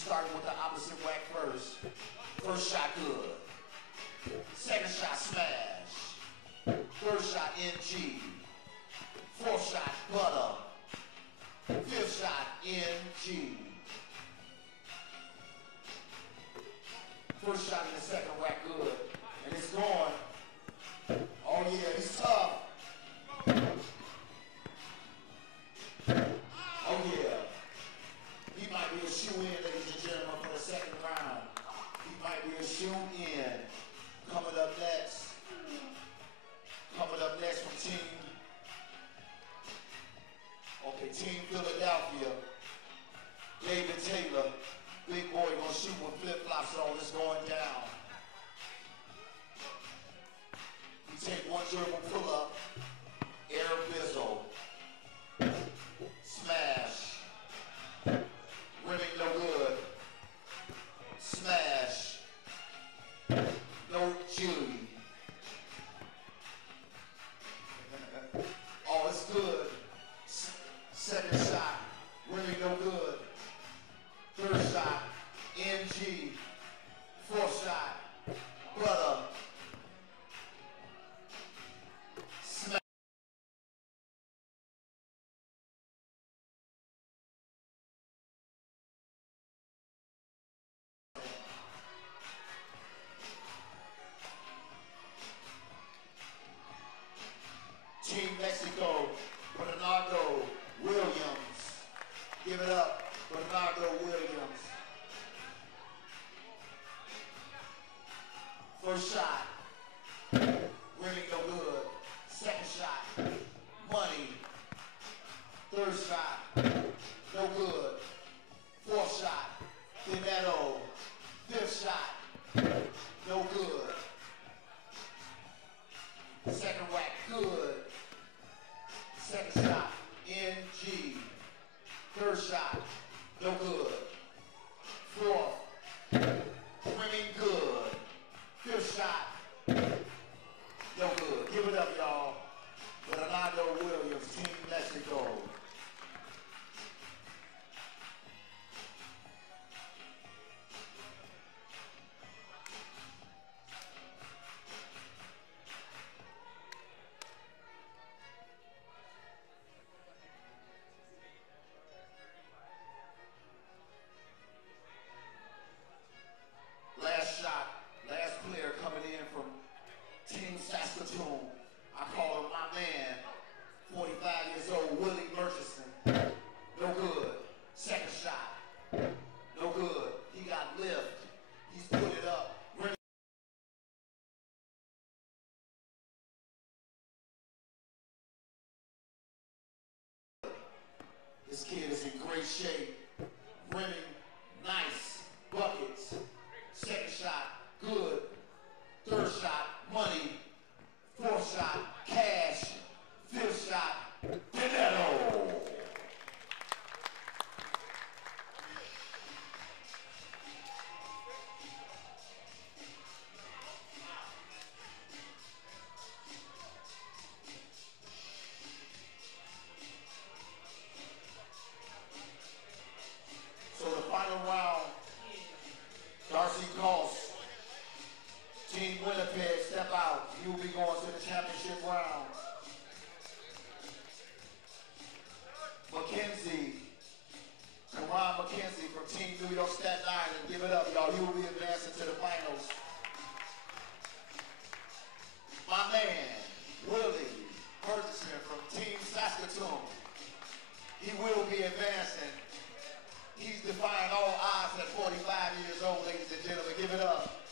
starting with the opposite whack first. First shot good. Second shot smash. Third shot NG. Fourth shot butter. Fifth shot NG. First shot in the second whack good. And it's going. Oh yeah, he's tough. Oh yeah. He might be a shoe-in, ladies and gentlemen, for the second round. He might be a shoe-in. Coming up next. Coming up next from Team Philadelphia. David Taylor. Big boy gonna shoot with flip-flops on. It's going down. He take one dribble pull-up. Air bizzle. Smash. Rimming no good. Smash. No Julie. Oh, it's good. Second shot. Rimming no good. Third shot. NG. Fourth shot. Butter. Smash. Team Mexico, Bernardo Williams. Give it up, Bernardo Williams. First shot, rimming no good. Second shot, money. Third shot, no good. Fourth shot, dinero. Fifth shot, no good. Second whack, good. Second shot, NG. Third shot, no good. Fourth, rimming good. Fifth shot, no good. Give it up, y'all. Bernardo Williams, Team Mexico. Last shot, last player coming in from Team Saskatoon. I call him my man, 45 years old, Willie Murchison. No good. Second shot, no good. He got lift. He's put it up. This kid is in great shape. Rimming, nice, buckets. Second shot, good. Third shot, money. Fourth shot, cash. Fifth shot, dinero. So the final round, Darcy Cost, Team Winnipeg, step out. You will be going to the championship round. Ron McKenzie from Team New York Staten Island. Give it up, y'all. You will be advancing to the finals. My man, Willie Ferguson from Team Saskatoon. He will be advancing. He's defying all odds at 45 years old, ladies and gentlemen. Give it up.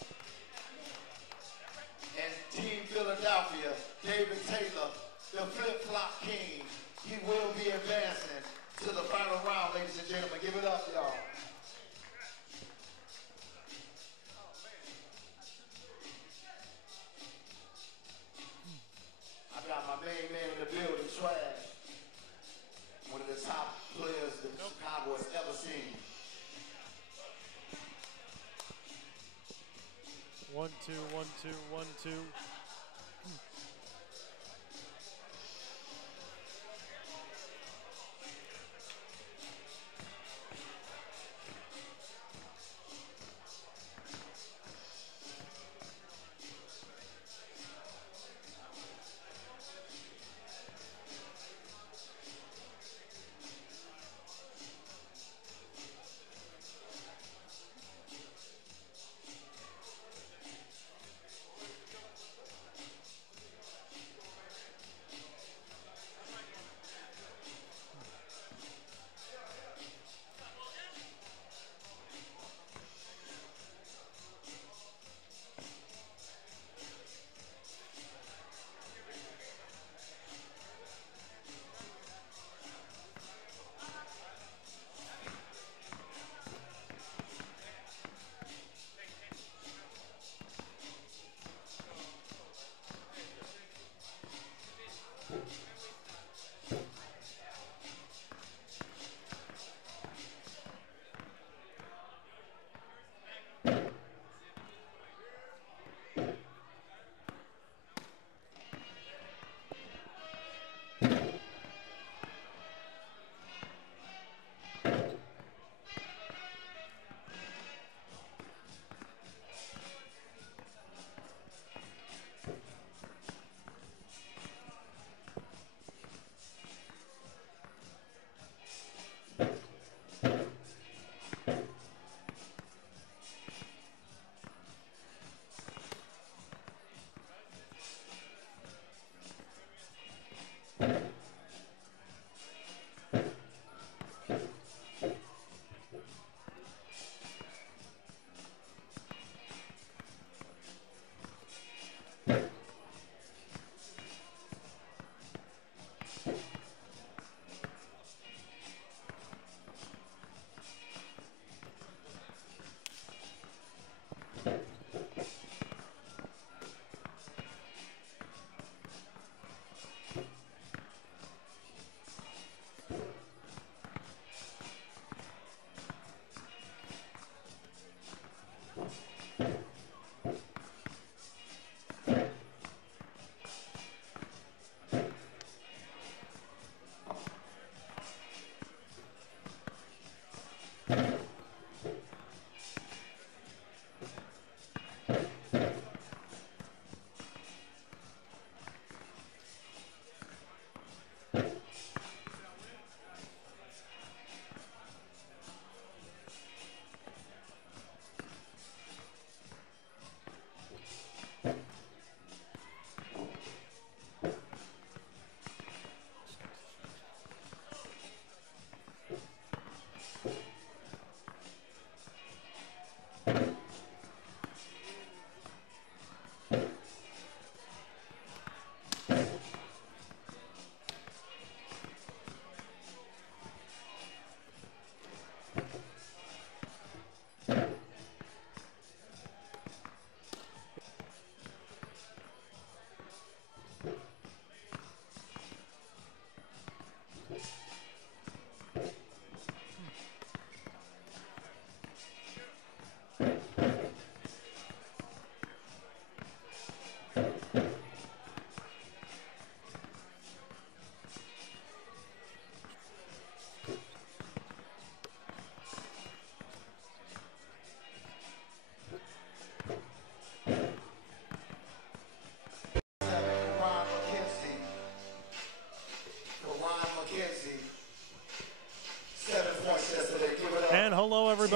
And Team Philadelphia, David Taylor, the flip-flop king. He will be advancing to the final round, ladies and gentlemen. Give it up, y'all. I got my main man in the building, Trash. One of the top players the Chicago has ever seen. 1, 2, 1, 2, 1, 2.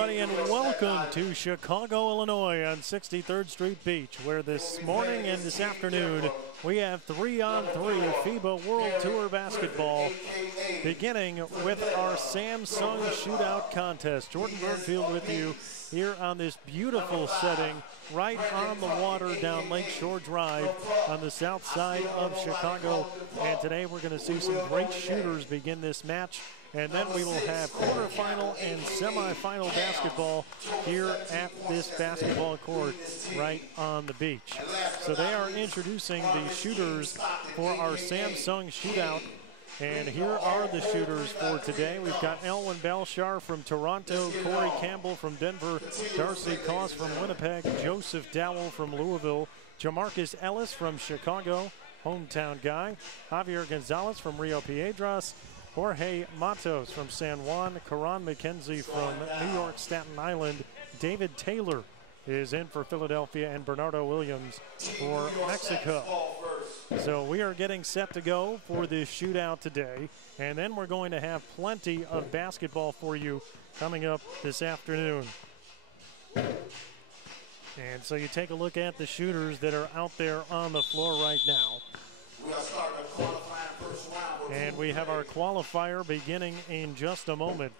everybody, and welcome to Chicago, Illinois on 63rd Street Beach, where this morning and this afternoon we have 3-on-3 FIBA World Tour basketball, beginning with our Samsung Shootout contest. Jordan Bergfield with you here on this beautiful setting right on the water down Lakeshore Drive on the south side of Chicago. And today we're going to see some great shooters begin this match. And then we will have quarterfinal and semifinal basketball here at this basketball court right on the beach. So they are introducing the shooters for our Samsung Shootout. And here are the shooters for today. We've got Elwin Belshar from Toronto, Corey Campbell from Denver, Darcy Koss from Winnipeg, Joseph Dowell from Louisville, Jamarcus Ellis from Chicago, hometown guy, Javier Gonzalez from Rio Piedras, Jorge Matos from San Juan, Karan McKenzie from New York, Staten Island, David Taylor is in for Philadelphia, and Bernardo Williams for Mexico. So we are getting set to go for this shootout today, and then we're going to have plenty of basketball for you coming up this afternoon. And so you take a look at the shooters that are out there on the floor right now. And we have our qualifier beginning in just a moment.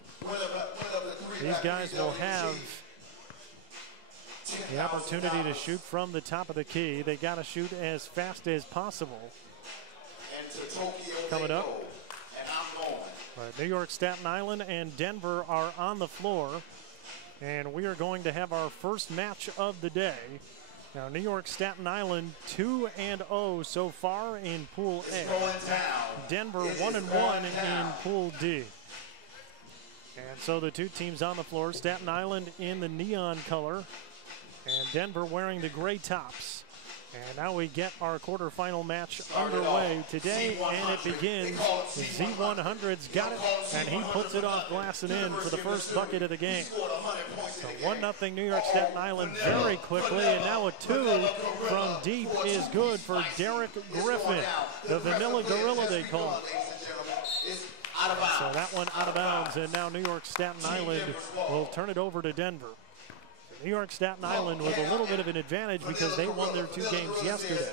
These guys will have the opportunity to shoot from the top of the key. They got to shoot as fast as possible. Coming up, New York, Staten Island, and Denver are on the floor. And we are going to have our first match of the day. Now, New York, Staten Island 2-0 so far in Pool A. Denver 1-1 in Pool D. And so the two teams on the floor, Staten Island in the neon color, and Denver wearing the gray tops. And now we get our quarterfinal match underway today, and it begins. Z100's got it, and he puts it off glass and in for the first bucket of the game. So 1-0 New York, Staten Island very quickly, and now a 2 from deep is good for Derek Griffin, the Vanilla Gorilla they call it. So that one out of bounds, and now New York, Staten Island will turn it over to Denver. New York, Staten Island with a little bit of an advantage because they won their 2 games yesterday.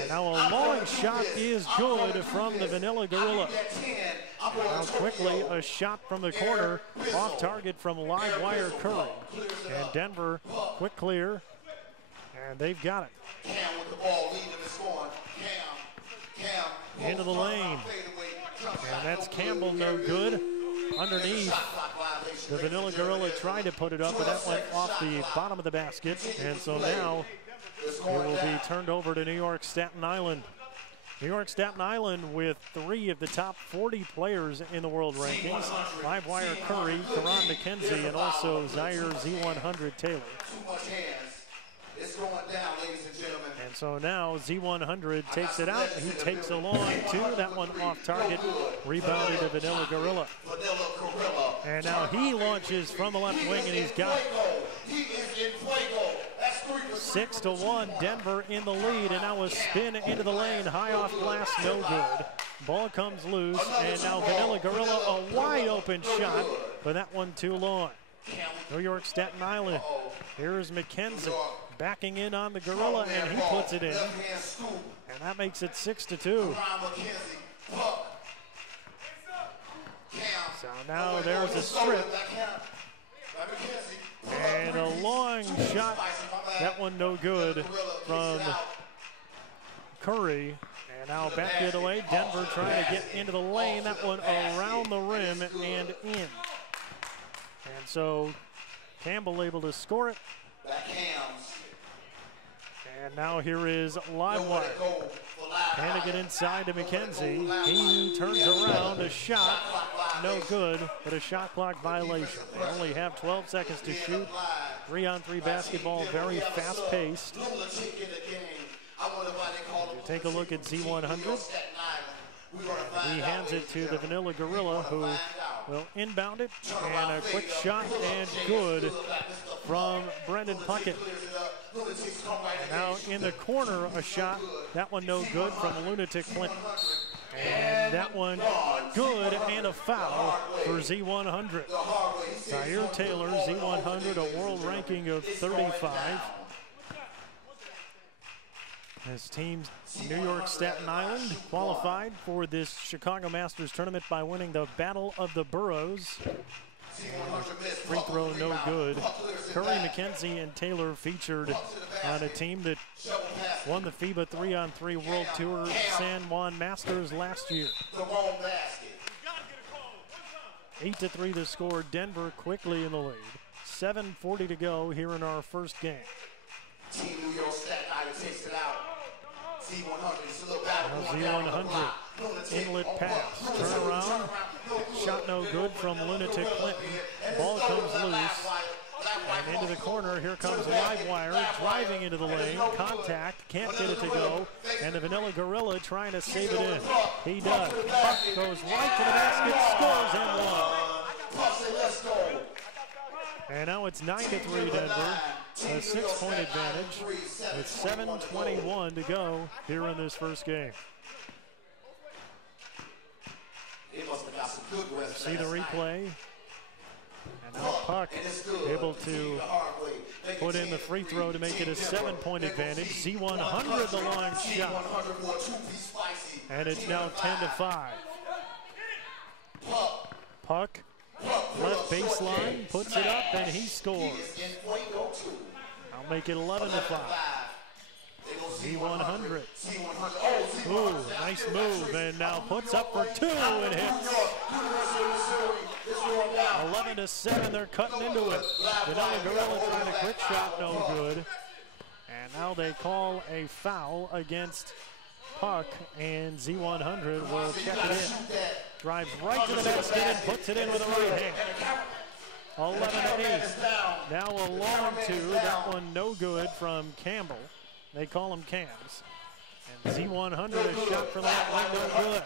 And now a long shot is good from the Vanilla Gorilla. Now quickly a shot from the corner, off target from live wire Curry. And Denver, quick clear, and they've got it. Into the lane. And that's Campbell, no good. Underneath, the Vanilla Gorilla tried to put it up, but that went off the bottom of the basket. And so now it will be turned over to New York, Staten Island. New York, Staten Island with 3 of the top 40 players in the world rankings. Live wire Curry, Karan McKenzie, and also Zaire Z100 Taylor. It's going down, ladies and gentlemen. And so now Z100 takes it out. He takes a long 2. That one off target. Rebounded to Vanilla Gorilla. And now he launches from the left wing, and he's got it. 6-1, Denver in the lead, and now a spin into the lane. High off glass, no good. Ball comes loose, and now Vanilla Gorilla, a wide open shot, but that one too long. New York, Staten Island. Here's McKenzie backing in on the Gorilla, and he puts it in. And that makes it 6-2. So now there's a strip. And a long shot. That one no good from Curry. And now back the other way. Denver trying to get into the lane. That one around the rim and in. And so Campbell able to score it. And now here is Livewire. Trying to get inside to McKenzie. He turns around, a shot, no good, but a shot clock violation. They only have 12 seconds to shoot. 3-on-3 basketball, very fast-paced. Take a look at Z100. He hands it to the Vanilla Gorilla, who will inbound it. And a quick shot, and good from Brendan Puckett. Now in the corner, a shot. That one no good from Lunatic Clinton. And that one good, and a foul for Z100. Tyre Taylor, Z100, a world ranking of 35. His team, New York Staten Island, qualified for this Chicago Masters tournament by winning the Battle of the Boroughs. Free throw no good. Curry, McKenzie, and Taylor featured on a team that won the FIBA 3x3 World Tour San Juan Masters last year. 8-3 the score. Denver quickly in the lead. 7:40 to go here in our first game. Team New York Staten Island takes it out. Z100, inlet pass, turn around, shot no good from Lunatic Clinton. Ball comes loose, and into the corner, here comes Livewire, driving into the lane, contact, can't get it to go, and the Vanilla Gorilla trying to save it in. He does. Puck goes right to the basket, scores and one. And now it's 9-3 Denver. A 6-point advantage with 7:21 to go here in this first game. See the replay. And now Puck able to put in the free throw to make it a 7-point advantage. Z100 the long shot. And it's now 10-5. Puck left baseline, puts it up, and he scores. I'll make it 11-5. Z100. Ooh, nice move, and now puts up for two and hits. 11-7, they're cutting into it. Vanilla Gorilla trying a quick shot, no good. And now they call a foul against Puck, and Z100 will check it in. Drives right to the basket and puts it in with the right hand. 11-8. Now a long two. That one no good from Campbell. They call him Cams. And Z100 a shot from that one no good.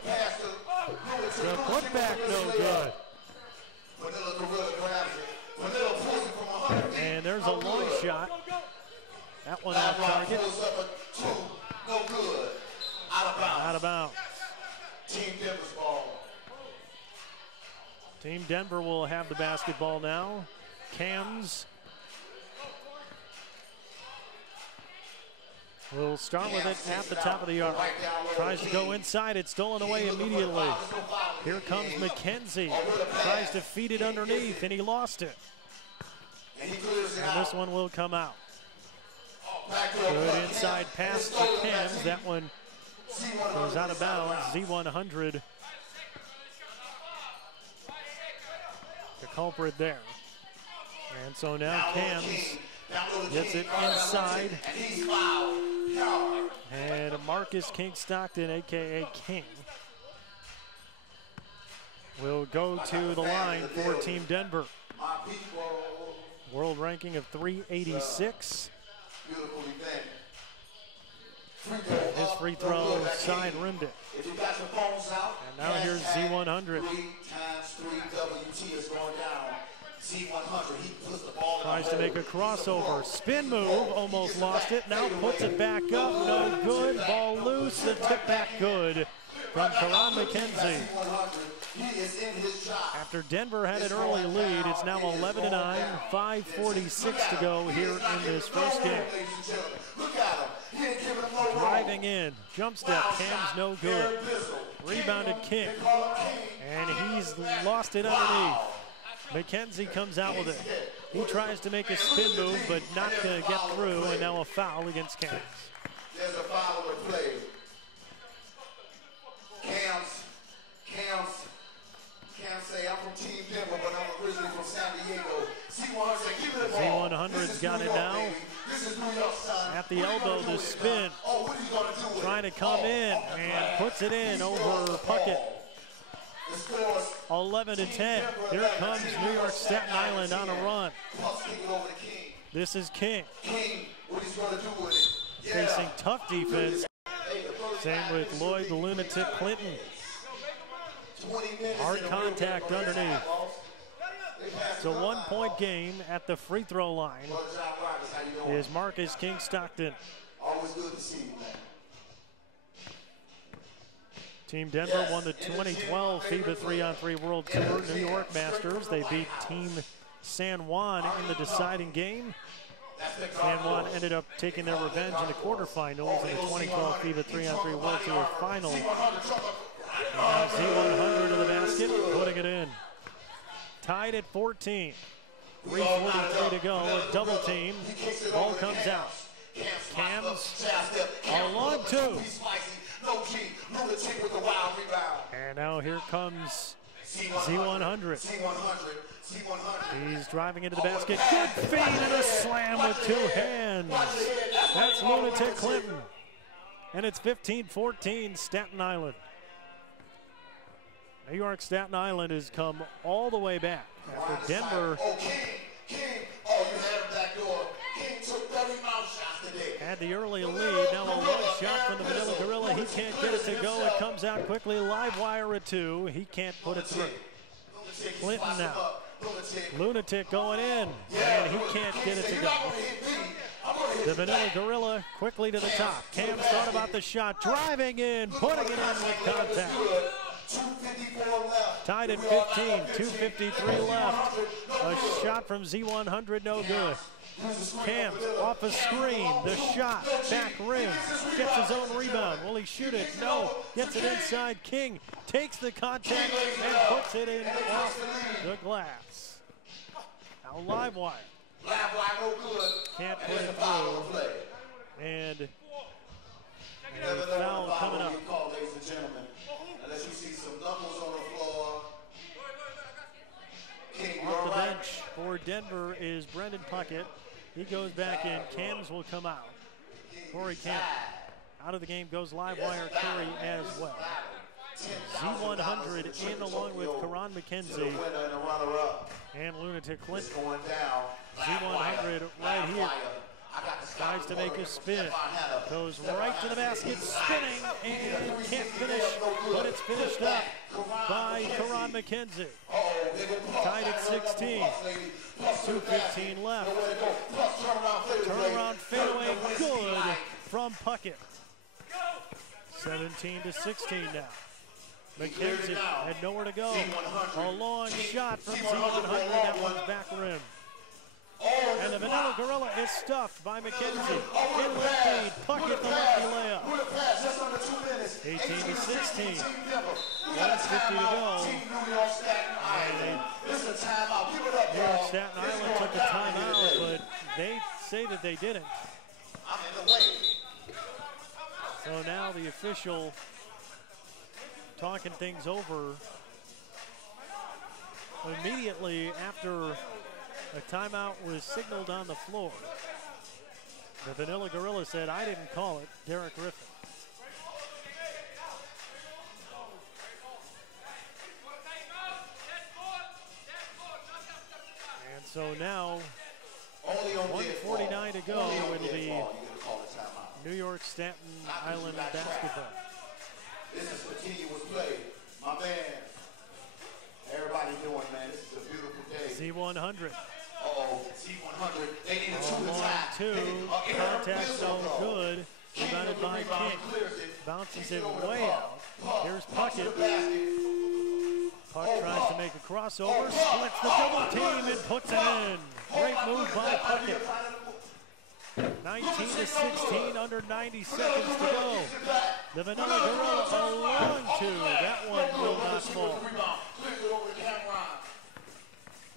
The putback no good. And there's a long shot. That one off target. Out of bounds. Team Denver's ball. Team Denver will have the basketball now. Cams will start with it at the top of the arc. Tries to go inside. It's stolen away immediately. Here comes McKenzie. Tries to feed it underneath, and he lost it. And this one will come out. Good inside pass to Cams. That one goes out of bounds. Z100. The culprit there. And so now Cams gets it inside. And Marcus King Stockton, a.k.a. King, will go to the line for Team Denver. World ranking of 386. His free throw side rimmed it. And now here's Z100. Tries to make a crossover. Spin move, almost lost it. Now puts it back up, no good. Ball loose, the tip back good from Karan McKenzie. After Denver had an early lead, it's now 11-9, 5:46 to go here in this first game. Driving in, jump step, Cam's no good. Rebounded King, and he's lost it underneath. McKenzie comes out with it. He tries to make a spin move, but not going to get through, and now a foul against Cams. There's a foul with play. Cams say, I'm from Team Denver, but I'm originally from San Diego. Z100's got it now. At the elbow, the spin. Trying to come in and puts it in over Puckett. 11-10. Here comes New York Staten Island on a run. This is King. Facing tough defense. Same with Lloyd the Lunatic Clinton. Hard contact underneath. It's a 1-point game at the free throw line. Is Marcus King Stockton. Always good to see you, man. Team Denver won the 2012 FIBA 3x3 World Tour New York Masters. They beat Team San Juan in the deciding game. San Juan ended up taking their revenge in the quarterfinals in the 2012 FIBA 3x3 World Tour final. Now Z100 to the basket, putting it in. Tied at 14. 3:43 to go, a double team. Ball comes out. Cam's a long two. And now here comes Z100. He's driving into the basket. Good feed and a slam with two hands. That's Lunatic Clinton. And it's 15-14 Staten Island. New York Staten Island has come all the way back after Denver had the early lead. Now a long shot from the Vanilla Gorilla. He can't get it to go. It comes out quickly. Live wire at two. He can't put it through. Clinton now. Lunatic going in, and he can't get it to go. The Vanilla Gorilla quickly to the top. Cam thought about the shot, driving in, putting it in with contact. Tied at 15, 2:53 left. A shot from Z100, no good. Cam off a screen, the shot, back rim, gets his own rebound. Will he shoot it? No, gets it inside. King takes the contact and puts it in off the glass. Now live wire. Can't put it through. And a foul coming up. Unless you see some doubles on the floor. Off the bench for Denver is Brendan Puckett. He goes back in. Cams will come out. Corey Cam out of the game goes live wire Curry as well. Z100 in along with Karan McKenzie and Lunatic Clinton. Z100 right here. Tries to make a spin. Goes right to the basket, spinning, and can't finish, but it's finished up by Karan McKenzie. Tied at 16. 2:15 left. Turnaround fadeaway, good from Puckett. 17-16 now. McKenzie had nowhere to go. A long shot from Z100. That one's back rim. And the Vanilla Gorilla is stuffed by McKenzie. In with feed, Puckett the lefty layup. 18-16. 1:50 to go. And New York Staten Island took a timeout, but they say that they didn't. So now the official talking things over. Immediately after a timeout was signaled on the floor, the Vanilla Gorilla said, "I didn't call it, Derek Griffin." And so now, 1:49 to go, it'll be New York Staten Island basketball. This is continuous play. My man, everybody doing, man, this is a beautiful day. Z100. Z100, they need a two. Contact no good. Rebounded by King. Bounces it way out. Here's Puckett. Puck tries to make a crossover, splits the double team and puts it in. Great move by Puckett. 19-16, under 90 seconds to go. The Vanilla Gorilla a long two. That one will not fall.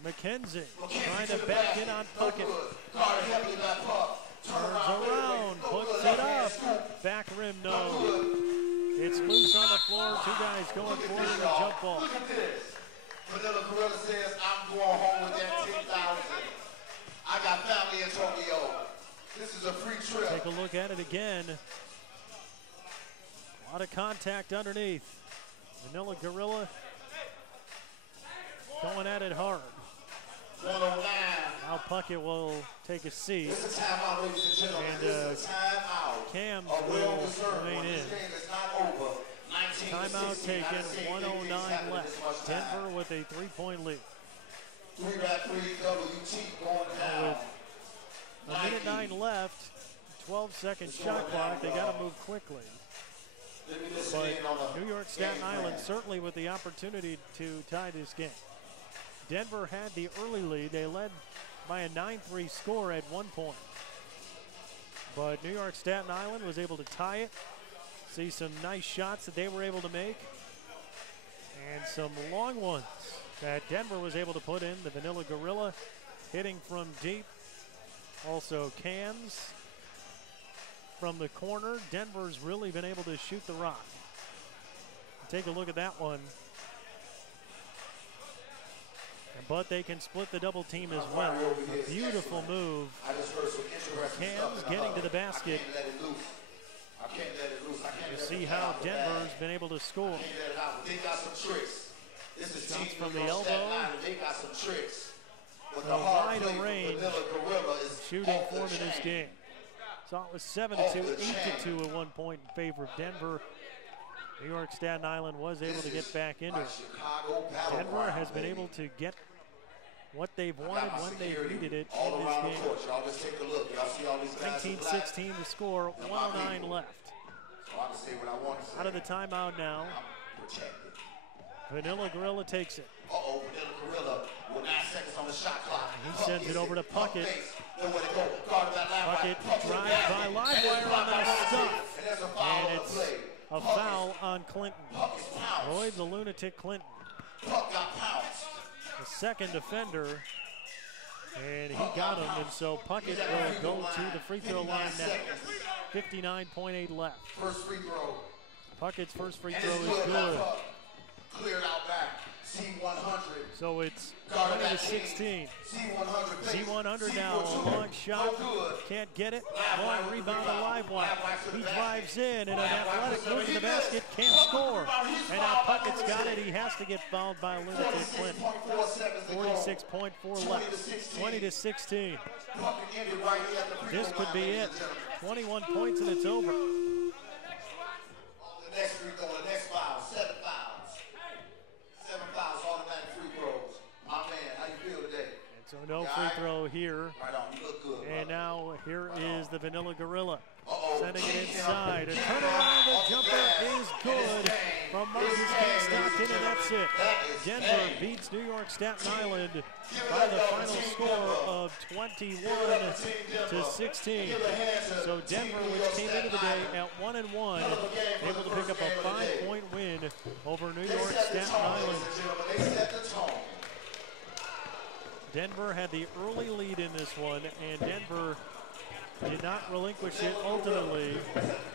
McKenzie trying to back in on Puckett. Turns around, puts it up. Back rim, no. It's loose on the floor. Two guys going for it in the jump ball. Vanilla Gorilla says, I'm going home with that 10,000. I got family in Tokyo. This is a free trip. Take a look at it again. A lot of contact underneath. Vanilla Gorilla going at it hard. 109. Now Puckett will take a seat. This is timeout, ladies and gentlemen. And Cam will remain in. Timeout taken, 1:09 left. Denver with a 3-point lead. 3x3 WT going down. With a minute 9 left, 12-second shot clock. They got to move quickly. But New York Staten Island certainly with the opportunity to tie this game. Denver had the early lead. They led by a 9-3 score at one point. But New York Staten Island was able to tie it. See some nice shots that they were able to make. And some long ones that Denver was able to put in. The Vanilla Gorilla hitting from deep. Also cans from the corner. Denver's really been able to shoot the rock. Take a look at that one. But they can split the double team as well. A beautiful move. Cans getting to the basket. You see how Denver's been able to score. Shots from the elbow. A wide range shooting form in this game. So it was 7-2, 8-2 at one point in favor of Denver. New York Staten Island was able to get back into it. Denver has been able to get what they've wanted when they've needed it in this game. 19-16 to score, 109 left. Out of the timeout now. Vanilla Gorilla takes it. Vanilla Gorilla with 9 seconds on the shot clock. He sends it over to Puckett. Puckett drives by Livewire on the stuff. And it's a foul on Clinton. Roy the Lunatic Clinton. The second defender. And he got him, and so Puckett will go to the free throw line now. 59.8 left. First free throw. Puckett's first free throw is good. Cleared out back. C100. So it's 20-16. C100 now, a long shot, can't get it. Long rebound to Livewire. He drives in, and an athletic move to the basket, can't score. And now Puckett's got it. He has to get fouled by Lunatic Clinton. 46.4 left. 20-16. This could be it. 21 points and it's over. The next free throw, the next foul, 7 fouls. 7 fouls, automatic free throws. My man, how you feel today? And so no free throw here. Right on, you look good. And now here is the Vanilla Gorilla. Sending it inside. A turnaround, the jumper is good from Marcus Stockton, and that's it. Denver beats New York Staten Island by the final score of 21-16. So Denver, which came into the day at 1-1, able to pick up a 5-point win over New York Staten Island. Denver had the early lead in this one, and Denver did not relinquish it ultimately,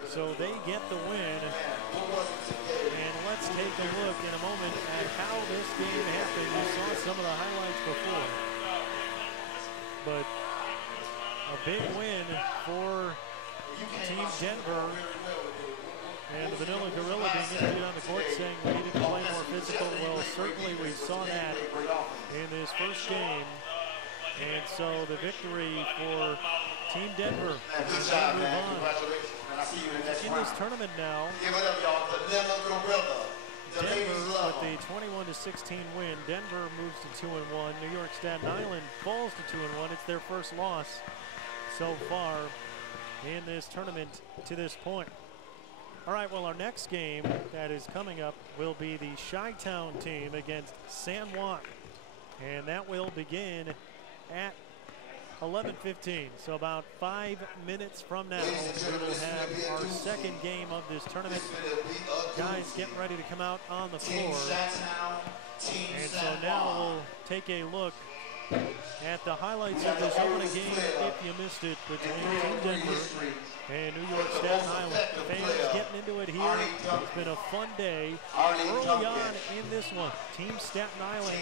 so they get the win. And let's take a look in a moment at how this game happened. You saw some of the highlights before, but a big win for Team Denver. And the Vanilla Gorilla being interviewed on the court saying we needed to play more physical. Well, certainly we saw that in this first game. And so the victory for Team Denver. Good job, man. Congratulations, man. I'll see you in the next in round. this tournament now. Give it up, y'all. Vanilla Gorilla. Denver with the 21-16 win. Denver moves to 2-1. New York Staten Island falls to 2-1. It's their first loss so far in this tournament to this point. All right, well, our next game that is coming up will be the Shytown team against San Juan. And that will begin at 11:15. So about 5 minutes from now, we will have our second game of this tournament. Guys getting ready to come out on the floor. And so now we'll take a look at the highlights of this opening game, if you missed it, between Team Denver and New York Staten Island. Fans getting into it here. It's been a fun day. Early on in this one, Team Staten Island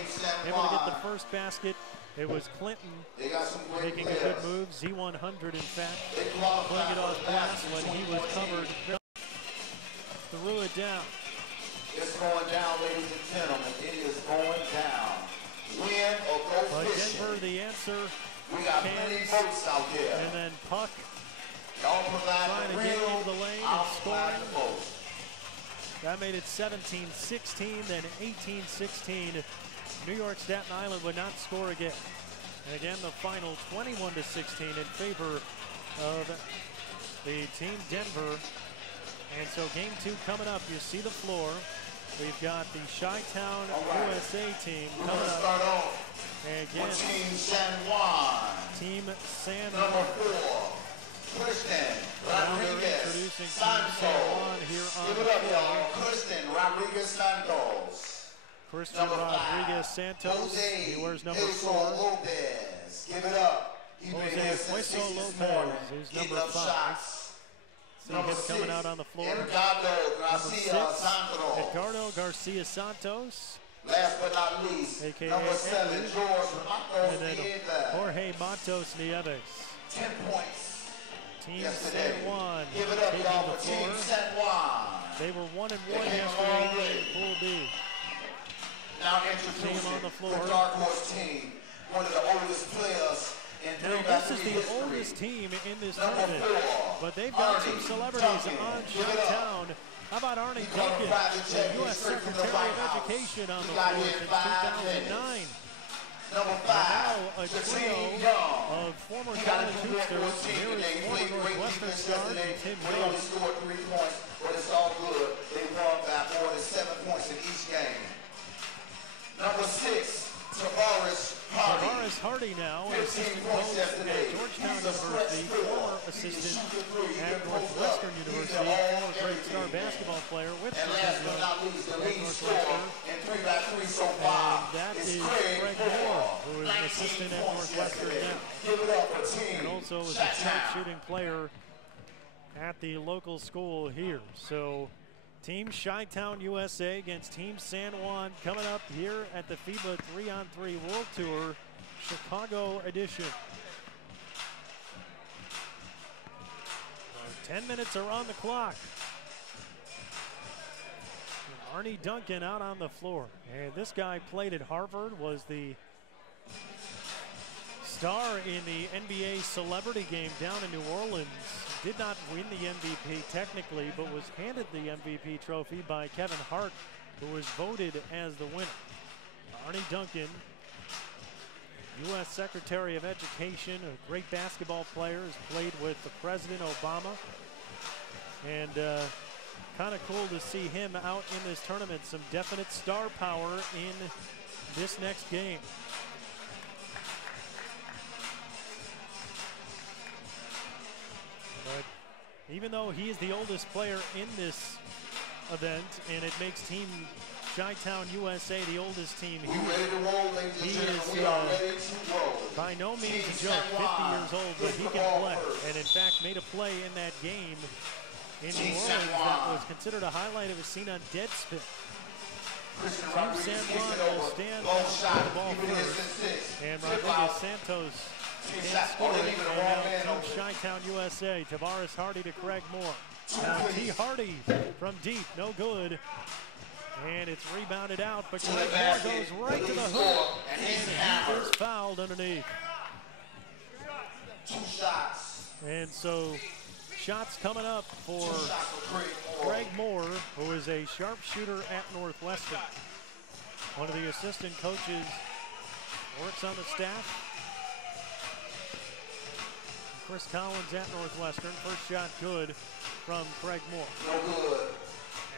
able to get the first basket. It was Clinton making a good move, Z100 in fact, putting it off glass when he was covered. Threw it down. It's going down, ladies and gentlemen. It is going down. Win or go But fishing. Denver, the answer, We got plenty boats out there. and then Puck Y'all provide trying the to get rim, into the lane I'll and provide scoring. the boat. That made it 17-16, then 18-16. New York Staten Island would not score again. And again, the final 21-16 in favor of the Team Denver. And so game 2 coming up. You see the floor. We've got the Shytown USA team coming up. And again, Team San Juan. Team San Number Juan. 4, Kristen Now they're Rodriguez introducing Team San Juan here on Give the it up, floor. y'all. Kristen Rodriguez Santos. Kristen Number 5, Rodriguez Santos. Jose He wears number Hueso 4. Lopez. Give it up. He's been here since Hueso 6 this Lopez morning. is Getting number up 5. shots. See him coming out on the floor. Edgardo Number 6, Garcia Santos. Edgardo Garcia Santos. Last but not least, AKA number 7, Edwin. George And then Matos Jorge Matos Nieves. 10 points. Team yesterday. San Juan Give it up, taking y'all, the for Team floor. San Juan. They were 1-1 They came a yesterday long way. in Pool B. Now introducing Team on the floor. the Dark Horse team, one of the oldest players in Now 3x3 this is the history. oldest team in this Number tournament, 4, but they've got some Arnie celebrities Duncan. on Give it up. Shytown. How about Arnie He caught a Duncan, private jet the U.S. straight from the Secretary White of House. Education on He the got floor here in since 5 2009. Number 5, Now a Justine trio Young. of former He got college into the hoopsters. team Here today. is He former played great Northwestern defense star yesterday, Tim but he Young. only scored 3 points, but it's all good. They won by more than 7 points in each game. Number 6, Tavares Hardy. Tavares Hardy now, 15 assistant points coach yesterday. at Georgetown He's a University, stretch former four. He can assistant shoot the three. He at can post Northwestern up. He's University, an all former great star everything. basketball player with And last but not Georgetown least, the at lead scorer Northwestern. in 3x3 so far And that is is Craig Craig Moore, Moore, who is an 19 assistant at points Northwestern yesterday. now. Give it up for Team And also is a Shytown. sharpshooting player at the local school here. So Team Shytown USA against Team San Juan coming up here at the FIBA 3x3 World Tour Chicago edition. 10 minutes are on the clock. Arnie Duncan out on the floor. And this guy played at Harvard, was the star in the NBA celebrity game down in New Orleans. Did not win the MVP technically, but was handed the MVP trophy by Kevin Hart, who was voted as the winner. Arnie Duncan, U.S. Secretary of Education, a great basketball player, has played with the President Obama. And kind of cool to see him out in this tournament. Some definite star power in this next game. But even though he is the oldest player in this event, and it makes Team Shytown USA the oldest team We here, ready to roll, ladies and he gentlemen. is We are ready to roll. by no means a Team joke, San 50 Juan years old, but is he the can ball play. first. And in fact made a play in that game in Team New San Orleans Juan. that was considered a highlight of a scene on Deadspin. Christian Team Rodriguez San kicks Juan it will over. stand Long with shot. the ball Keep it first. instant 6. And Tip Rodriguez out. Santos Team can't Shot. score Oh, it. they leaving the And wrong now man Team open. Shytown USA, Tavares Hardy to Craig Moore. Now T. please. Hardy from deep, no good. And it's rebounded out, but To the Craig Moore basket. goes right to the Score. hoop. And And he's he hammered. is fouled underneath. 2 shots. And so shots coming up for 2 shots for Craig Moore. Craig Moore, who is a sharpshooter at Northwestern. One of the assistant coaches works on the staff. Chris Collins at Northwestern. First shot good from Craig Moore. No good.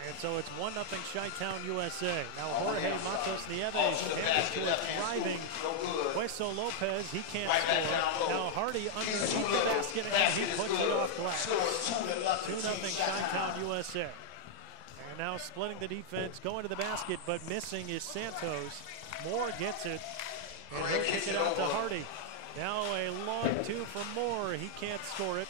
And so it's 1-0 Shytown USA. Now Jorge man, Matos Nieves Off to the handed basket, to a left hand driving scoop. No good. Hueso Lopez. He can't Right back score. down low. Now Hardy underneath He's too the little. basket, and Basket he is puts good. it off glass. Scores 2-0. 2-0 Team Shytown USA. And now splitting the defense, going to the basket, but missing is Santos. Moore gets it, and he'll kick it out to Hardy. Now a long 2 from Moore. He can't score it.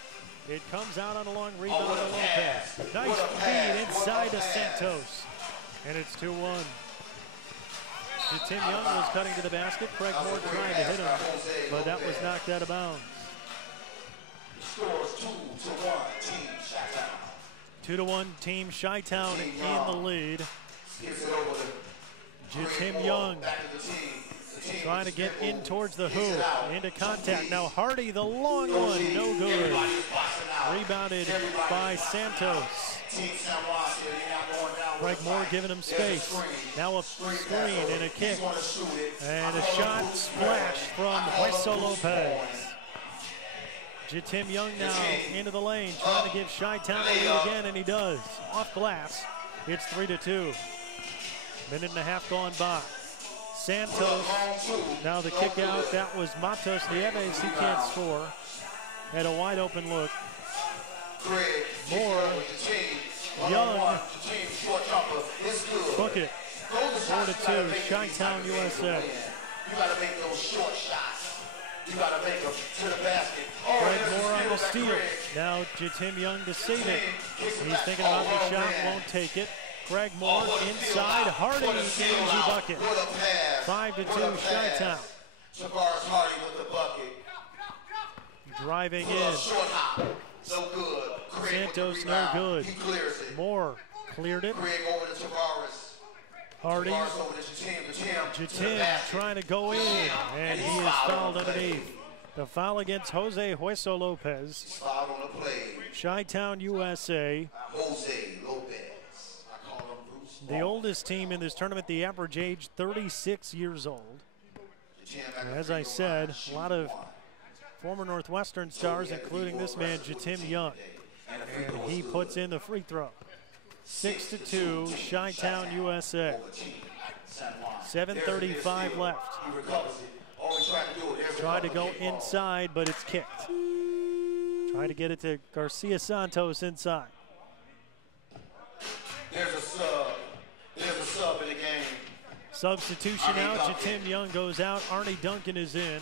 It comes out on a long rebound to Lopez. Nice feed inside to Santos. And it's 2-1. Tim Young was cutting to the basket. Craig Moore trying to hit him, but that was knocked out of bounds. Scores 2-1. Team Shytown. 2-1 Team Shytown in the lead. Gives it over to Tim Craig Young Moore. Back to the team. The team trying to get in towards the kicks it hoop, out. into contact. Now Hardy, the long one, no good. Everybody's boxing out. Rebounded by Santos. Team San Juan here, they're not going down. Craig Moore giving him space. Now a screen and a kick. And a shot splash from Hueso Lopez. Jatim Young now into the lane, trying to give Shytown a lead again, and he does. Off glass, it's 3-2. Minute and a half gone by. Santos, now the kick out. That was Matos Nieves. He can't score. Had a wide open look. Moore, Young, bucket. 4-2, Shytown, USA. You got to make those short shots. You got to make them to the basket. Greg Moore on the steal. Now Jatim Young to save it. He's thinking about the shot, won't take it. Greg Moore inside, Hardy, easy bucket. 5-2, Shytown. Tavares Hardy with the bucket. Driving in. So good. Santos no good. Moore cleared it. Hardy. Jatim trying to go in, and he is fouled underneath. The foul against Jose Hueso Lopez. Shytown, USA. The oldest team in this tournament, the average age 36 years old. And as I said, a lot of former Northwestern stars, including this man, Jatim Young. And he puts in the free throw. 6-2, Shytown, USA. 7:35 left. Tried to go inside, but it's kicked. Trying to get it to Garcia Santos inside. There's a sub. There's a sub in the game. Substitution out. Jatim Young goes out. Arnie Duncan is in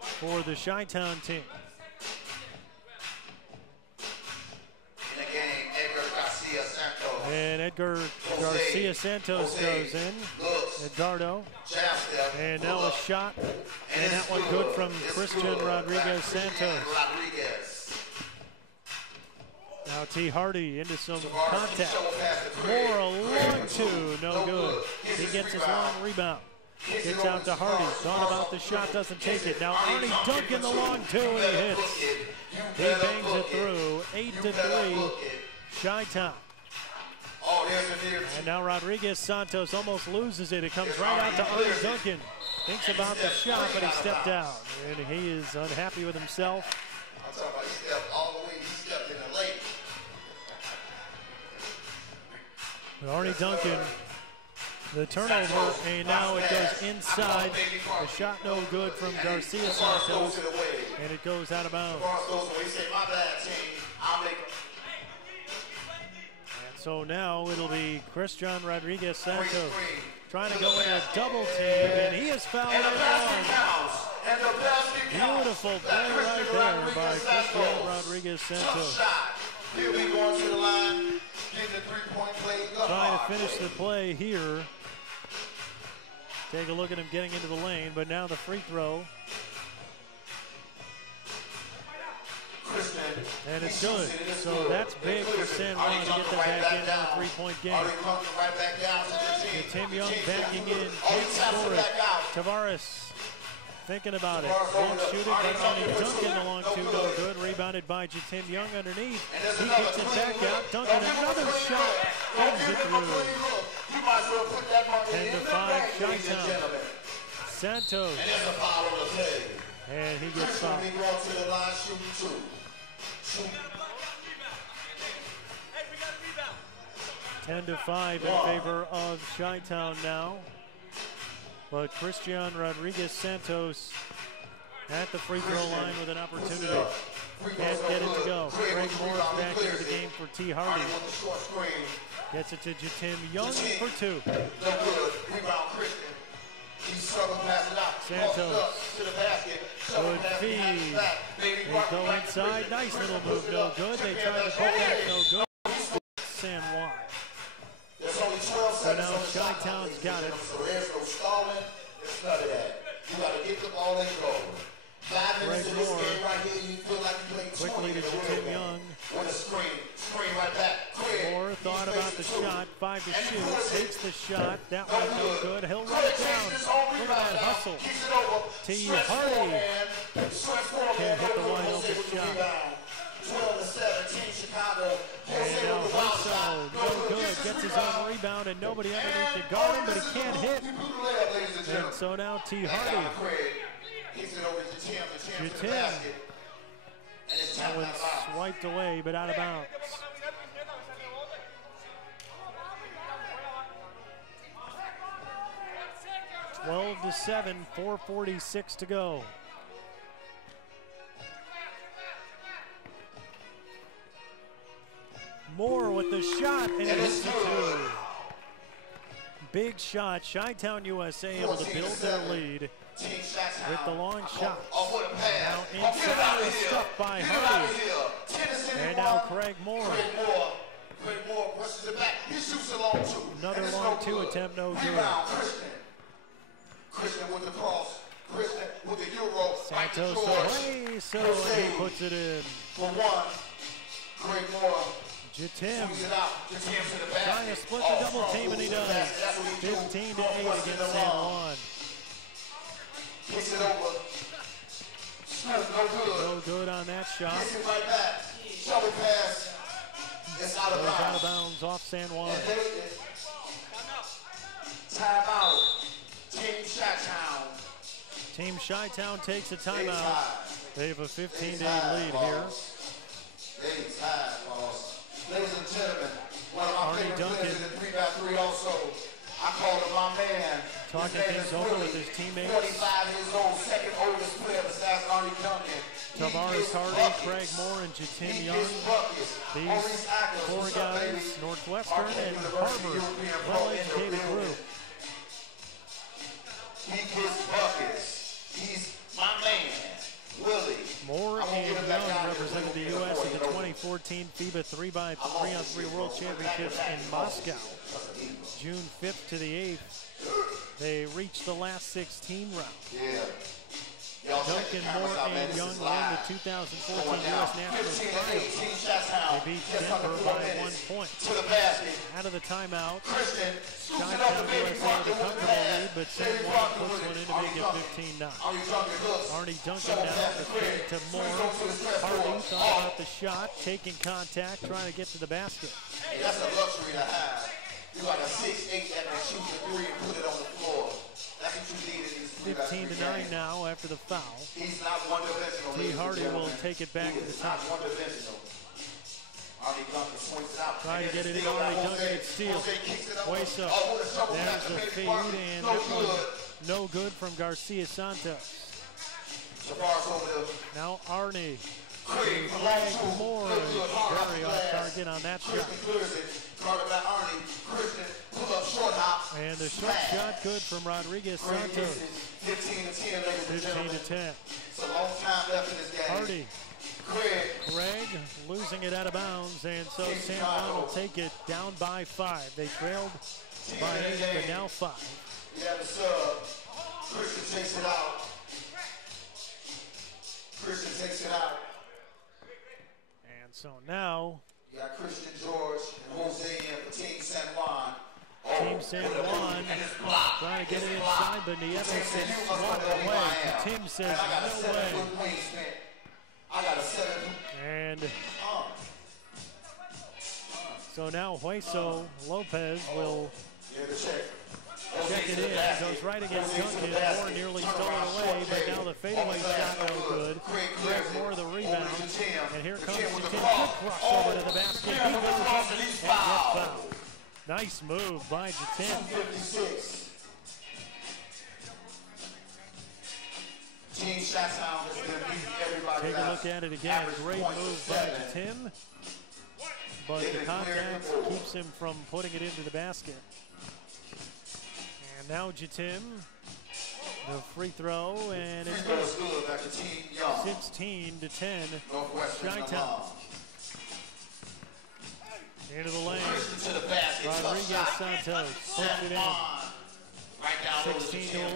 for the Shytown team. And Edgar Garcia Santos goes in. Edgardo. And now a shot. And that one good from Christian Rodriguez Santos. Now T. Hardy into some contact. Moore a long two, no good. He gets his long rebound. Gets out to Hardy. Thought about the shot, doesn't take it. Now Arnie Duncan the long two, and he hits. He bangs it through. 8-3, Shytown. And now Rodriguez Santos almost loses it. It comes right out to Arnie Duncan. Thinks about the shot, but he stepped down. And he is unhappy with himself. I'm talking about he stepped all the way. He stepped in the lane. Arnie Duncan, the turnover, and now it goes inside. The shot no good from Garcia Santos, and it goes out of bounds. And so now it'll be Christian Rodriguez Santos trying to go in a double team, and he is fouled in one. Beautiful play right there by Christian Rodriguez Santos. Here we going to the line. Getting the three-point play. Trying to finish the play here. Take a look at him getting into the lane, but now the free throw. And it's good. So that's big for San Juan to get them back in on a three-point game. Jatim Young backing in, can't score it. Tavares thinking about it. Won't shoot it, but Arnie Duncan the long two, no good. Rebounded by Jatim Young underneath. He kicks it back out. Duncan, another shot. Comes it through. 10-5, Shytown. Santos. And he gets fouled. 10-5 in favor of Shytown now. But Christian Rodriguez Santos at the free throw line with an opportunity. Can't get it to go. Greg Moore's back into the game for T. Hardy. Gets it to Jatim Young for two. Santos. Good feed. They go inside. Nice little move, no good. They try to put that, no good. San Juan. So now Shytown's got it. So there's no stalling. It's none of that. You got to get the ball and go. 5 minutes in this game right here, you feel like you played 20 quickly to Jatim Young. With a screen right back. Moore thought about the shot, 5 to shoot, takes the shot, that one no good, he'll run it down. Look at that hustle. T. Hardy can't hit the wide open shot. 12-17 Chicago. And now Husso, no good, gets his own rebound and nobody underneath to guard him, but he can't hit. And so now T. Hardy. Jatim That one swiped away, but out of bounds. 12-7, 4:46 to go. Moore with the shot, and it hits the two. Big shot. Shytown, USA able to build their lead with the long shot. Now inside is stuffed by Hardy. And now Craig Moore. Another long two attempt, no good. Christian with the cross. Christian with the Euro. Santos away, so he puts it in. For one, Craig Moore. Jatim trying to split the double team, and he does. 15-8 against San Juan. Kicks it over. No good on that shot. Kicks it right back. Shovel pass. It's out of bounds. Out of bounds off San Juan. Timeout. Team Shytown. Team Shytown takes a timeout. They have a 15-8 lead here. Ladies and gentlemen, one of my favorite players in the 3x3 also. I call him my man. Talking things over with his teammates. 45 years old, second oldest player besides Arnie Duncan. Tavares Hardy, Craig Moore, and Jatim Young. These four guys, Northwestern and Harvard, well-educated group. He gets buckets. He's my man. Moore and Young represented the U.S. at the 2014 FIBA 3x3 World Championships in Moscow. June 5th to the 8th, they reached the last 16 round. Duncan, Moore, and Young won the 2014 U.S. National Title. They beat Denver by 1 point. Out of the timeout, Shytown USA had a comfortable lead, but San Juan puts one in to make it 15-9. Arnie Duncan now to feed to Moore. Hardy thought about the shot, taking contact, trying to get to the basket. Hey, that's a luxury to have. You got a 6'8" that can shoot the three and put it on the floor. That's what you need in these 15-9 now after the foul. He's not one-dimensional. T. Hardy will take it back to the top. Trying to get it in. Arnie Duncan and steals. Waist up. There's the feed, and that one no good from Garcia Santos. Now Arnie. Craig Moore very off target on that shot. And the short shot good from Rodriguez Santos. 15-10. Hardy. Craig losing it out of bounds, and so San Juan will take it down by 5. They trailed by 8, but now 5. Yeah, the sub. Christian takes it out. Christian takes it out. And so now you got Christian George and Jose in for Team San Juan. Team San Juan trying to get it inside, but Nieves is swung away. Tim says no way. And so now Hueso Lopez will check it in. Goes right against Duncan. Moore nearly stole it away, but now the fadeaway shot no good. Craig Moore the rebound. And here comes Jatim. Good cross over to the basket. He goes up and gets fouled. Nice move by Jatim. Take a look at it again. Great move by Jatim. But the contact keeps him from putting it into the basket. And now Jatim, the free throw, and it's 16-10, Shytown. Into the lane, Rodriguez Santos puts it in. 16-11,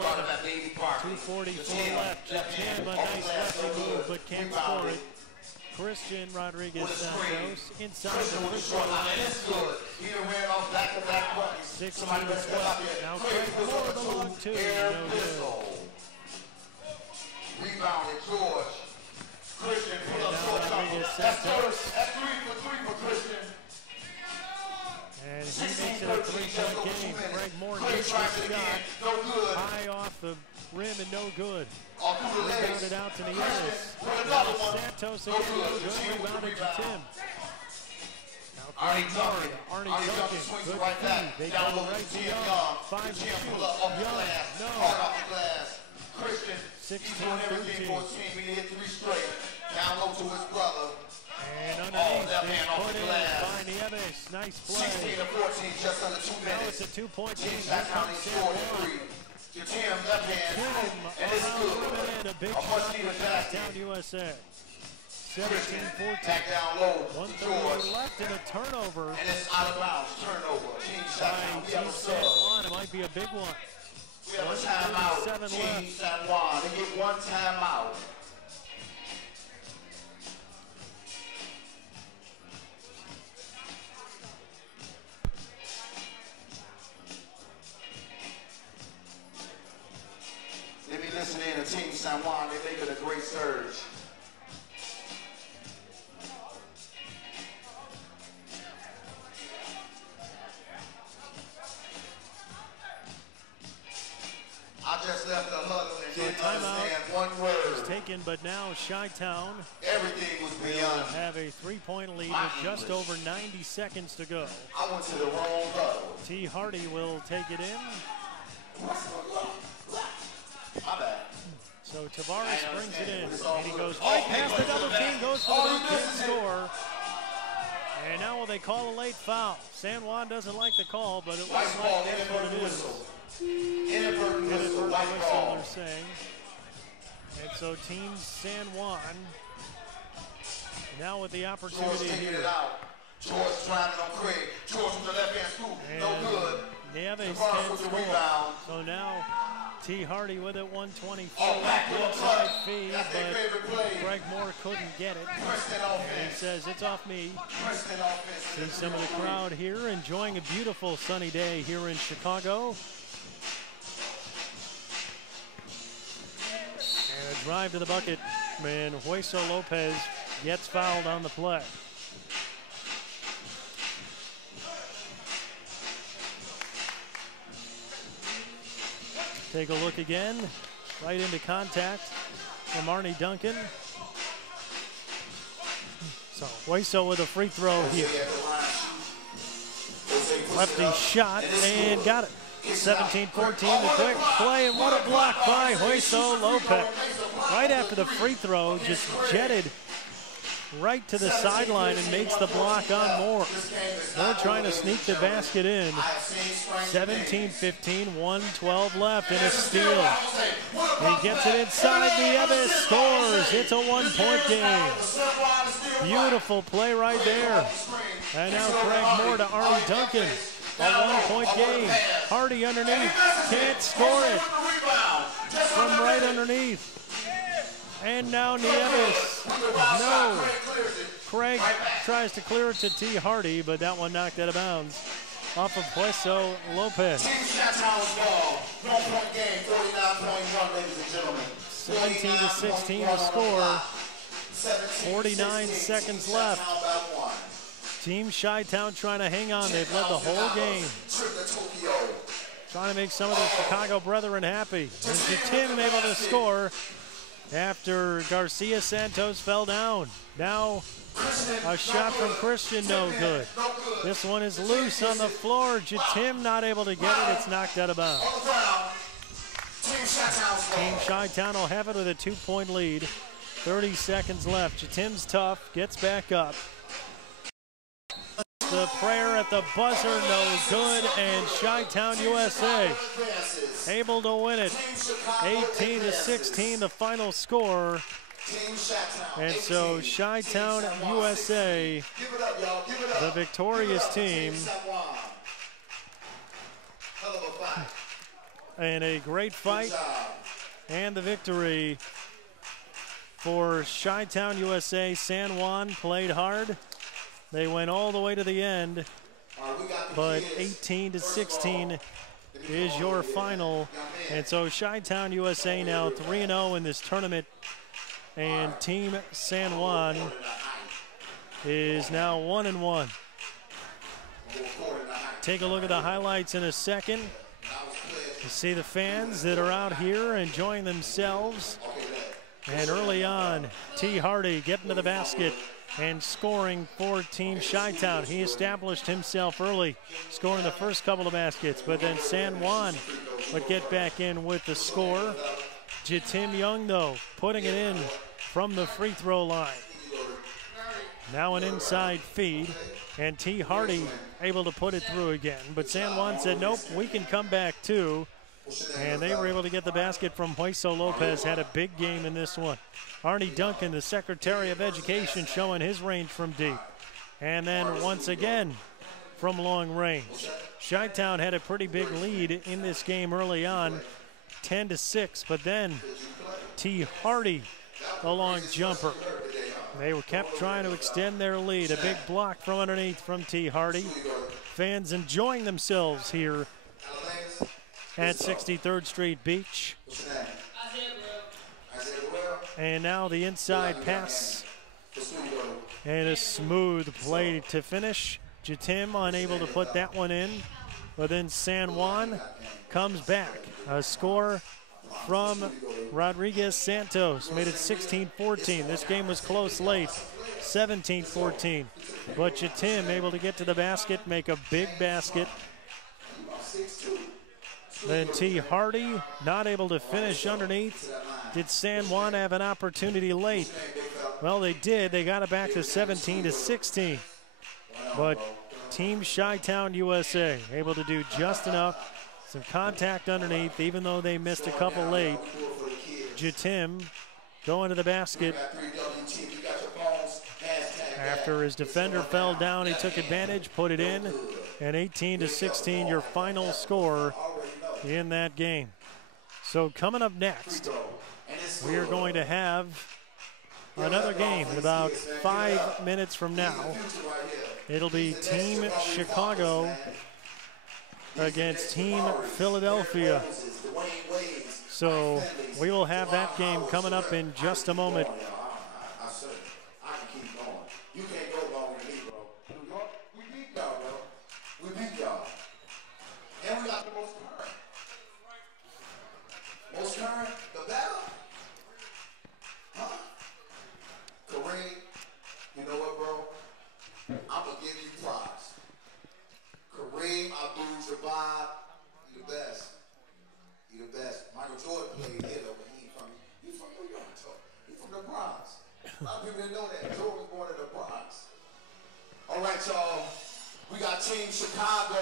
2:44 left. Jatim, a nice lefty move, but can't score it. Christian Rodriguez Santos inside the free throw line. 16-12. Now Craig Moore the long two. No good. Rebounded George. Christian and now Rodriguez Santos. And he makes it a 3-point game. Craig Moore needs the shot. High off the rim and no good. Rebounded out to Nieves. Santos again, no good. Rebounded to Tim. Arnie Duncan. Good feed. They go right to Young. 5 to shoot. Young, no. 16-13. We hit 3 straight. Down low to his brother. And underneath, they put in by Nieves. Nice play. 16-14, just under 2 minutes. Now it's a 2-point game. Shytown scored 3. Tim left hand, and it's good. A big shot for Shytown USA. 17-14. Back down low. 1:30 left and a turnover. And it's out of bounds. Turnover. Team Shytown. We have a San sub. Juan. It might be a big one. We have a timeout. Team San Juan. They get 1 timeout. Let me listen in to Team San Juan. They're making a great surge. I just left the huddle and didn't understand one word. Taken, but now Shytown Everything was beyond. have a 3-point lead with just over 90 seconds to go. I went to the wrong huddle. T. Hardy will take it in. My bad. So Tavares brings it in, and he goes right past the double team, goes for the big score. And now will they call a late foul? San Juan doesn't like the call, but it looks like that's what it is. Inadvertent whistle, white ball. They're saying. And so Team San Juan now with the opportunity George taking here. it out. George driving on Craig. George from the left hand scoop. No good. Nieves Tavares can't with the score. rebound. So now T. Hardy with it, 124. Back to the Inside front. feed, That's their but favorite play. Greg Moore couldn't get it. Preston And he offense. says, it's off me. Preston offense. See some of the crowd here enjoying a beautiful sunny day here in Chicago. And a drive to the bucket. Man, Hueso Lopez gets fouled on the play. Take a look again. Right into contact from Arnie Duncan. So Hueso with a free throw here. Lefty shot and got it. 17-14, the quick play, and what a block by Hueso Lopez. Right after the free throw, just jetted right to the sideline and makes the block on Moore. They're trying to sneak the basket in. 17-15, 1:12 left, and a steal. He gets it inside, Nieves scores. It's a 1-point game. Beautiful play right there. And now Craig Moore to Arnie Duncan. A 1-point game. Hardy underneath. Can't score it. From right underneath. And now Nieves. No. Craig tries to clear it to T. Hardy, but that one knocked out of bounds. Off of Hueso Lopez. 17-16 the score. 49 seconds left. Team Shytown trying to hang on. They've led the whole game. Trying to make some of their Chicago brethren happy. And Tim able to score after Garcia Santos fell down. Now a shot from Christian, no good. This one is loose on the floor. Jatim not able to get it. It's knocked out of bounds. Team Shytown will have it with a 2-point lead. 30 seconds left. Jatim's tough, gets back up. The prayer at the buzzer, no good, and Shytown USA able to win it. 18-16, the final score. And so Shytown USA, the victorious team. And a great fight and the victory for Shytown USA. San Juan played hard. They went all the way to the end, but 18-16 is your final. And so Shytown USA now 3-0 in this tournament, and Team San Juan is now 1-1. Take a look at the highlights in a second. You see the fans that are out here enjoying themselves. And early on, T. Hardy getting to the basket and scoring for Team Shytown. He established himself early, scoring the first couple of baskets, but then San Juan would get back in with the score. Jatim Young, though, putting it in from the free throw line. Now an inside feed, and T. Hardy able to put it through again. But San Juan said, nope, we can come back too. And they were able to get the basket from Hueso Lopez, had a big game in this one. Arnie Duncan, the Secretary of Education, showing his range from deep. And then once again from long range. Shytown had a pretty big lead in this game early on, 10-6, but then T. Hardy, a long jumper. They were kept trying to extend their lead. A big block from underneath from T. Hardy. Fans enjoying themselves here at 63rd Street Beach. And now the inside pass. And a smooth play to finish. Jatim unable to put that one in. But then San Juan comes back. A score from Rodriguez Santos made it 16-14. This game was close late, 17-14. But Jatim able to get to the basket, make a big basket. Then T. Hardy not able to finish underneath. Did San Juan have an opportunity late? Well, they did. They got it back to 17-16. But Team Shytown USA able to do just enough. Some contact underneath, even though they missed a couple late. Jatim going to the basket. After his defender fell down, he took advantage, put it in, and 18-16, your final score in that game. So coming up next, we are going to have another game in about 5 minutes from now. It'll be Team Chicago against Team Philadelphia. So we will have that game coming up in just a moment. You can't go wrong with me, bro. We beat y'all, bro. We beat y'all. And we got the most current. Most current, the better. Huh? Kareem, you know what, bro? I'm going to give you props. Kareem Abdul-Jabbar, you the best. You the best. Michael Jordan played here, though, but he from New York, so he from the Bronx. A lot of people didn't know that. Jordan was born in the Bronx. All right, y'all. We got Team Chicago.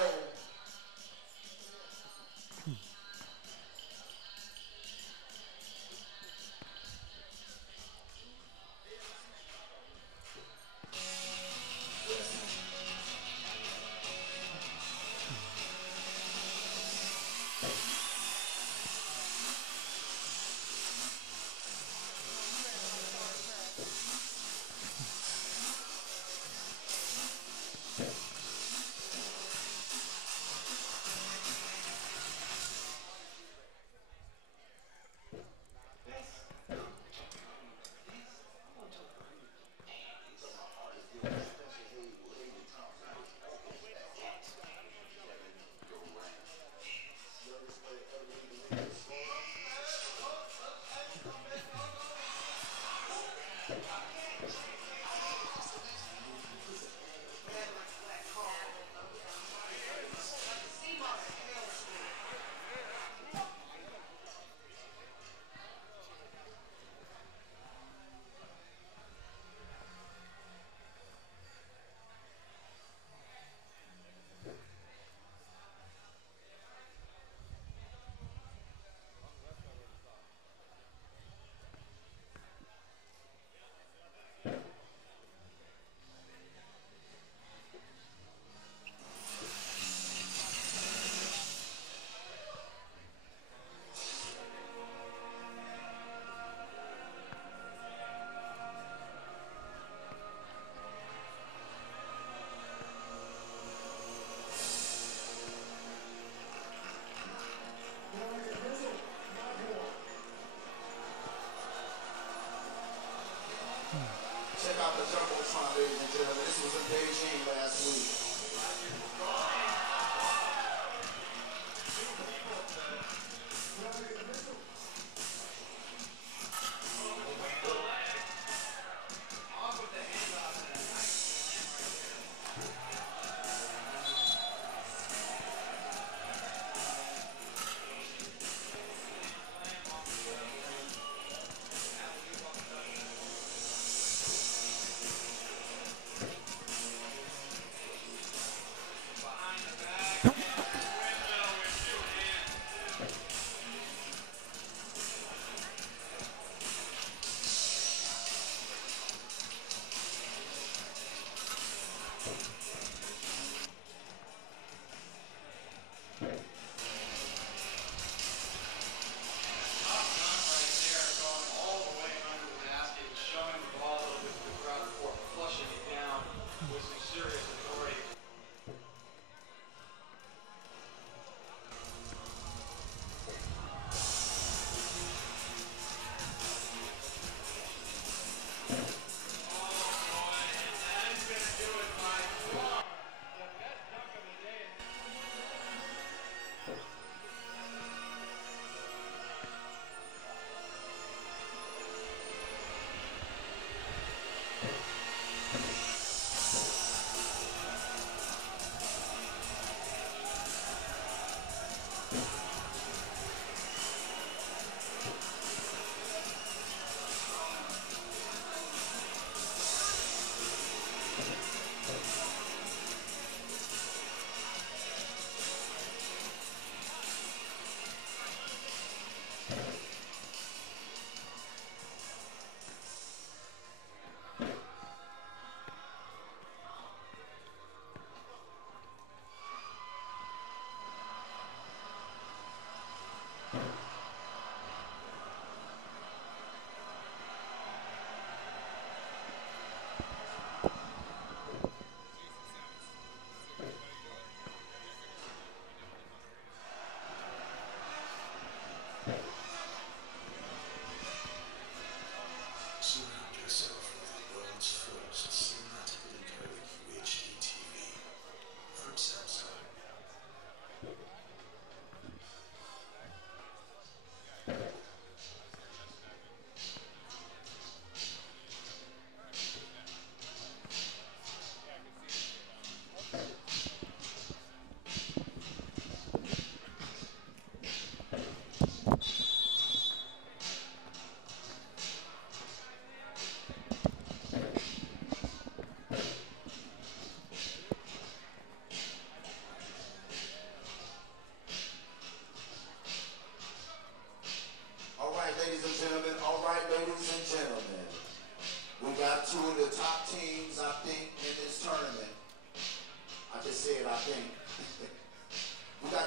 Check out the Jumbotron, ladies and gentlemen. This was in Beijing last week.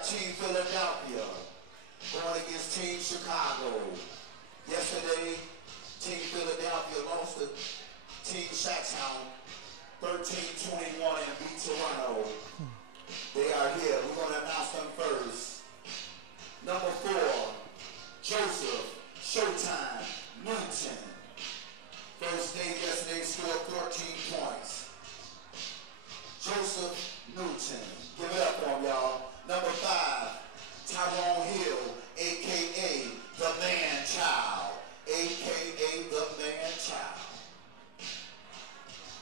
Team Philadelphia going against Team Chicago. Yesterday, Team Philadelphia lost to Team Shytown 13-21 and beat Toronto. They are here. We're going to announce them first. Number 4, Joseph Showtime Newton. First day yesterday scored 13 points. Joseph Newton. Give it up for him, y'all. Number 5, Tyrone Hill, a.k.a. the Man-Child. A.k.a. the Man-Child.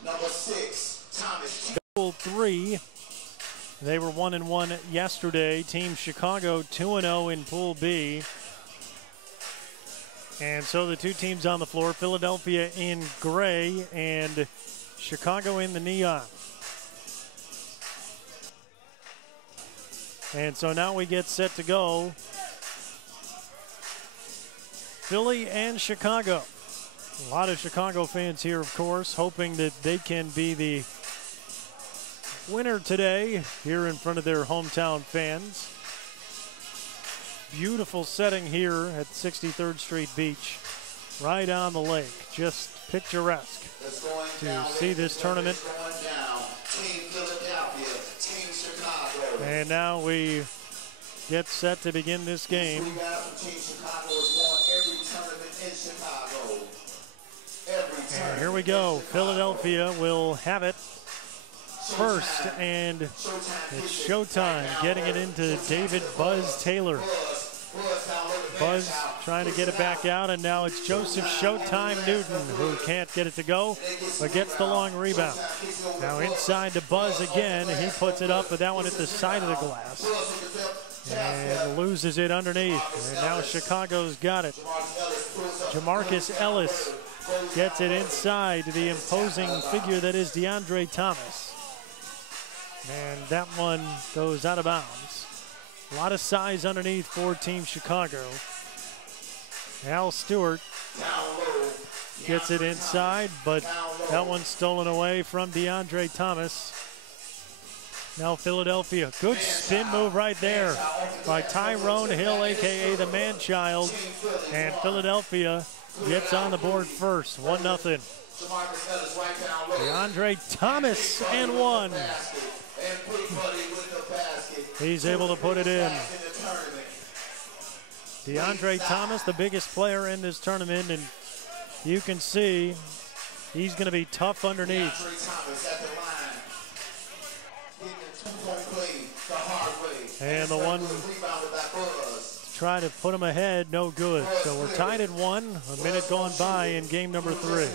Number 6, Thomas T. Pool 3. They were 1-1 yesterday. Team Chicago 2-0 in Pool B. And so the two teams on the floor, Philadelphia in gray and Chicago in the neon. And so now we get set to go. Philly and Chicago. A lot of Chicago fans here, of course, hoping that they can be the winner today here in front of their hometown fans. Beautiful setting here at 63rd Street Beach, right on the lake. Just picturesque to see this tournament. And now we get set to begin this game. And here we go. Philadelphia will have it first, and it's Showtime getting it into David Buzz Taylor. Buzz trying to get it back out, and now it's Joseph Showtime Newton who can't get it to go, but gets the long rebound. Now inside to Buzz again. He puts it up, but that one at the side of the glass. And loses it underneath. And now Chicago's got it. Jamarcus Ellis gets it inside to the imposing figure that is DeAndre Thomas. And that one goes out of bounds. A lot of size underneath for Team Chicago. Al Stewart gets it inside, but that one's stolen away from DeAndre Thomas. Now Philadelphia, good spin move right there by Tyrone Hill, AKA the man-child. And Philadelphia gets on the board first, 1-0. DeAndre Thomas and one. He's able to put it in. DeAndre Thomas, the biggest player in this tournament, and you can see he's going to be tough underneath. And the one try to put him ahead, no good. So we're tied at 1, a minute gone by in game number 3.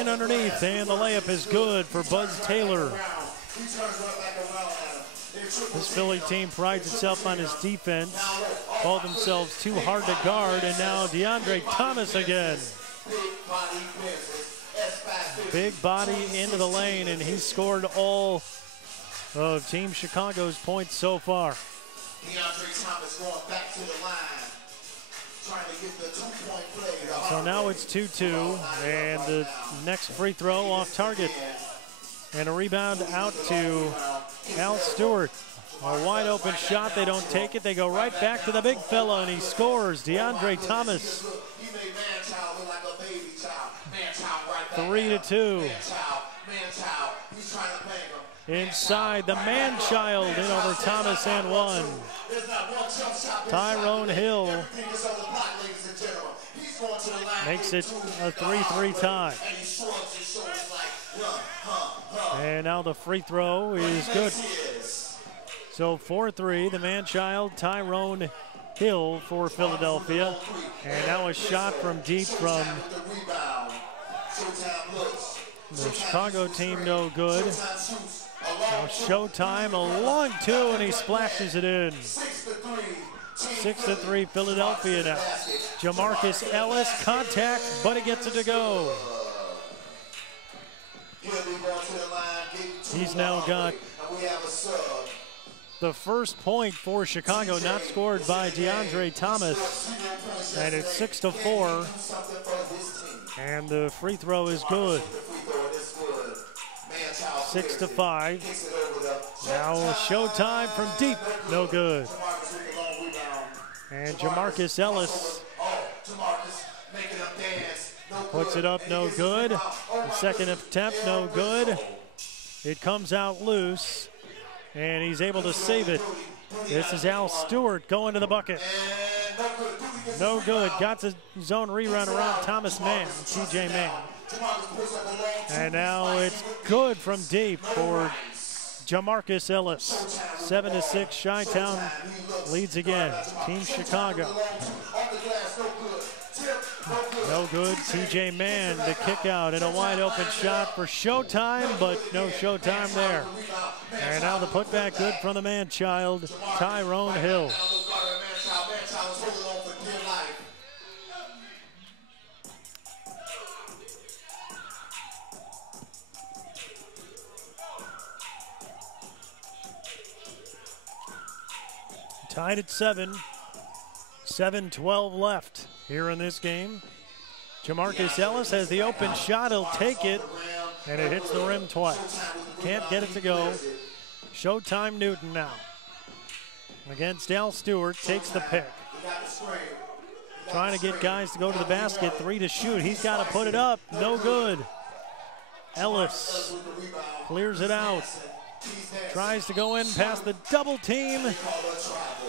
In underneath, and the layup is good for Buzz Taylor. This Philly team prides itself on its defense, called themselves too hard to guard, and now DeAndre Thomas again. Big body into the lane, and he scored all of Team Chicago's points so far. DeAndre Thomas going back to the line, trying to get the 2-point play. So now it's 2-2, and the next free throw off target. And a rebound out to Al Stewart. A wide open shot, they don't take it. They go right back to the big fella, and he scores. DeAndre Thomas. 3-2. Inside, the man-child in over Thomas and one. Tyrone Hill makes it a 3-3 tie. And now the free throw is good. So 4-3, the man-child, Tyrone Hill for Philadelphia. And now a shot from deep from the Chicago team, no good. Now Showtime, a long two, and he splashes it in. 6-3 Philadelphia now. Jamarcus Ellis, contact, but he gets it to go. He's now got the first point for Chicago, not scored by DeAndre Thomas. And it's 6-4. And the free throw is good. 6-5. Now Showtime from deep, no good. And Jamarcus Ellis puts it up, no good. The second attempt, no good. It comes out loose, and he's able to save it. This is Al Stewart going to the bucket. No good. Got his own rerun around Thomas Mann, TJ Mann. And now it's good from deep for Jamarcus Ellis. 7-6, Shytown leads again. Team Chicago. No good. TJ Mann, the kick out and a wide open shot for Showtime, but no Showtime there. And now the putback good from the man-child, Tyrone Hill. Tied at 7. 7-12 left here in this game. Jamarcus Ellis has the open shot. He'll take it, and it hits the rim twice. Can't get it to go. Showtime Newton now. Against Al Stewart, takes the pick. Trying to get guys to go to the basket. 3 to shoot. He's got to put it up. No good. Ellis clears it out. Tries to go in past the double team,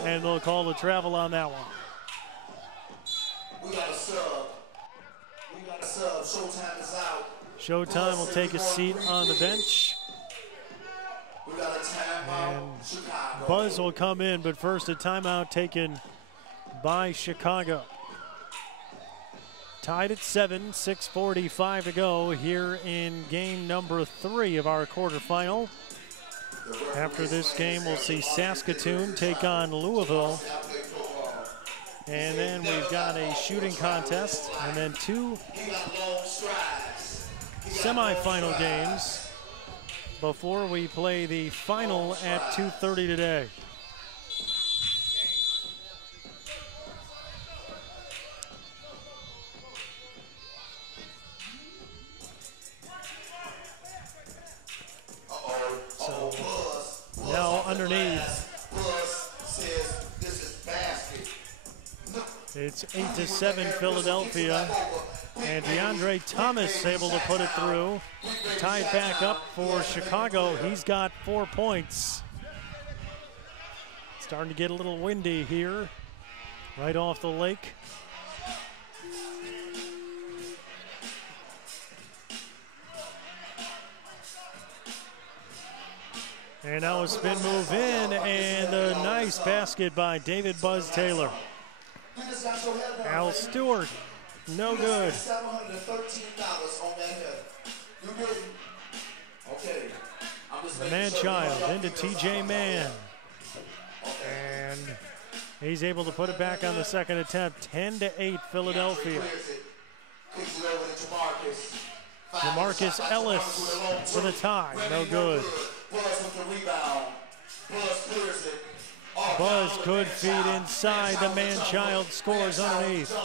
and they'll call the travel on that one. We got a sub. Showtime is out. Showtime will take a seat on the bench. And Buzz will come in, but first a timeout taken by Chicago. Tied at 7, 6:45 to go here in game number 3 of our quarterfinal. After this game, we'll see Saskatoon take on Louisville. And then we've got a shooting contest and then 2 semifinal games before we play the final at 2:30 today. Now underneath, it's 8-7 Philadelphia, and DeAndre Thomas able to put it through. Tied back up for Chicago. He's got 4 points. Starting to get a little windy here, right off the lake. And now a spin move in, and a nice basket by David Buzz Taylor. Al Stewart, no good. The man-child into TJ Mann. And he's able to put it back on the second attempt. 10-8 Philadelphia. DeMarcus Ellis for the tie, no good. Buzz could feed inside. The man-child scores underneath.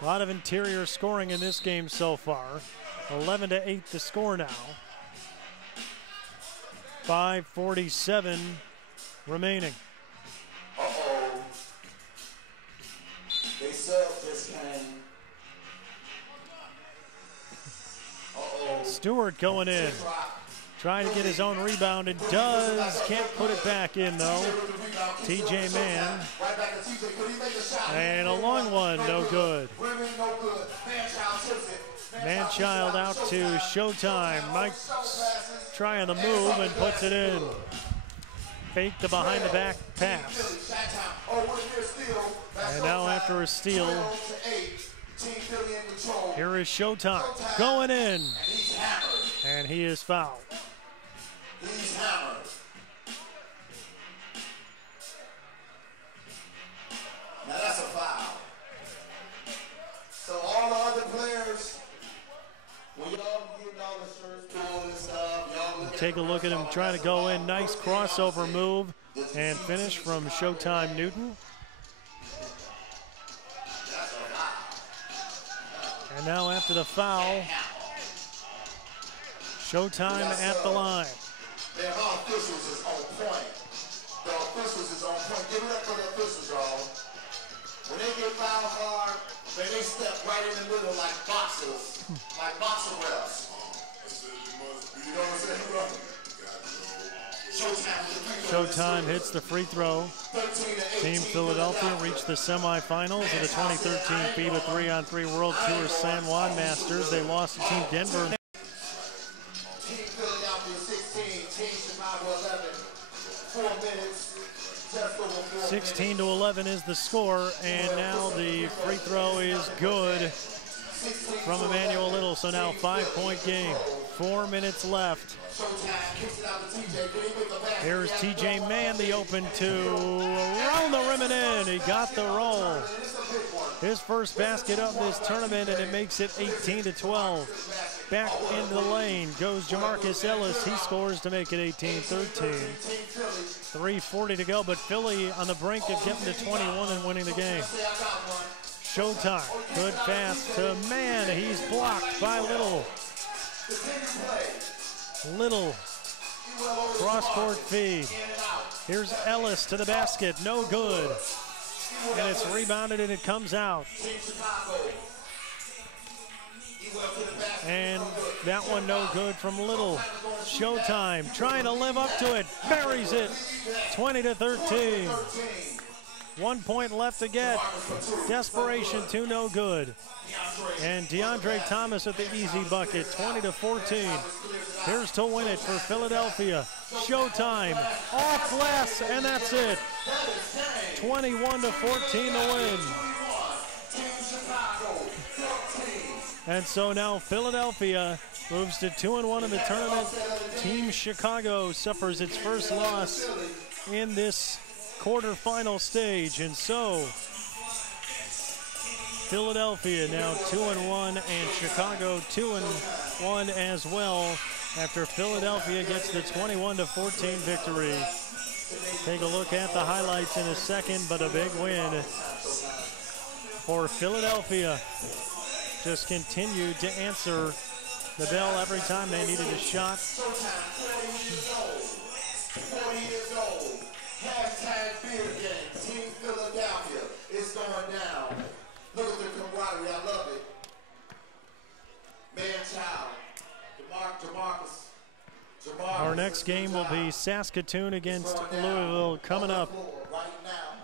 A lot of interior scoring in this game so far. 11-8 the score now. 5:47 remaining. They subbed this game. Stewart going in. Trying to get his own rebound and does. Can't put it back in though. TJ Mann. And a long one, no good. Man-child out to Showtime. Mike's trying the move and puts it in. Fake the behind the back pass. And now after a steal, here is Showtime going in. And he is fouled. He's hammered. Now that's a foul. So all the other players, when y'all get all the shirts pulled and stuff, y'all take a look at him trying to go in. Nice crossover move and finish from Showtime Newton. And now after the foul, Showtime at the line. The officials is on point. The officials is on point. Give it up for the officials, y'all. When they get foul hard, they step right in the middle like boxers, like boxer refs. You know what I'm saying? Showtime hits the free throw. Team Philadelphia reached the semifinals of the 2013 FIBA 3x3 World Tour San Juan Masters. They lost to Team Denver. 16-11 is the score, and now the free throw is good from Emmanuel Little. So now 5-point game, 4 minutes left. Here's TJ Mann, the open two, around the rim and in. He got the roll. His first basket of this tournament, and it makes it 18-12. Back into the lane goes Jamarcus Ellis. He scores to make it 18-13. 3:40 to go, but Philly on the brink of getting to 21 and winning the game. Showtime, good pass to Mann. He's blocked by Little. Little, cross-court feed. Here's Ellis to the basket, no good. And it's rebounded and it comes out. And that one no good from Little. Showtime trying to live up to it, buries it. 20-13. 1 point left to get. Desperation, 2 no good. And DeAndre Thomas at the easy bucket, 20-14. Here's to win it for Philadelphia. Showtime off glass, and that's it. 21-14 to win. And so now Philadelphia moves to 2-1 in the tournament. Team Chicago suffers its first loss in this quarterfinal stage. And so Philadelphia now 2-1 and Chicago 2-1 as well after Philadelphia gets the 21-14 victory. Take a look at the highlights in a second, but a big win for Philadelphia. Just continued to answer the bell every time they needed a shot. 40 years old. Hashtag beer game. Team Philadelphia. It's going down. Look at the camaraderie. I love it. Man-child. Jamarcus. Our next game will be Saskatoon against Louisville coming up. Right now,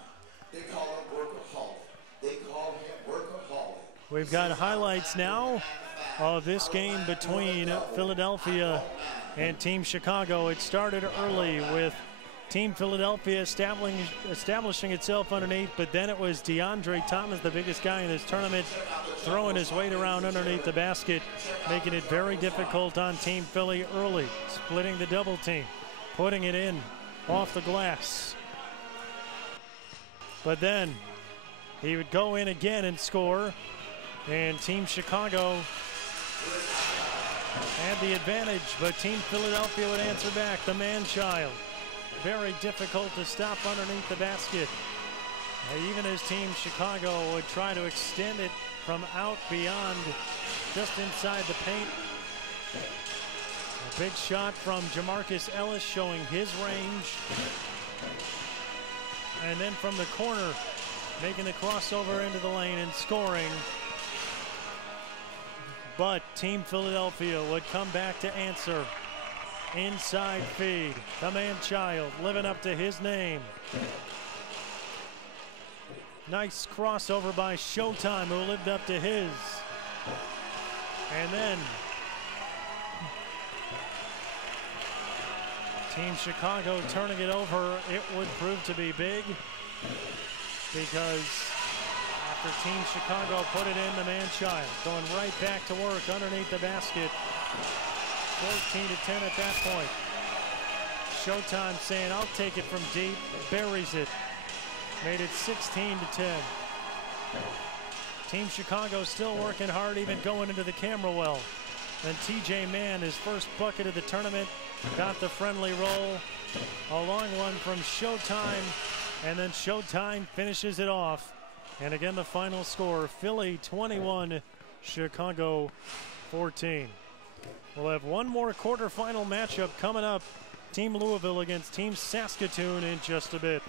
they call him workaholic. They call him workaholic. We've got highlights now of this game between Philadelphia and Team Chicago. It started early with Team Philadelphia establishing itself underneath, but then it was DeAndre Thomas, the biggest guy in this tournament, throwing his weight around underneath the basket, making it very difficult on Team Philly early, splitting the double team, putting it in off the glass. But then he would go in again and score, and Team Chicago had the advantage, but Team Philadelphia would answer back, the man-child. Very difficult to stop underneath the basket. Even as Team Chicago would try to extend it from out beyond, just inside the paint. A big shot from Jamarcus Ellis showing his range. And then from the corner, making the crossover into the lane and scoring. But Team Philadelphia would come back to answer. Inside feed, the man-child living up to his name. Nice crossover by Showtime, who lived up to his. And then Team Chicago turning it over. It would prove to be big because after Team Chicago put it in, the man-child going right back to work underneath the basket. 14-10 at that point. Showtime saying, I'll take it from deep, buries it. Made it 16-10. Team Chicago still working hard, even going into the camera well. Then TJ Mann, his first bucket of the tournament, got the friendly roll. A long one from Showtime, and then Showtime finishes it off. And again, the final score, Philly 21, Chicago 14. We'll have one more quarterfinal matchup coming up. Team Louisville against Team Saskatoon in just a bit.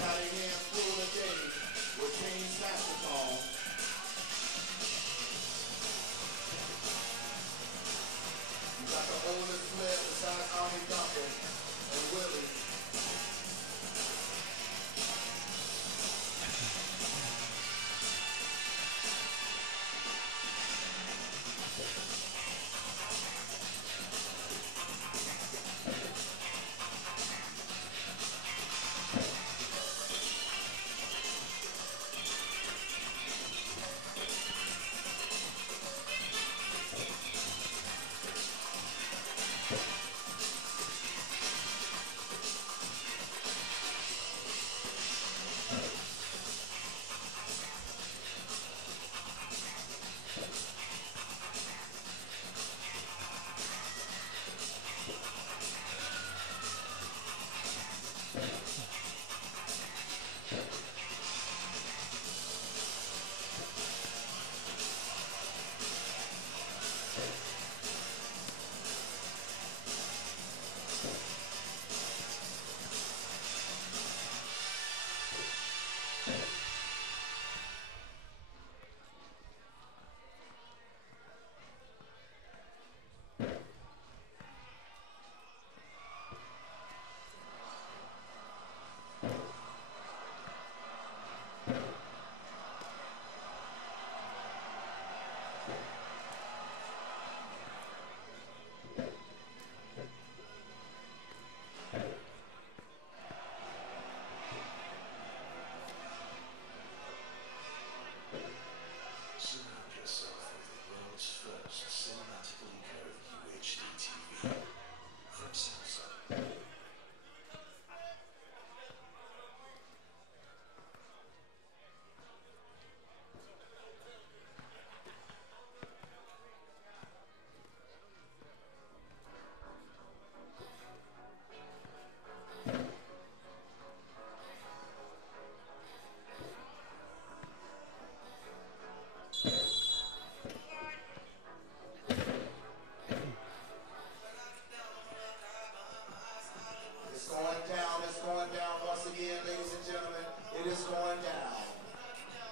got a hands full today with Team Saskatoon. You got the oldest player besides Army Duncan and Willie.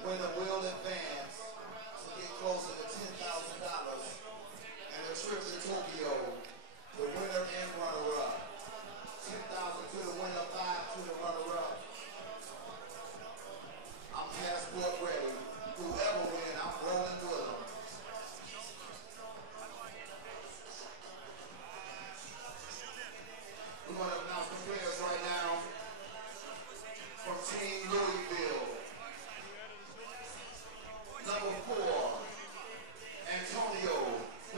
Winner will advance to get closer to $10,000 and a trip to Tokyo. The winner and runner-up. 10,000 to the winner, 5 to the runner-up. I'm passport ready. Whoever wins, I'm rolling with them. We're going to announce the players right now from Team Louisville. Number 4, Antonio,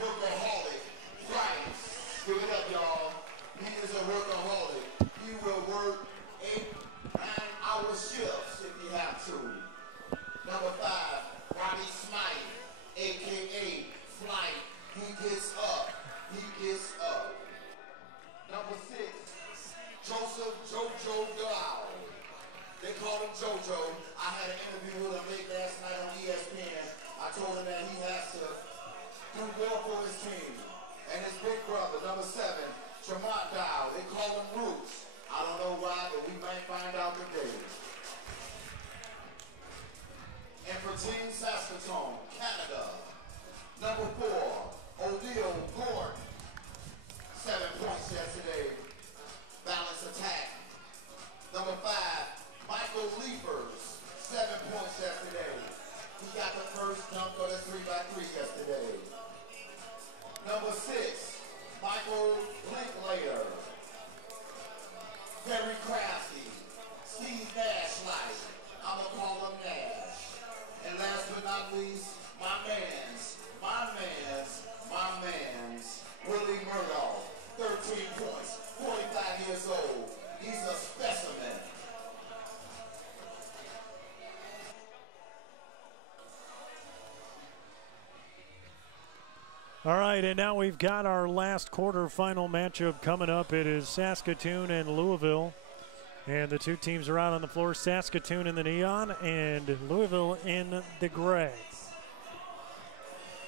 workaholic, Price. Give it up, y'all. He is a workaholic. He will work 8, 9-hour shifts if he have to. Number 5, Robbie Smythe, a.k.a. Flight. He gets up. He gets up. Number 6, Joseph Jojo Dow. They call him JoJo. I had an interview with him late last night on ESPN. I told him that he has to do more for his team. And his big brother, number 7, Tremont Dow. They call him Roots. I don't know why, but we might find out today. And for Team Saskatoon, Canada, number 4, Odile Gordon. 7 points yesterday. Balance attack. Number 5, Michael Leapers, 7 points yesterday. He got the first dunk on the 3x3 yesterday. Number 6, Michael Linklater. Very crafty. Steve Nash like. I'm going to call him Nash. And last but not least, my man's, Willie Murdoch. 13 points, 45 years old. He's a specimen. All right, and now we've got our last quarterfinal matchup coming up. It is Saskatoon and Louisville. And the two teams are out on the floor, Saskatoon in the neon and Louisville in the gray.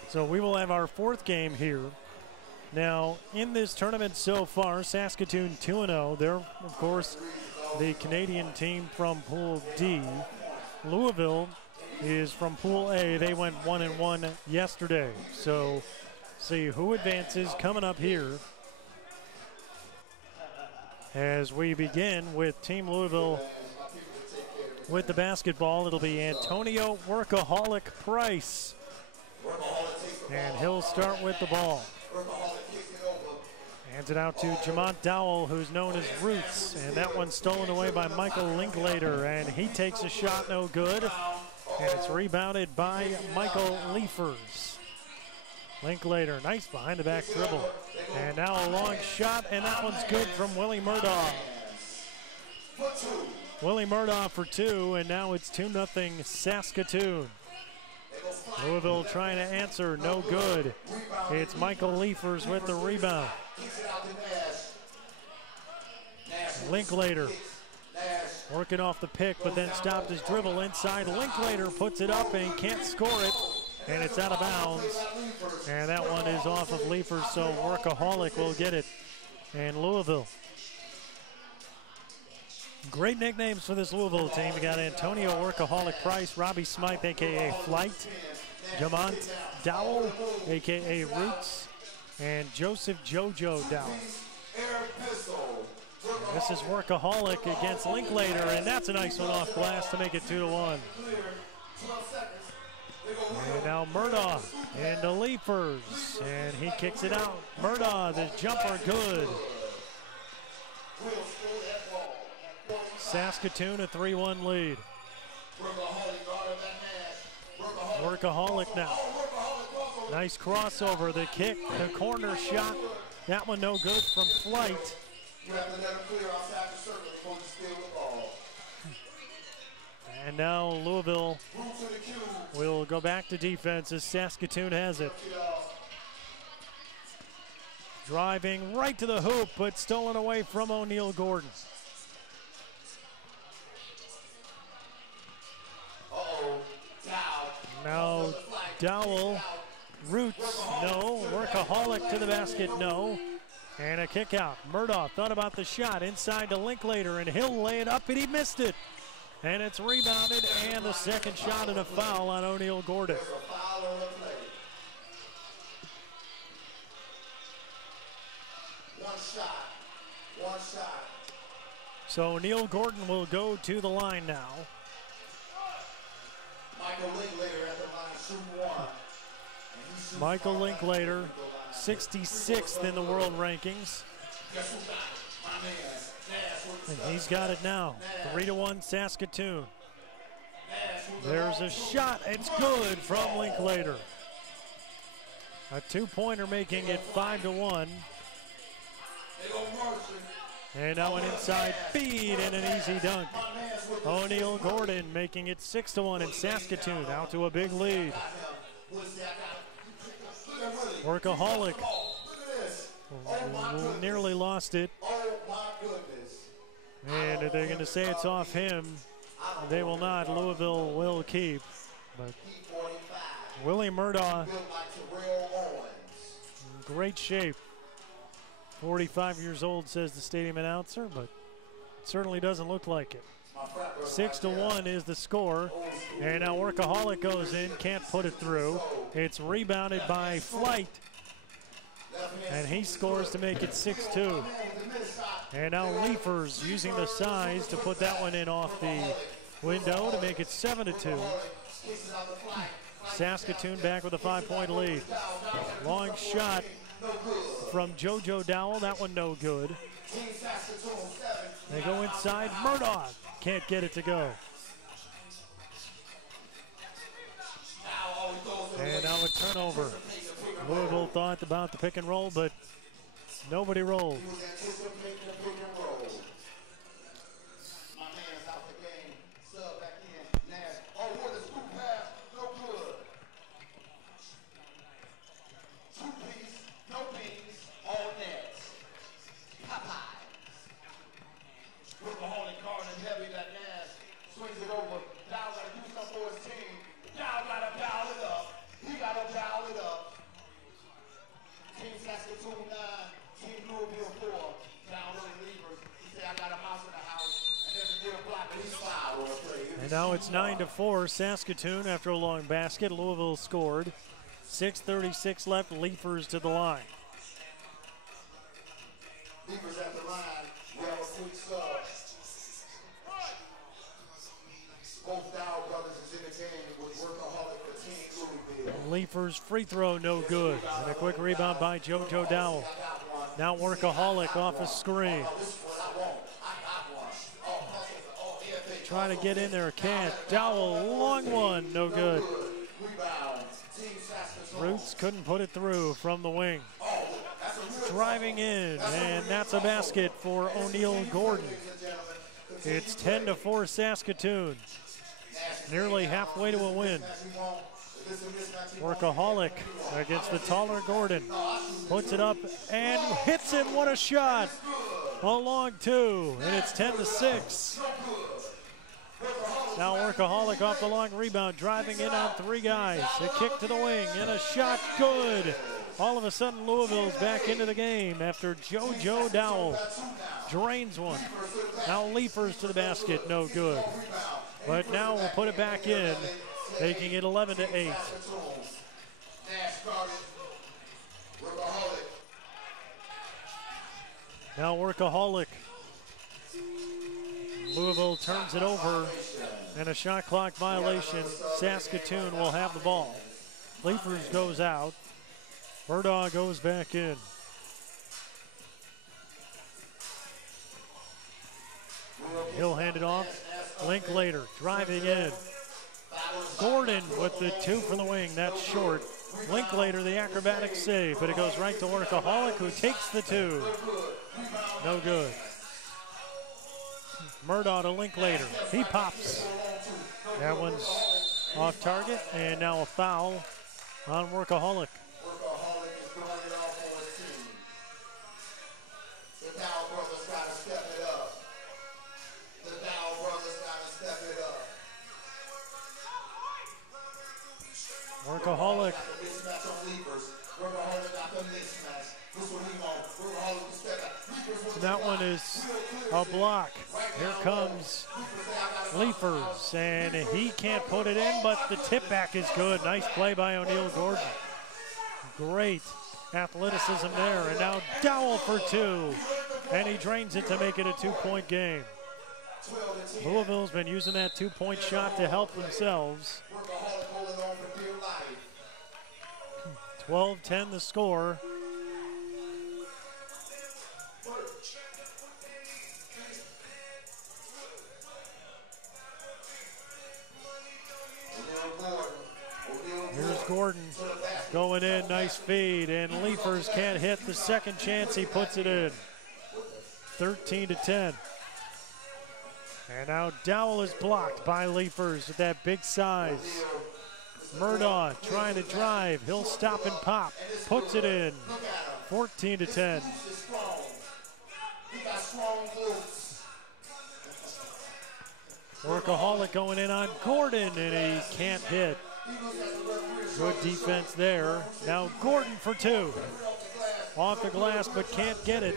So we will have our 4th game here. Now, in this tournament so far, Saskatoon 2-0. They're, of course, the Canadian team from Pool D. Louisville is from Pool A. They went 1-1 yesterday. So see who advances coming up here as we begin with Team Louisville with the basketball. It'll be Antonio Workaholic Price, and he'll start with the ball. Hands it out to Jamont Dowell, who's known as Roots, and that one's stolen away by Michael Linklater, and he takes a shot, no good, and it's rebounded by Michael Liefers. Linklater, nice behind the back dribble, and now a long shot, and that one's good from Willie Murdaugh. Willie Murdaugh for two, and now it's 2-0 Saskatoon. Louisville trying to answer, no good. It's Michael Liefers with the rebound. Linklater working off the pick, but then stopped his dribble inside. Linklater puts it up, and he can't score it, and it's out of bounds. And that one is off of Liefers, so Workaholic will get it. And Louisville. Great nicknames for this Louisville team. We got Antonio Workaholic Price, Robbie Smythe, a.k.a. Flight, Jamont Dowell, a.k.a. Roots, and Joseph Jojo Dowell. This is Workaholic against Linklater, and that's a nice one off glass to make it 2-1. And now Murdaugh into Liefers, and he kicks it out. Murdaugh, the jumper good. Saskatoon a 3-1 lead. Workaholic now. Nice crossover, the kick, the corner shot. That one no good from Flight. And now Louisville will go back to defense as Saskatoon has it. Driving right to the hoop, but stolen away from O'Neal Gordon. Now Dowell, Roots, no. Workaholic to the basket, no. And a kick out. Murdaugh thought about the shot inside to Linklater, and he'll lay it up, and he missed it. And it's rebounded, and the second shot and a foul on O'Neal Gordon. One shot. So O'Neal Gordon will go to the line now. Michael Linklater, 66th in the world rankings. And he's got it now. 3-1 Saskatoon. There's a shot. It's good from Linklater. A two-pointer making it 5-1. And now an inside feed and an easy dunk. O'Neal Gordon making it 6-1 in Saskatoon, out to a big lead. Workaholic nearly lost it. And if they're going to say it's off him, they will not. Louisville will keep. But Willie Murdaugh, in great shape. 45 years old, says the stadium announcer, but it certainly doesn't look like it. 6-1 is the score, and now Workaholic goes in, can't put it through. It's rebounded by Flight, and he scores to make it 6-2. And now Liefers using the size to put that one in off the window to make it 7-2. Saskatoon back with a 5-point lead. Long shot from Jojo Dowell, that one no good. They go inside, Murdaugh can't get it to go. And now a turnover. Louisville thought about the pick and roll, but nobody rolled. And now it's 9-4 Saskatoon after a long basket. Louisville scored. 6:36 left, Leafers to the line. Leafers at the line, we have a quick sub. Both Dow brothers is in the game with workaholic for Team Louisville. Leafers free throw no good. And a quick rebound by JoJo Dowell. Now workaholic off a screen. Trying to get in there, can't. Dowell, long one, no good. Roots couldn't put it through from the wing. Driving in, and that's a basket for O'Neal Gordon. It's 10-4 Saskatoon. Nearly halfway to a win. Workaholic against the taller Gordon. Puts it up and hits it. What a shot. A long two, and it's 10-6. Now Workaholic off the long rebound, driving in on three guys. A kick to the wing and a shot good. All of a sudden Louisville's back into the game after JoJo Dowell drains one. Now Leafers to the basket, no good. But now we'll put it back in, making it 11-8. Now Workaholic. Louisville turns it over, and a shot clock violation. Saskatoon will have the ball. Leafers goes out. Murdaugh goes back in. He'll hand it off. Linklater driving in. Gordon with the two from the wing. That's short. Linklater, the acrobatic save, but it goes right to Workaholic, who takes the two. No good. Murdaugh to Linklater. He pops. That one's off target, and now a foul on Workaholic. Workaholic is throwing it off for his team. The Dow brothers got to step it up. The Dow brothers got to step it up. Workaholic. Mismatch on Leafers. Workaholic got the mismatch. This one he wants. Workaholic to step up. That one is a block. Here comes Leafers, and he can't put it in, but the tip back is good. Nice play by O'Neal Gordon. Great athleticism there, and now Dowell for two, and he drains it to make it a two-point game. Louisville's been using that two-point shot to help themselves. 12-10 the score. Here's Gordon going in, nice feed, and Leafers can't hit the second chance. He puts it in. 13-10. And now Dowell is blocked by Leafers with that big size. Murdaugh trying to drive. He'll stop and pop. Puts it in. 14-10. Workaholic going in on Gordon, and he can't hit. Good defense there. Now Gordon for two. Off the glass, but can't get it.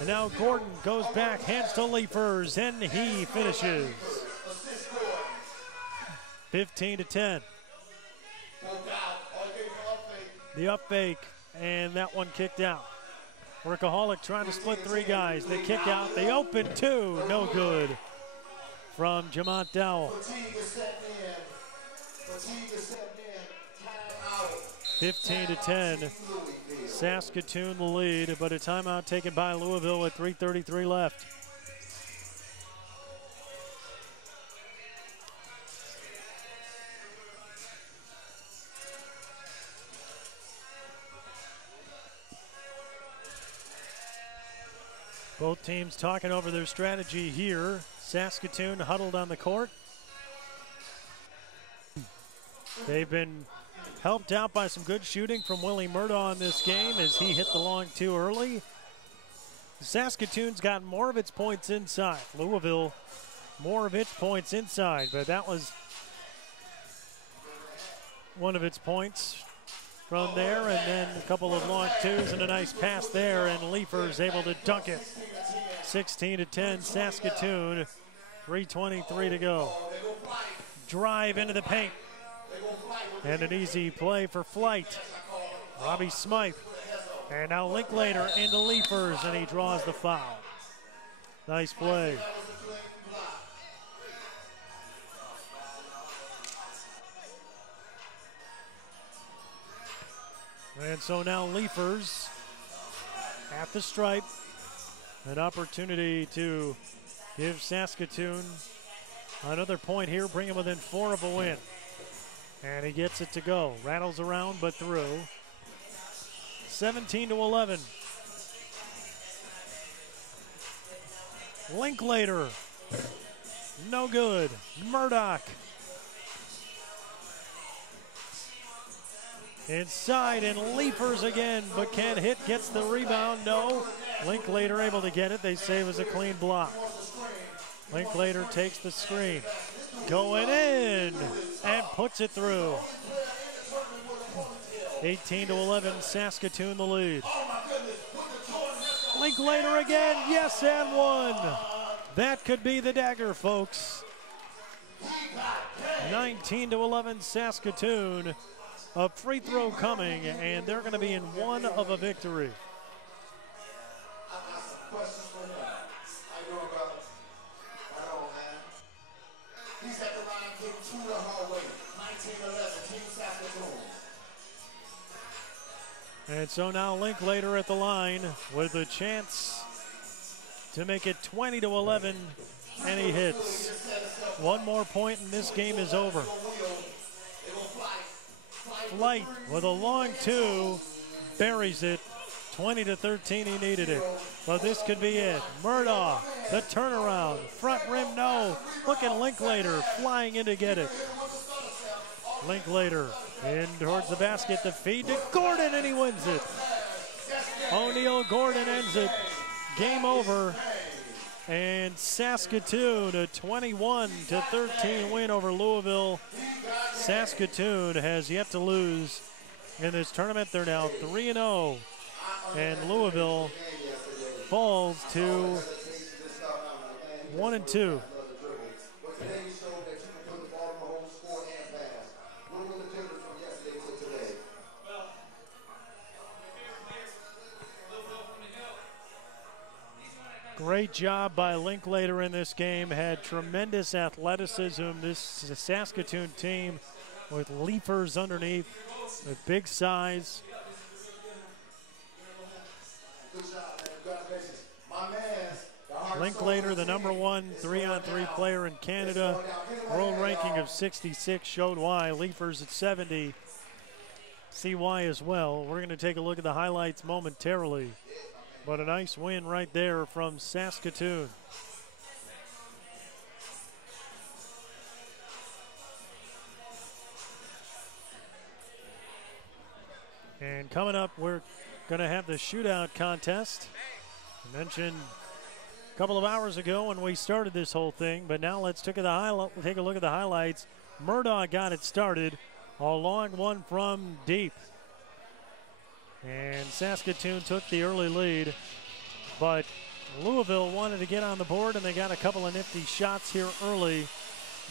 And now Gordon goes back, hands to Leafers, and he finishes. 15-10. The up fake, and that one kicked out. Workaholic trying to split three guys. They kick out, they open two, no good. From Jamont Dowell. 15-10. Saskatoon the lead, but a timeout taken by Louisville with 3:33 left. Both teams talking over their strategy here. Saskatoon huddled on the court. They've been helped out by some good shooting from Willie Murdaugh in this game as he hit the long two early. Saskatoon's got more of its points inside. Louisville, more of its points inside, but that was one of its points from there, and then a couple of long twos and a nice pass there, and Leafers able to dunk it. 16-10 Saskatoon. 3:23 to go. Drive into the paint. And an easy play for Flight. Robbie Smythe. And now Linklater into Leafers, and he draws the foul. Nice play. And so now Leafers at the stripe. An opportunity to give Saskatoon another point here, bring him within 4 of a win. And he gets it to go. Rattles around, but through. 17-11. Linklater. No good. Murdoch. Inside and Leafers again, but can't hit. Gets the rebound. No. Linklater able to get it. They say it was a clean block. Linklater takes the screen. Going in and puts it through. 18-11, Saskatoon the lead. Linklater again, yes, and one. That could be the dagger, folks. 19-11, Saskatoon. A free throw coming, and they're going to be in one of a victory. He's at the line, getting to the hallway. 19-11, Team Saskatoon. And so now Linklater at the line with a chance to make it 20-11, and he hits. One more point, and this game is over. Flight with a long two, buries it. 20-13, he needed it. But this could be it. Murdoch, the turnaround. Front rim, no. Look at Linklater flying in to get it. Linklater in towards the basket. The feed to Gordon, and he wins it. O'Neal Gordon ends it. Game over. And Saskatoon, a 21-13 win over Louisville. Saskatoon has yet to lose in this tournament. They're now 3-0. And Louisville falls to 1-2. Great job by Linklater in this game. Had tremendous athleticism. This is a Saskatoon team with leapers underneath, with big size. Linklater, the #1 3-on-3 player in Canada. World ranking of 66 showed why. Leafers at 70. See why as well. We're going to take a look at the highlights momentarily. But a nice win right there from Saskatoon. And coming up, we're going to have the shootout contest. I mentioned a couple of hours ago when we started this whole thing, but now let's take a look at the highlights. Murdoch got it started. A long one from deep. And Saskatoon took the early lead, but Louisville wanted to get on the board, and they got a couple of nifty shots here early.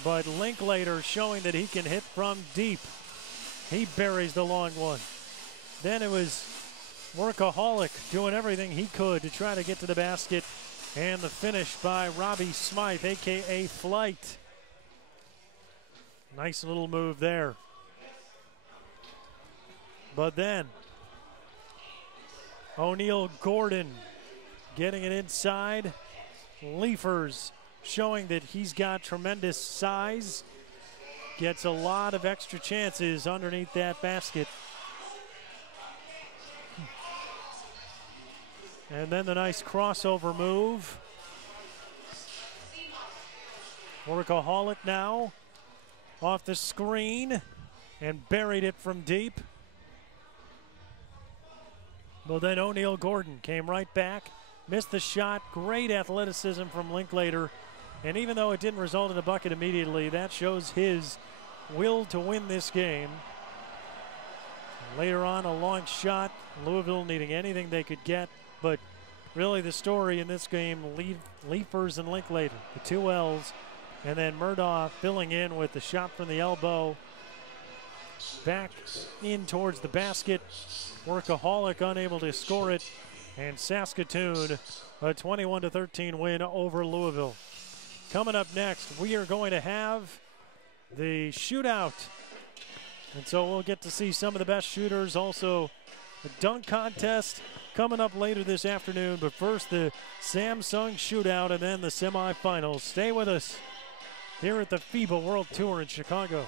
But Linklater showing that he can hit from deep. He buries the long one. Then it was Workaholic doing everything he could to try to get to the basket, and the finish by Robbie Smythe, a.k.a. Flight. Nice little move there. But then O'Neal Gordon getting it inside. Leafers showing that he's got tremendous size. Gets a lot of extra chances underneath that basket. And then the nice crossover move. Workaholic now off the screen and buried it from deep. Well, then O'Neal Gordon came right back, missed the shot. Great athleticism from Linklater. And even though it didn't result in a bucket immediately, that shows his will to win this game. Later on, a long shot. Louisville needing anything they could get. But really the story in this game, Leafers and Linklater, the two L's, And then Murdaugh filling in with the shot from the elbow. Back in towards the basket. Workaholic unable to score it. And Saskatoon, a 21-13 win over Louisville. Coming up next, we are going to have the shootout. And so we'll get to see some of the best shooters. Also, a dunk contest coming up later this afternoon. But first, the Samsung shootout and then the semifinals. Stay with us here at the FIBA World Tour in Chicago.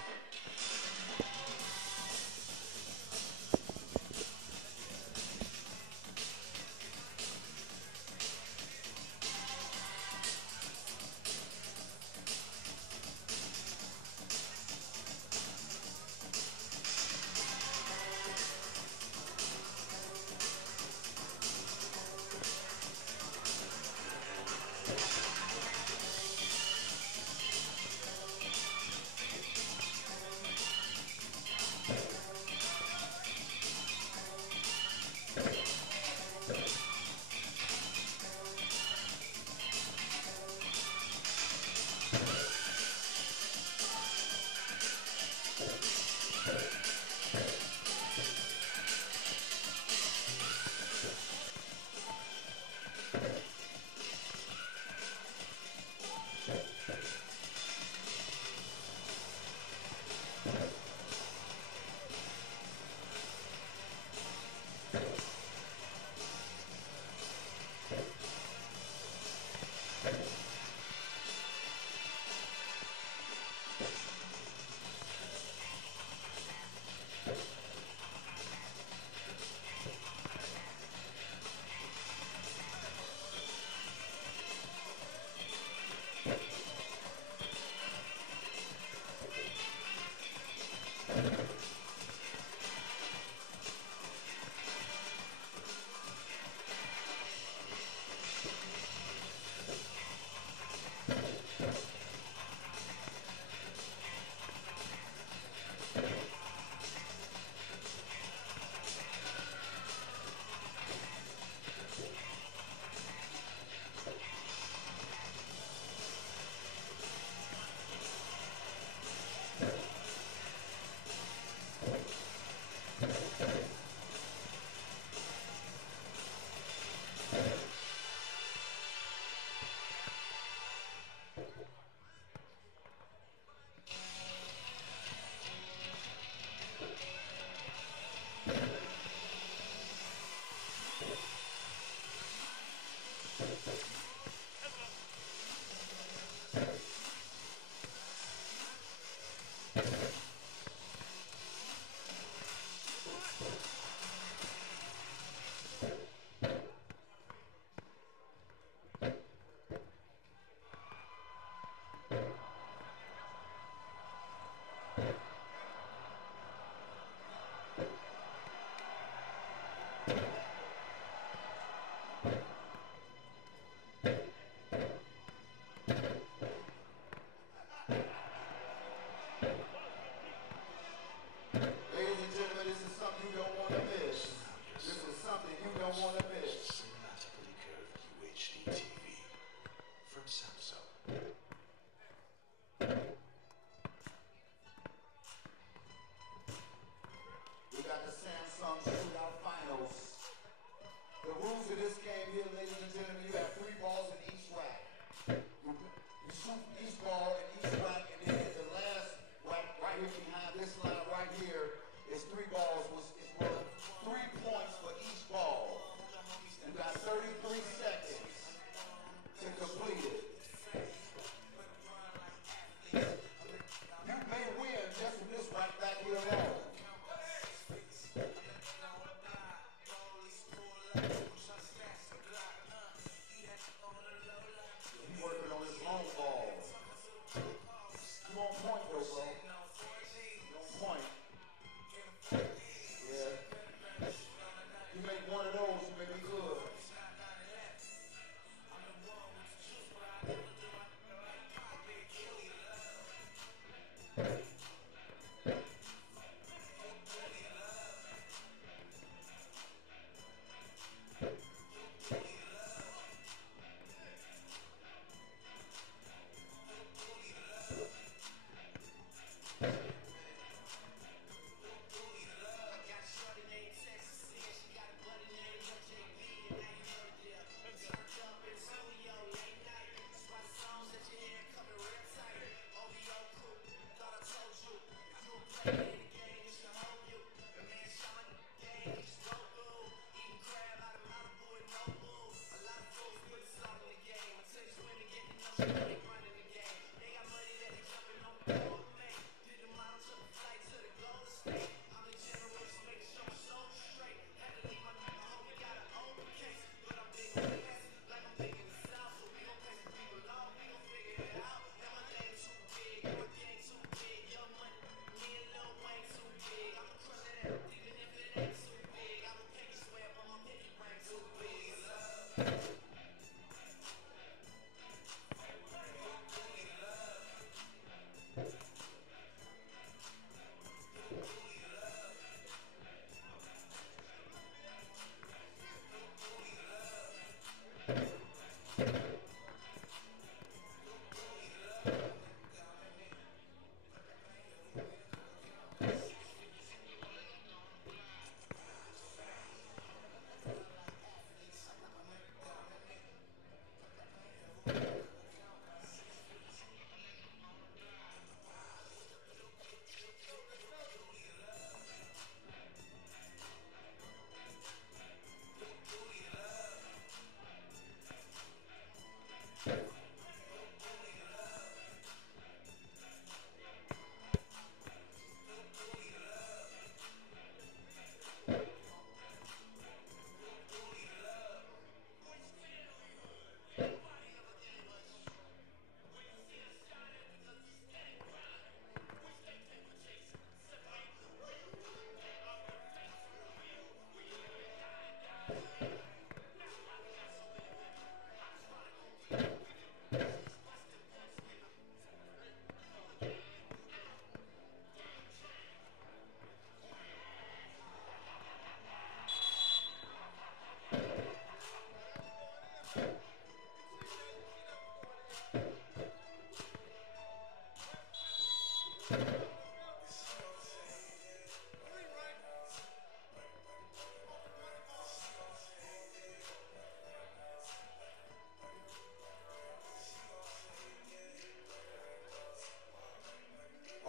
All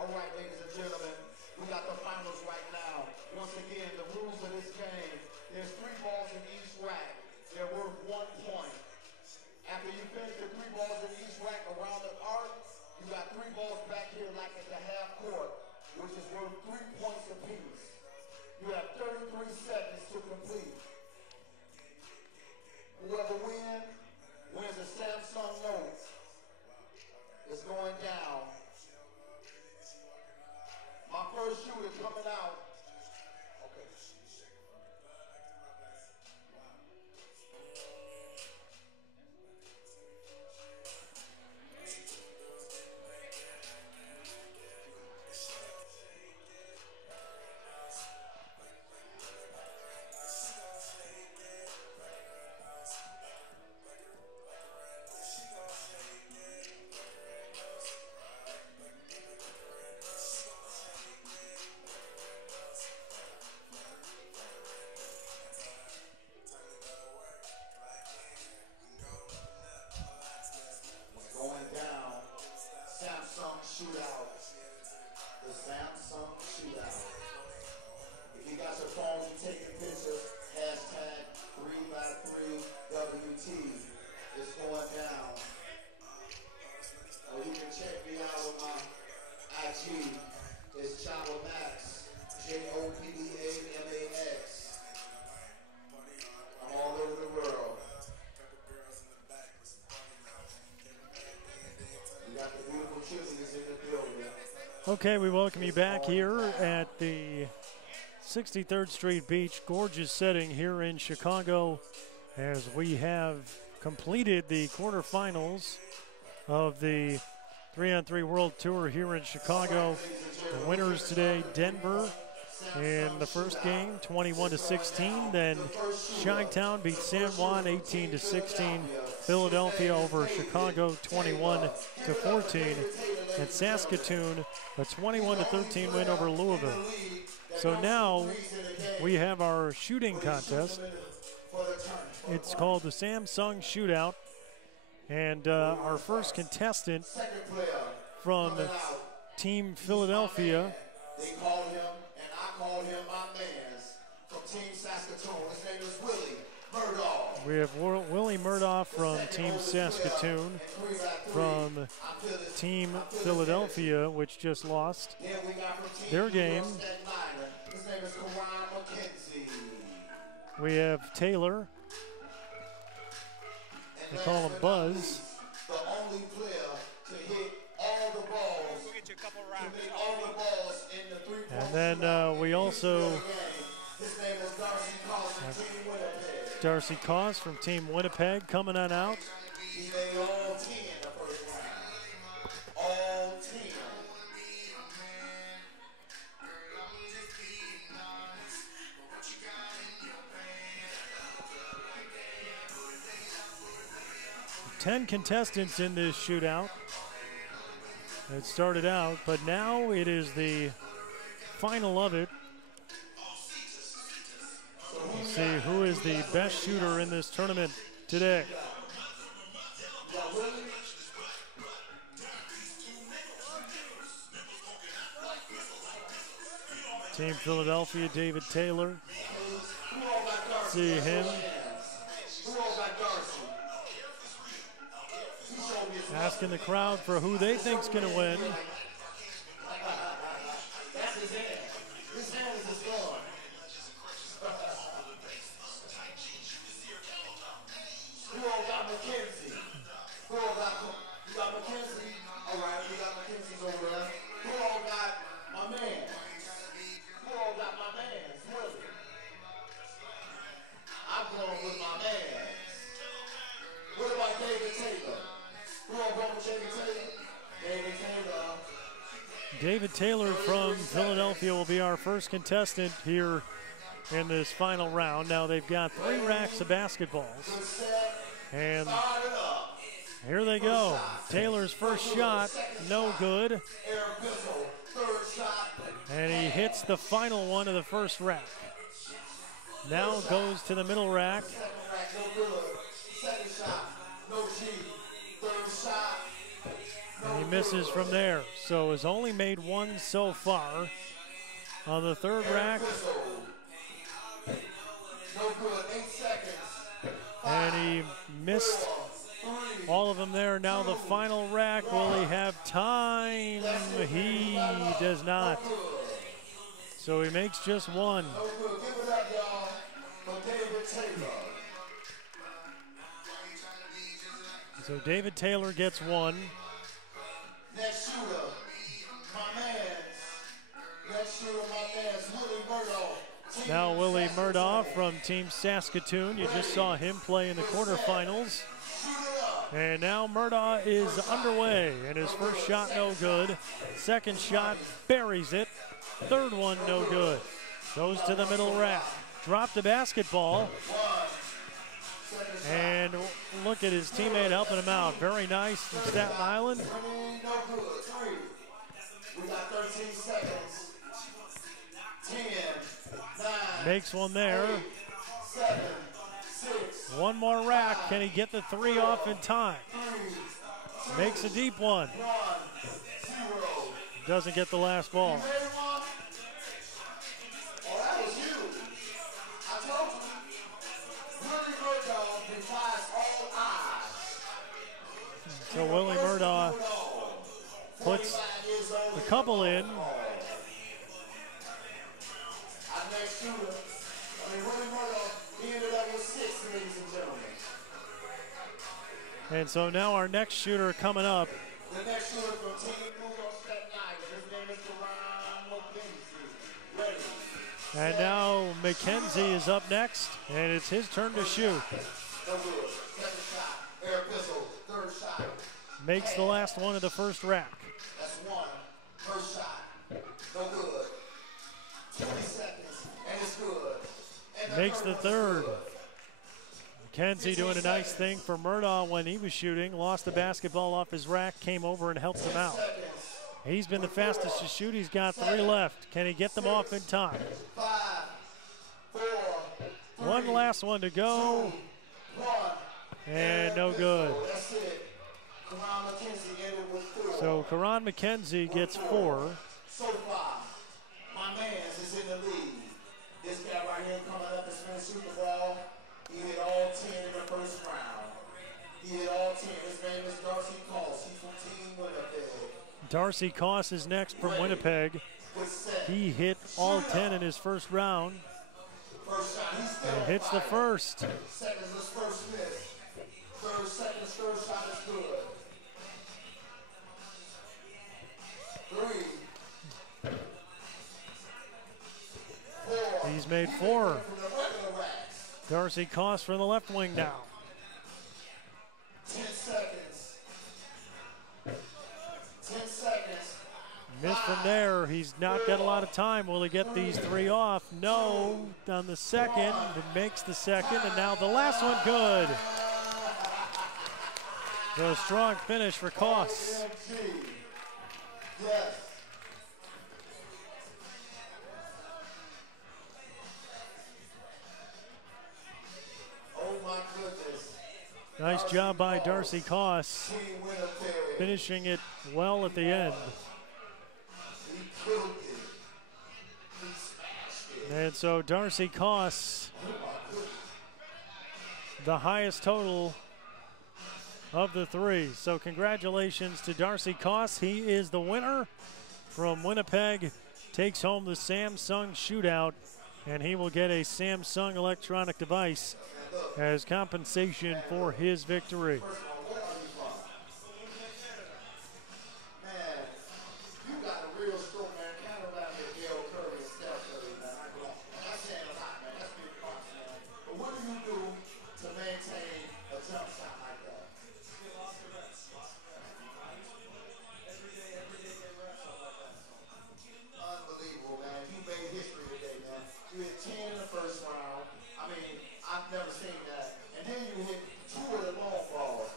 right, ladies and gentlemen, we got the finals right now. Once again, the rules of this game, there's 3 balls in each rack. They're worth 1 point. After you finish the 3 balls in each rack around the arc, you got 3 balls back here like at the half court, which is worth 3 points apiece. You have 33 seconds to complete. Whoever wins a Samsung Note. It's going down. My first shooter coming out. Okay. Shootout. The Samsung Shootout. If you got your phones and taking pictures, hashtag 3x3WT. It's going down. Or you can check me out on my IG. It's Java Max. JOPDAMAX. I'm all over the world. Okay, we welcome you back here at the 63rd Street Beach. Gorgeous setting here in Chicago as we have completed the quarterfinals of the 3-on-3 World Tour here in Chicago. The winners today, Denver in the first game, 21-16. Then Shytown beat San Juan 18-16. Philadelphia over Chicago 21-14. And Saskatoon a 21-13 win over Louisville. So now we have our shooting contest. It's called the Samsung Shootout. And our first contestant from Team Philadelphia. They call him, and I call him my man, from Team Saskatoon. His name is Willie Murdoch. We have Willie Murdoch from Team Saskatoon, from Team Philadelphia, which just lost their game. His name is Juan. We have Taylor. They call him Buzz. The only player to hit all the balls. We'll get you a couple To rounds. make all the balls in the 3-point. And then we also His name is Darcy Collins from Team Winnipeg. Darcy Koss from Team Winnipeg coming on out. He made all 10 the first round. All 10. Ten contestants in this shootout. It started out, but now it is the final of it. We'll see who is the best shooter in this tournament today. Team Philadelphia, David Taylor. See him. Asking the crowd for who they think's going to win. That's his hand. His hand is his gun. Who all got McKenzie? Who all got, you got McKenzie? All right, we got McKenzie's over there. Who all got my man? Who all got my man? Willie. I'm going with my man. What about David Taylor? Who all going with David Taylor? David Taylor. David Taylor from Philadelphia will be our first contestant here in this final round. Now they've got 3 racks of basketballs. And Here they go. Taylor's first shot, no good. And he hits the final one of the first rack. Now goes to the middle rack. And he misses from there. So has only made one so far. On the third rack. And he missed all of them there. Now the final rack. Will he have time? He does not. So he makes just one. So David Taylor gets one. Next shooter, my man's Willie Murdoch. Now Willie Murdoch from Team Saskatoon. You just saw him play in the quarterfinals. And now Murdoch is underway, and his first shot no good. Second shot buries it. Third one no good. Goes to the middle rack. Dropped the basketball. And look at his teammate helping him out. Very nice from Staten Island. We got 13 seconds. 10, 9, makes one there. 8, 7, 6. One more rack. Can he get the three off in time? Makes a deep one. 1, 0. Doesn't get the last ball. So Willie Murdoch puts a couple in. And so now our next shooter coming up. The next shooter from Team Staten, his name is McKenzie. And now McKenzie is up next, and it's his turn to shoot. Makes the last one of the first rack. That's one. First shot. No good. 20 seconds, and it's good. And makes the third. McKenzie doing a nice thing for Murdoch when he was shooting. Lost the basketball off his rack, came over and helped him out. He's been the fastest to shoot. He's got 3 left. Can he get them off in time? 5, 4, 3, one last one to go. 2, 1. And no good. That's it. So Karan McKenzie gets 4. So far, my man's is in the lead. This guy right here coming up is going to shoot the ball. He hit all 10 in the first round. He hit all 10. His name is Darcy Coss. He's from Team Winnipeg. Darcy Coss is next from Winnipeg. He hit all 10 in his first round. And hits the first. Second is his first miss. Third shot is good. 3, 4. He's made 4. Darcy Coss from the left wing now. 10 seconds. 10 seconds. Missed from there. He's not got a lot of time. Will he get these 3 off? No. On the second. It makes the second. And now the last one good. So a strong finish for Coss. Yes. Oh my goodness. Nice job by Darcy Coss. Finishing it well at the end. And so Darcy Coss, the highest total of the 3. So congratulations to Darcy Coss. He is the winner from Winnipeg. Takes home the Samsung Shootout, and he will get a Samsung electronic device as compensation for his victory. I've never seen that. And then you hit 2 of the long balls.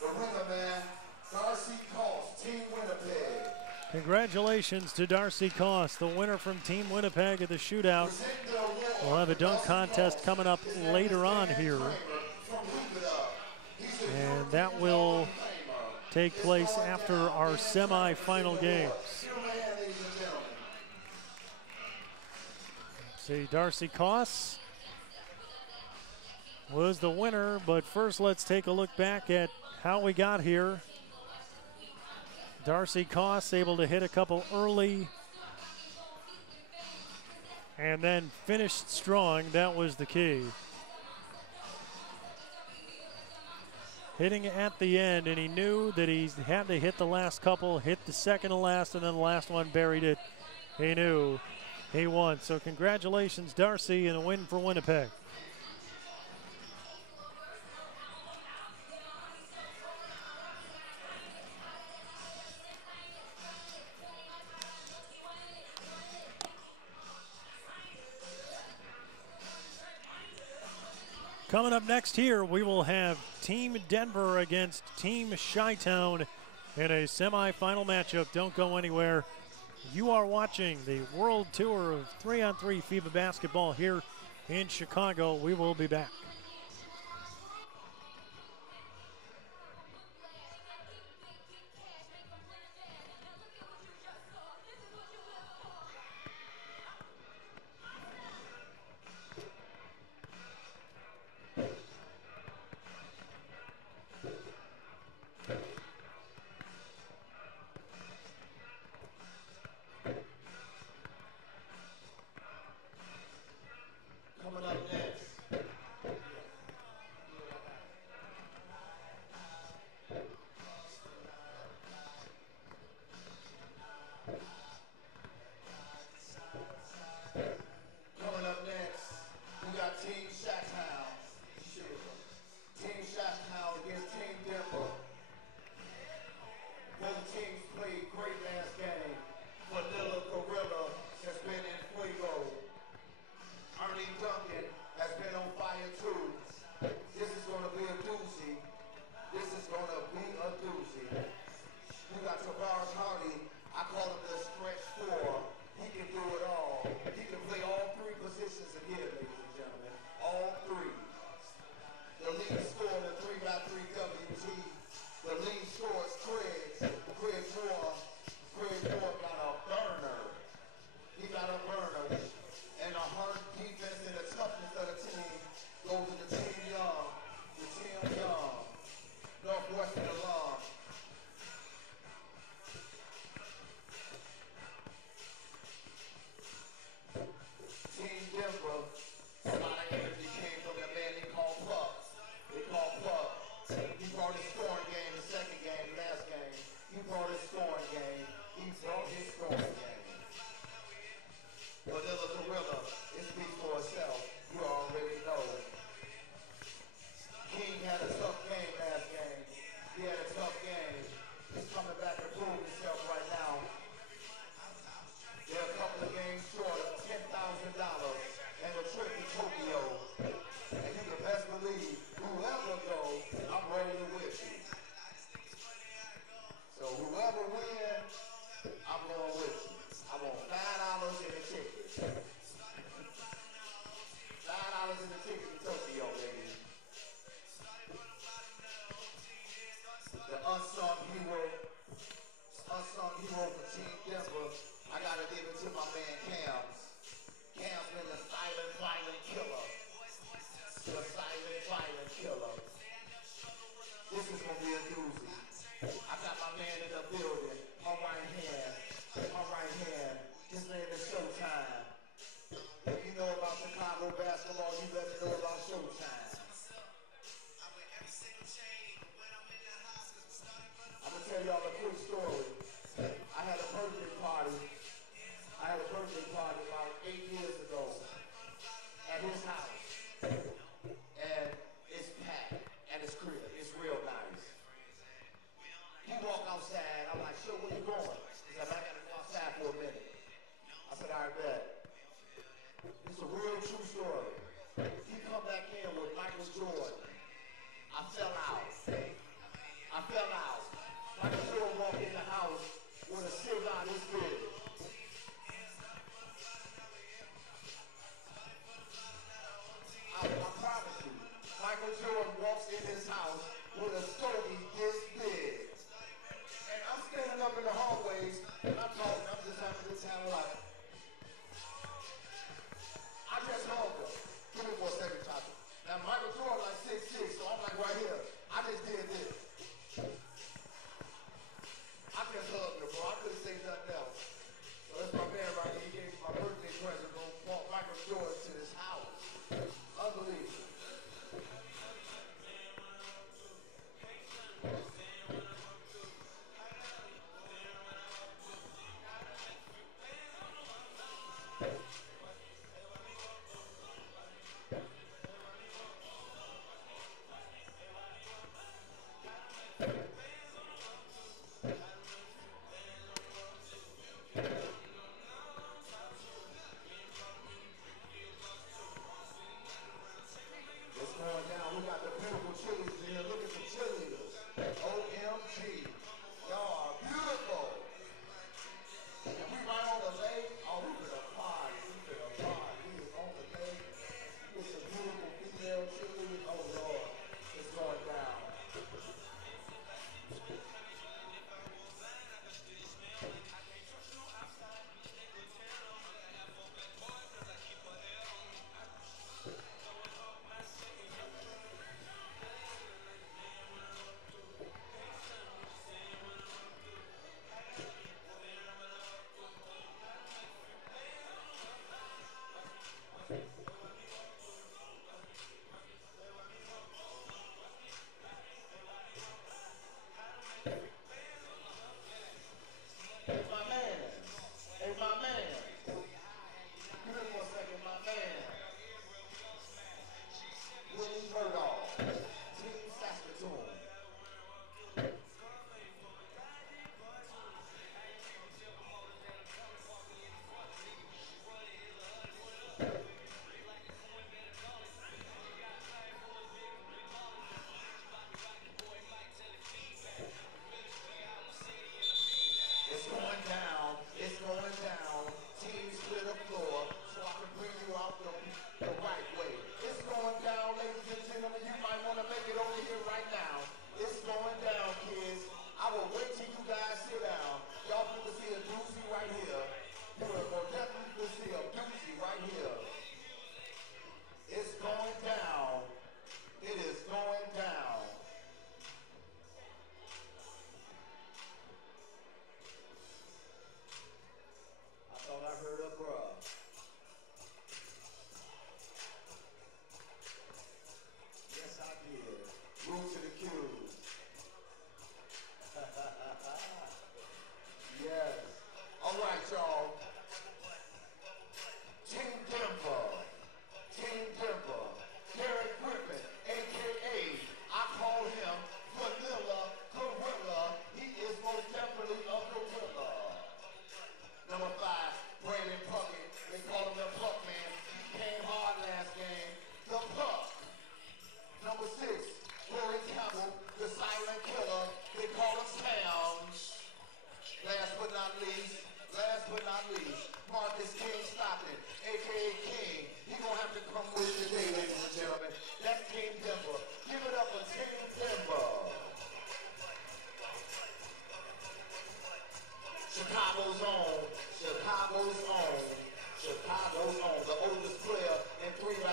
The winner, man, Darcy Cost, Team Winnipeg. Congratulations to Darcy Cost, the winner from Team Winnipeg at the shootout. We'll have a dunk contest coming up later on here. And that will take place after our semifinal games. See, Darcy Cost was the winner, but first let's take a look back at how we got here. Darcy Cost able to hit a couple early and then finished strong. That was the key. Hitting at the end, and he knew that he had to hit the last couple, hit the second to last, and then the last one buried it. He knew he won. So congratulations, Darcy, and a win for Winnipeg. Coming up next here, we will have Team Denver against Team Shytown in a semifinal matchup. Don't go anywhere. You are watching the World Tour of 3-on-3 FIBA basketball here in Chicago. We will be back. Coming up next. Coming up next, we got Team Shytown. Team Shytown against Team Denver. Both teams played great last game. Vanilla Gorilla has been in fuego. Ernie Duncan has been on fire too. This is going to be a doozy. This is going to be a doozy. We got Tavares Hardy. I call him the stretch four. He can do it all. He can play all three positions in here, ladies and gentlemen. All three. The lead scorer in 3x3 WT. The lead scorer is Craig Moore. Craig Moore got a burner. He got a burner. And a hard defense and the toughness of the team goes to the Team Young. The Team Young. Northwestern alum. Team Denver. A lot of energy came from that man they call Puck. They call Puck. He brought his scoring game the second game, last game. He brought his scoring game. He brought his scoring game. Vanilla Gorilla, it speaks for itself. You already know. King had a tough game last game. He had a tough game. He's coming back to prove himself right now. They're a couple of games short of $10,000 and a trip to Tokyo. And you can best believe, whoever goes, I'm rolling with you. So whoever wins, I'm going with you. I want $5 in the ticket. $5 in the ticket to Tokyo, baby. The unsung hero for Team Denver. I gotta give it to my man Cam's. Cam's been the silent, violent killer. The silent, violent killer. This is gonna be a doozy. I got my man in the building. My right hand. His name is Showtime. If you know about Chicago basketball, you better know about Showtime. I'm gonna tell y'all a quick story. I had a birthday party about 8 years ago at his house. And it's packed at his crib. It's real nice.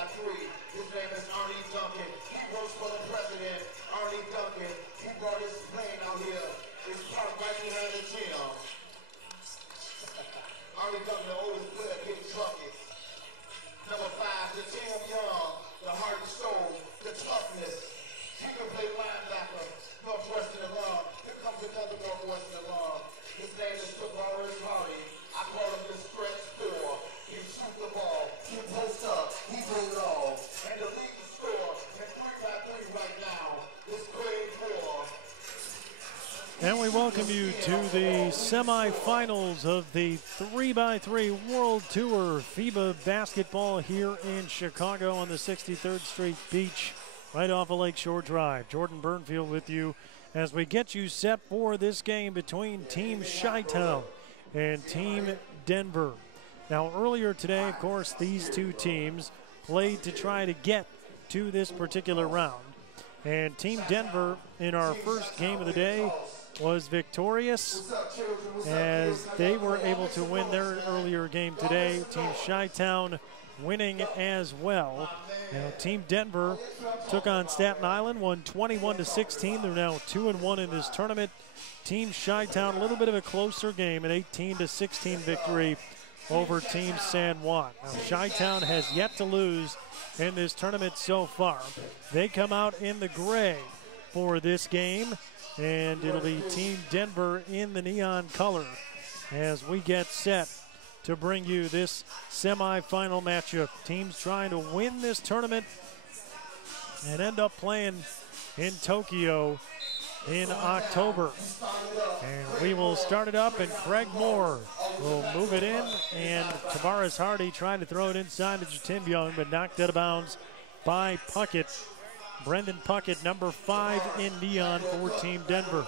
3x3. His name is Arnie Duncan. He works for the president, Arnie Duncan. He brought his plane out here. It's parked right behind the gym. Arnie Duncan, the oldest player, getting buckets. Number 5, the Tim Young, the heart and soul, the toughness. He can play linebacker, Northwestern alum. Here comes another Northwestern alum. His name is Tavares Hardy. I call him the stretch 4. He shoot the ball, he post up, he do it all. And the leading scorer in 3x3 right now is Craig Moore. And we welcome you to the semifinals of the 3x3 World Tour FIBA basketball here in Chicago on the 63rd Street Beach, right off of Lakeshore Drive. Jordan Burnfield with you as we get you set for this game between Team Shytown and Team Denver. Now, earlier today, of course, these two teams played to try to get to this particular round. And Team Denver, in our first game of the day, was victorious as they were able to win their earlier game today. Team Shytown winning as well. Now, Team Denver took on Staten Island, won 21-16. They're now 2-1 in this tournament. Team Shytown, a little bit of a closer game, an 18-16 victory over Team San Juan. Now, Shytown has yet to lose in this tournament so far. They come out in the gray for this game, and it'll be Team Denver in the neon color as we get set to bring you this semifinal matchup. Teams trying to win this tournament and end up playing in Tokyo in October. And we will start it up, and Craig Moore will move it in, and Tavares Hardy trying to throw it inside to Jatim Young, but knocked out of bounds by Puckett. Brendan Puckett, number 5 in neon for Team Denver.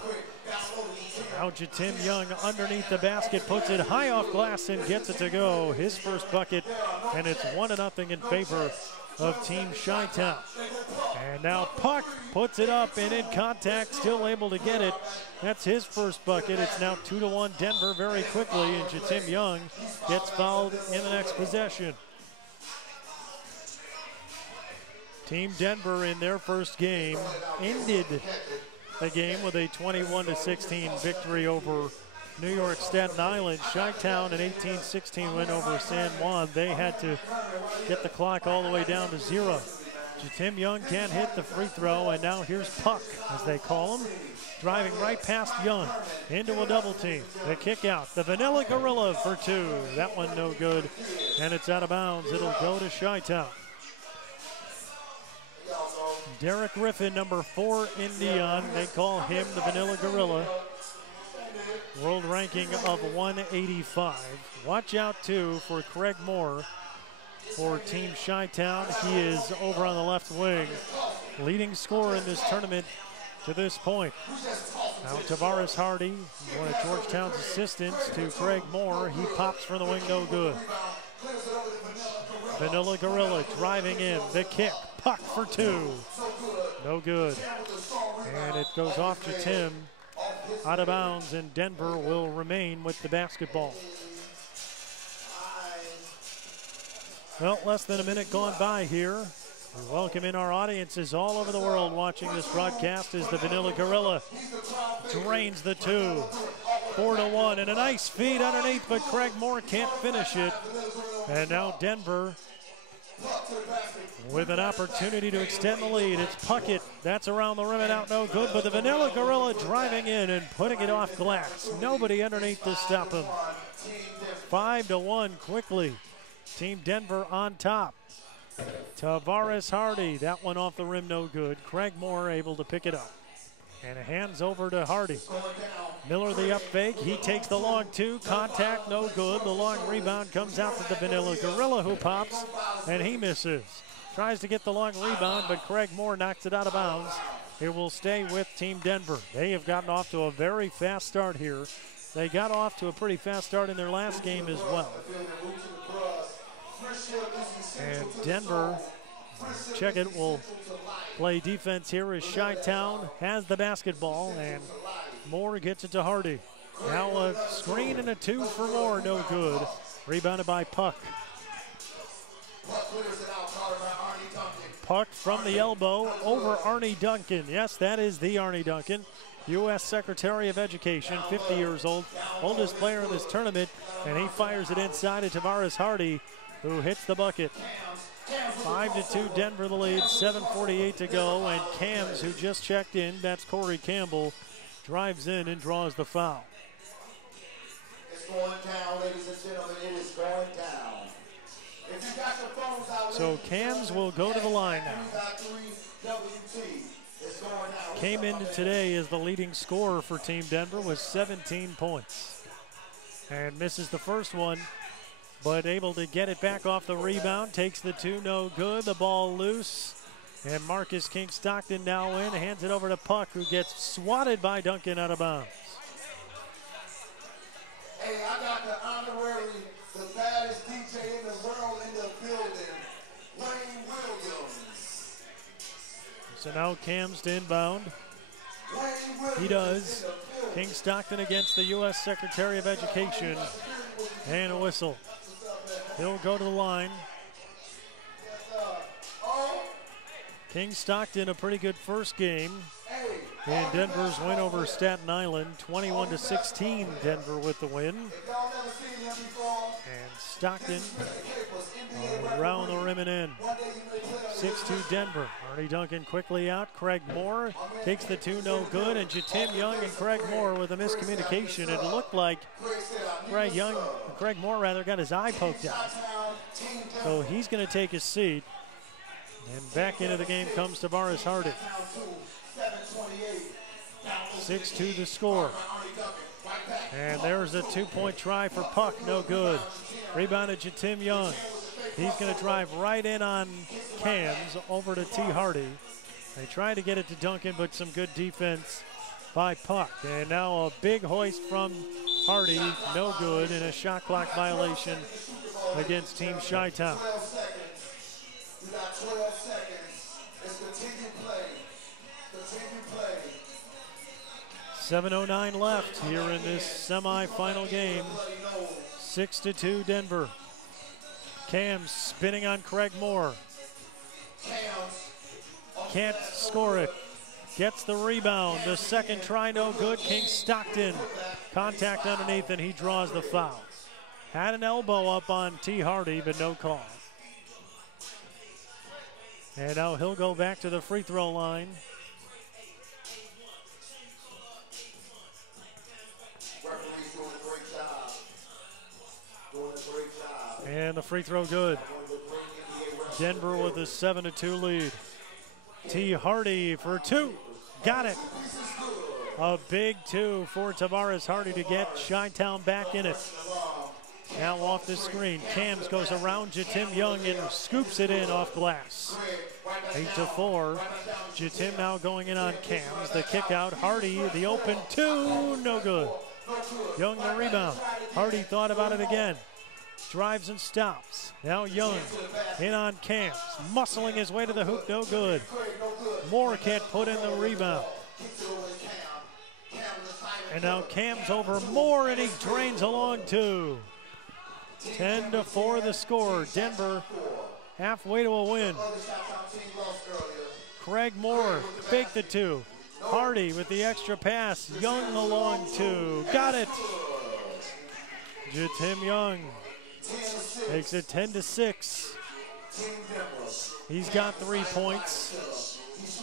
Now Jatim Young underneath the basket, puts it high off glass and gets it to go. His first bucket, and it's 1-0 in favor of Team Shytown. And now Puck puts it up and in contact, still able to get it. That's his first bucket. It's now 2-1 Denver very quickly, and Jatim Young gets fouled in the next possession. Team Denver in their first game ended the game with a 21-16 victory over New York Staten Island. Shytown an 18-16 win over San Juan. They had to get the clock all the way down to 0. Jatim Young can't hit the free throw, and now here's Puck, as they call him, driving right past Young into a double team. The kick out, the Vanilla Gorilla for 2. That one no good, and it's out of bounds. It'll go to Shytown. Derek Griffin, number 4 in neon. They call him the Vanilla Gorilla. World ranking of 185. Watch out, too, for Craig Moore for Team Shytown. He is over on the left wing, leading scorer in this tournament to this point. Now Tavares Hardy, one of Georgetown's assistants to Craig Moore. He pops from the wing, no good. Vanilla Gorilla driving in, the kick, Puck for 2. No good. And it goes off to Tim, out of bounds, and Denver will remain with the basketball. Well, less than a minute gone by here. We welcome in our audiences all over the world watching this broadcast as the Vanilla Gorilla drains the 2. 4-1, and a nice feed underneath, but Craig Moore can't finish it. And now Denver with an opportunity to extend the lead. It's Puckett. That's around the rim and out, no good, but the Vanilla Gorilla driving in and putting it off glass. Nobody underneath to stop him. 5-1 quickly. Team Denver on top. Tavares Hardy, that one off the rim, no good. Craig Moore able to pick it up. And hands over to Hardy. Miller the up fake, he takes the long 2, contact, no good. The long rebound comes out to the Vanilla Gorilla, who pops, and he misses. Tries to get the long rebound, but Craig Moore knocks it out of bounds. It will stay with Team Denver. They have gotten off to a very fast start here. They got off to a pretty fast start in their last game as well. And Denver, check it, will play defense here as Shytown has the basketball, and Moore gets it to Hardy. Now a screen and a 2 for Moore, no good. Rebounded by Puck. Puck from the elbow over Arnie Duncan. Yes, that is the Arnie Duncan, U.S. Secretary of Education, 50 years old, oldest player in this tournament, and he fires it inside to Tavares Hardy, who hits the bucket. 5-2 Denver the lead, 7:48 to go, and Cams, who just checked in, that's Corey Campbell, drives in and draws the foul. It's going down, ladies and gentlemen, it is going down. If you got your phones out, so Cams will go to the line now. Came into today as the leading scorer for Team Denver with 17 points. And misses the first one, but able to get it back off the rebound. Takes the two, no good. The ball loose. And Marcus King Stockton now in, hands it over to Puck, who gets swatted by Duncan out of bounds. Hey, I got the honorary, the baddest DJ in the world in the building, Wayne Williams. So now Cam's to inbound. He does. King Stockton against the U.S. Secretary of Education. And a whistle. He'll go to the line. King Stockton, a pretty good first game in Denver's win over Staten Island. 21-16 Denver with the win. And Stockton around the rim and in. 6-2 Denver. Arnie Duncan quickly out. Craig Moore takes the two, no good. And Jatim Young and Craig Moore with a miscommunication. It looked like Craig Moore got his eye poked out. So he's going to take his seat. And back into the game comes Tavares Hardy. 6-2 the score. And there's a two-point try for Puck, no good. Rebounded to Tim Young. He's going to drive right in on Cams over to T. Hardy. They tried to get it to Duncan, but some good defense by Puck. And now a big hoist from Hardy, no good, and a shot clock violation against Team Shytown. You got 12 seconds. It's continue play. Continue play. 7:09 left here in this semifinal game. 6-2 Denver. Cam spinning on Craig Moore. Can't score it. Gets the rebound. The second try, no good. King Stockton. Contact underneath, and he draws the foul. Had an elbow up on T. Hardy, but no call. And now he'll go back to the free throw line. Referee's doing a great job. Doing a great job. And the free throw good. Denver with a 7-2 lead. T. Hardy for two. Got it. A big two for Tavares Hardy to get Shytown back in it. Now off the screen, Cams goes around Jatim Young and scoops it in off glass. 8-4. Jatim now going in on Cams. The kick out, Hardy, the open two, no good. Young the rebound. Hardy thought about it again. Drives and stops. Now Young in on Cams. Muscling his way to the hoop, no good. Moore can't put in the rebound. And now Cam's over Moore, and he drains a long two. 10-4 the score. Denver halfway to a win. Craig Moore faked the two. Hardy with the extra pass. Young the long two. Got it. Jatim Young makes it 10-6. He's got 3 points.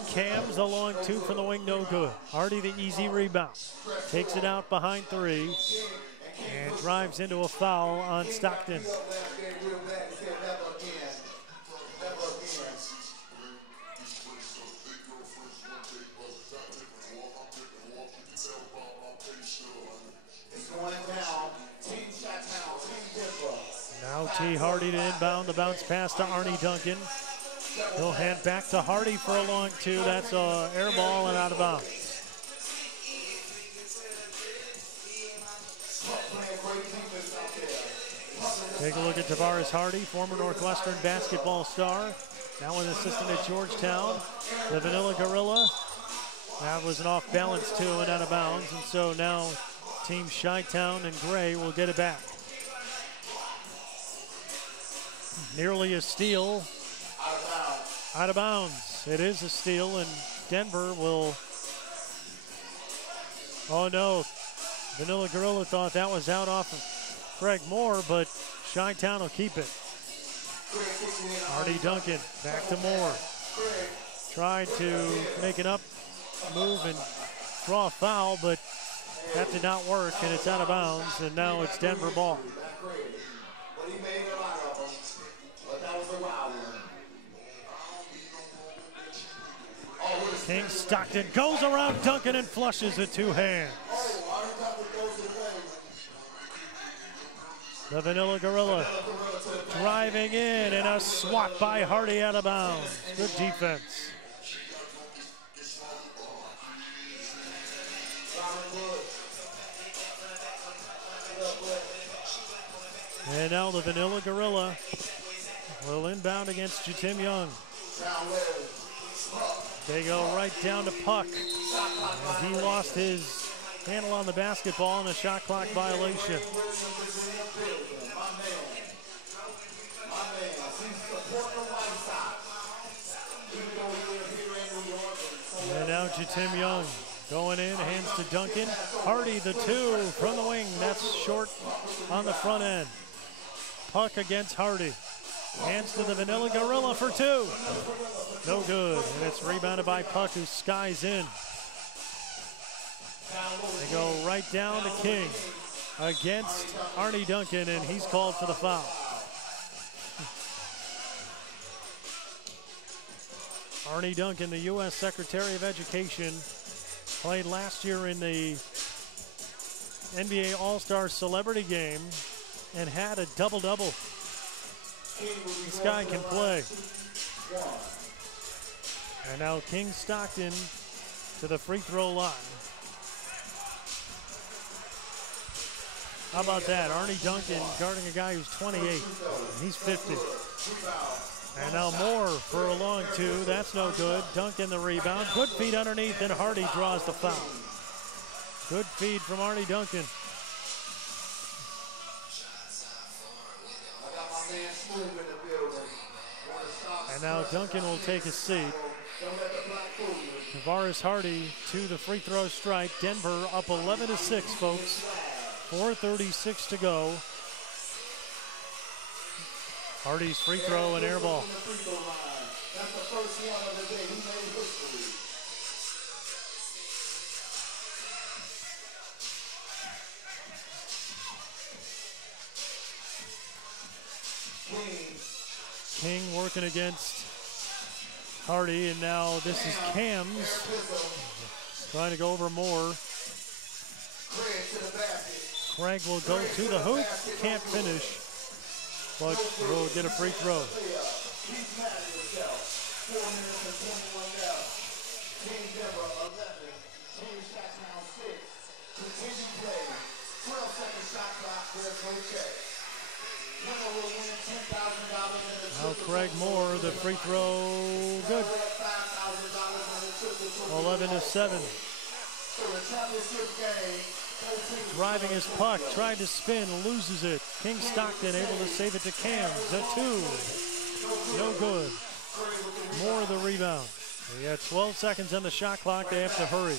Cam's the long two from the wing, no good. Hardy the easy rebound. Takes it out behind three. And drives into a foul on Stockton. Now T. Hardy to inbound, the bounce pass to Arnie Duncan. He'll hand back to Hardy for a long two. That's an air ball and out of bounds. Take a look at Tavares Hardy, former Northwestern basketball star, now an assistant at Georgetown. The Vanilla Gorilla. That was an off-balance two and out of bounds, and so now Team Shytown and Gray will get it back. Nearly a steal Out of bounds. It is a steal, and Denver will. Oh no. Vanilla Gorilla thought that was out off of Craig Moore, but Shytown will keep it. Artie Duncan back to Moore. Tried to make an up move and draw a foul, but that did not work, and it's out of bounds, and now it's Denver ball. King Stockton goes around Duncan and flushes it two hands. The Vanilla Gorilla driving in, and a swat by Hardy out of bounds. Good defense. And now the Vanilla Gorilla will inbound against Jatim Young. They go right down to Puck. And he lost his handle on the basketball in a shot clock violation. And now Jatim Young going in, hands to Duncan. Hardy, the two from the wing. That's short on the front end. Puck against Hardy. Hands to the Vanilla Gorilla for two. No good, and it's rebounded by Puck, who skies in. They go right down to King against Arnie Duncan, and he's called for the foul. Arnie Duncan, the U.S. Secretary of Education, played last year in the NBA All-Star Celebrity Game and had a double-double. This guy can play. And now King Stockton to the free throw line. How about that? Arnie Duncan guarding a guy who's 28. He's 50. And now Moore for a long two. That's no good. Duncan the rebound. Good feed underneath, and Hardy draws the foul. Good feed from Arnie Duncan. And now Duncan will take a seat. Tavares Hardy to the free throw stripe. Denver up 11-6, folks. 4:36 to go. Hardy's free throw and air ball. King working against Hardy, and now this is Cam's trying to go over Moore. Craig will go to the hoop, can't finish, but will get a free throw. Now Craig Moore, the free throw, good. 11-7. Driving his puck, tried to spin, loses it. King Stockton able to save it to Cams. A two, no good. Moore the rebound. They got 12 seconds on the shot clock. They have to hurry.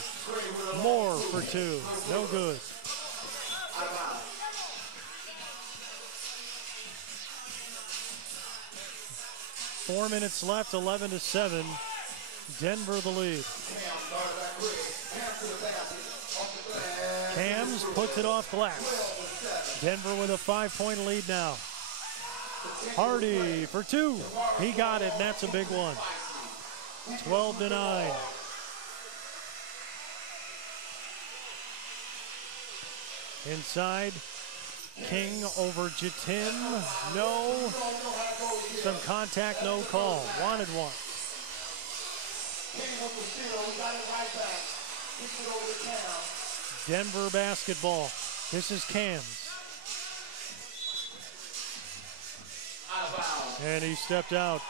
Moore for two, no good. Four minutes left, 11-7. Denver the lead. Cams puts it off glass. Denver with a 5-point lead now. Hardy for two. He got it, and that's a big one. 12-9. Inside. King over Jatim. No. Some contact, no call. Wanted one. Denver basketball. This is Cams. And he stepped out.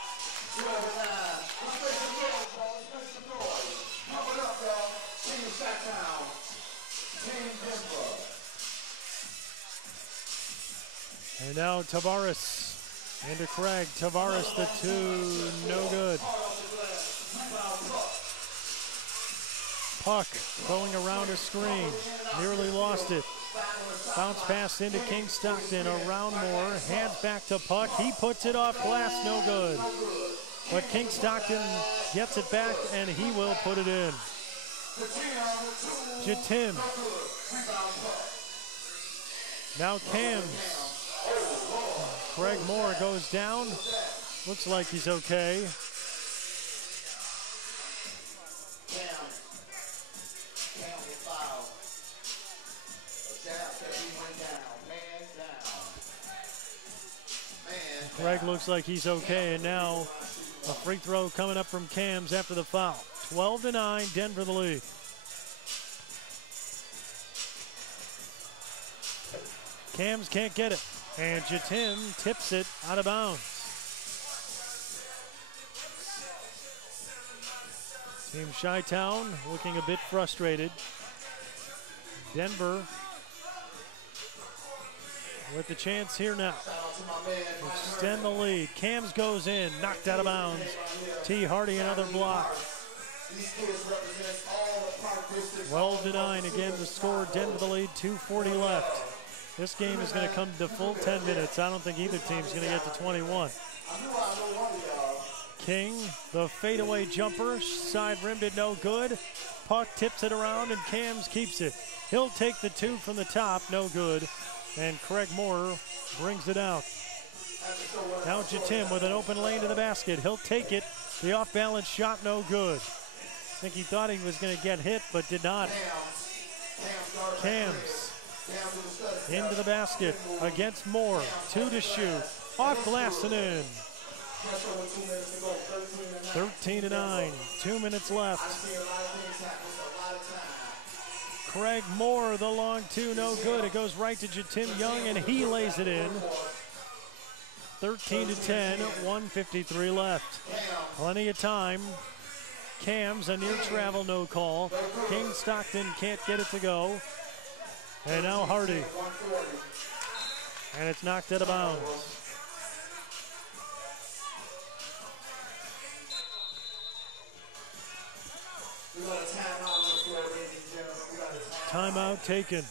And now Tavares into Craig. Tavares the two, no good. Puck going around a screen. Nearly lost it. Bounce pass into King Stockton. Around Moore. Hands back to Puck. He puts it off glass. No good. But King Stockton gets it back, and he will put it in. Jatim. Now Cams. Craig Moore goes down. Looks like he's okay. Craig looks like he's okay, and now a free throw coming up from Cams after the foul. 12-9, Denver the lead. Cams can't get it, and Jatim tips it out of bounds. Team Shytown looking a bit frustrated. Denver with the chance here now. Extend the lead. Cams goes in, knocked out of bounds. T. Hardy another block. 12-9 again the score. Denver the lead, 2:40 left. This game is going to come to full 10 minutes. I don't think either team's going to get to 21. King, the fadeaway jumper, side rimmed it no good. Puck tips it around and Cams keeps it. He'll take the two from the top, no good. And Craig Moore brings it out. Now Jatim with an open lane to the basket. He'll take it. The off-balance shot, no good. I think he thought he was going to get hit, but did not. Cams into the basket against Moore. 2 to shoot. Off glass and in. 13-9. 2 minutes left. Craig Moore, the long two, no good. It goes right to Jatim Young, and he lays it in. 13-10, 1:53 left. Plenty of time. Cams, a near travel, no call. King Stockton can't get it to go. And now Hardy. And it's knocked out of bounds. Timeout taken.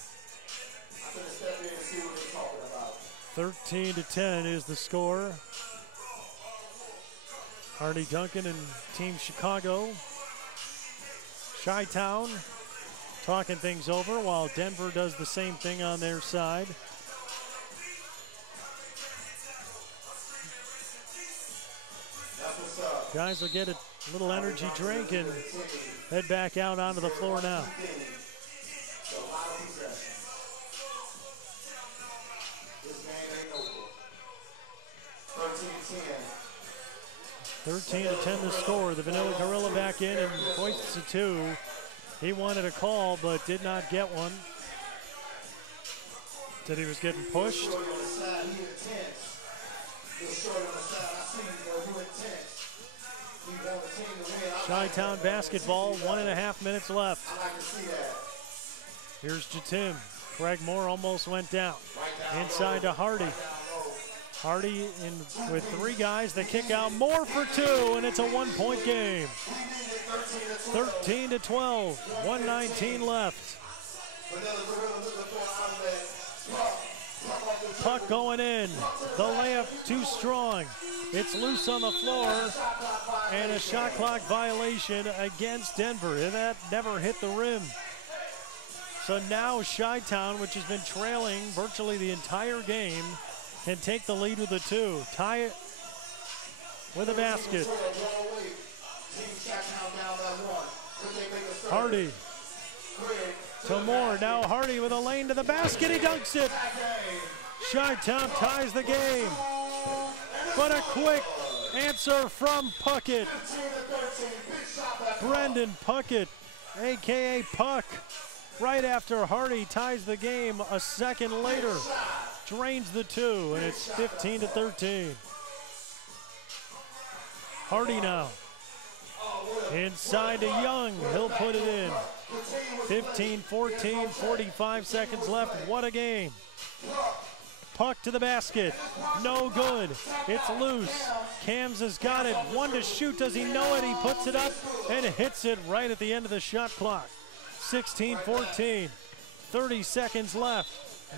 13-10 is the score. Hardy Duncan and Team Chicago. Shytown talking things over while Denver does the same thing on their side. Guys will get a little energy drink and head back out onto the floor now. 13-10 the score. The Vanilla Gorilla back in and hoists a two. He wanted a call but did not get one. Said he was getting pushed. Shytown basketball, 1.5 minutes left. Here's Jatim. Craig Moore almost went down. Inside to Hardy. Hardy in with three guys. They kick out. Moore for two, and it's a 1-point game. 13-12, 1:19 left. Puck going in. The layup too strong. It's loose on the floor, and a shot clock violation against Denver. And that never hit the rim. So now Shytown, which has been trailing virtually the entire game, can take the lead with a two. Tie it with a basket. Hardy to Moore. Now Hardy with a lane to the basket. He dunks it. Shytown ties the game. But a quick answer from Puckett. Brendan Puckett, a.k.a. Puck, right after Hardy ties the game a second later. Drains the two, and it's 15-13. Hardy now. Inside to Young. He'll put it in. 15-14, 45 seconds left. What a game. Puck to the basket. No good. It's loose. Cams has got it. One to shoot. Does he know it? He puts it up and hits it right at the end of the shot clock. 16-14. 30 seconds left.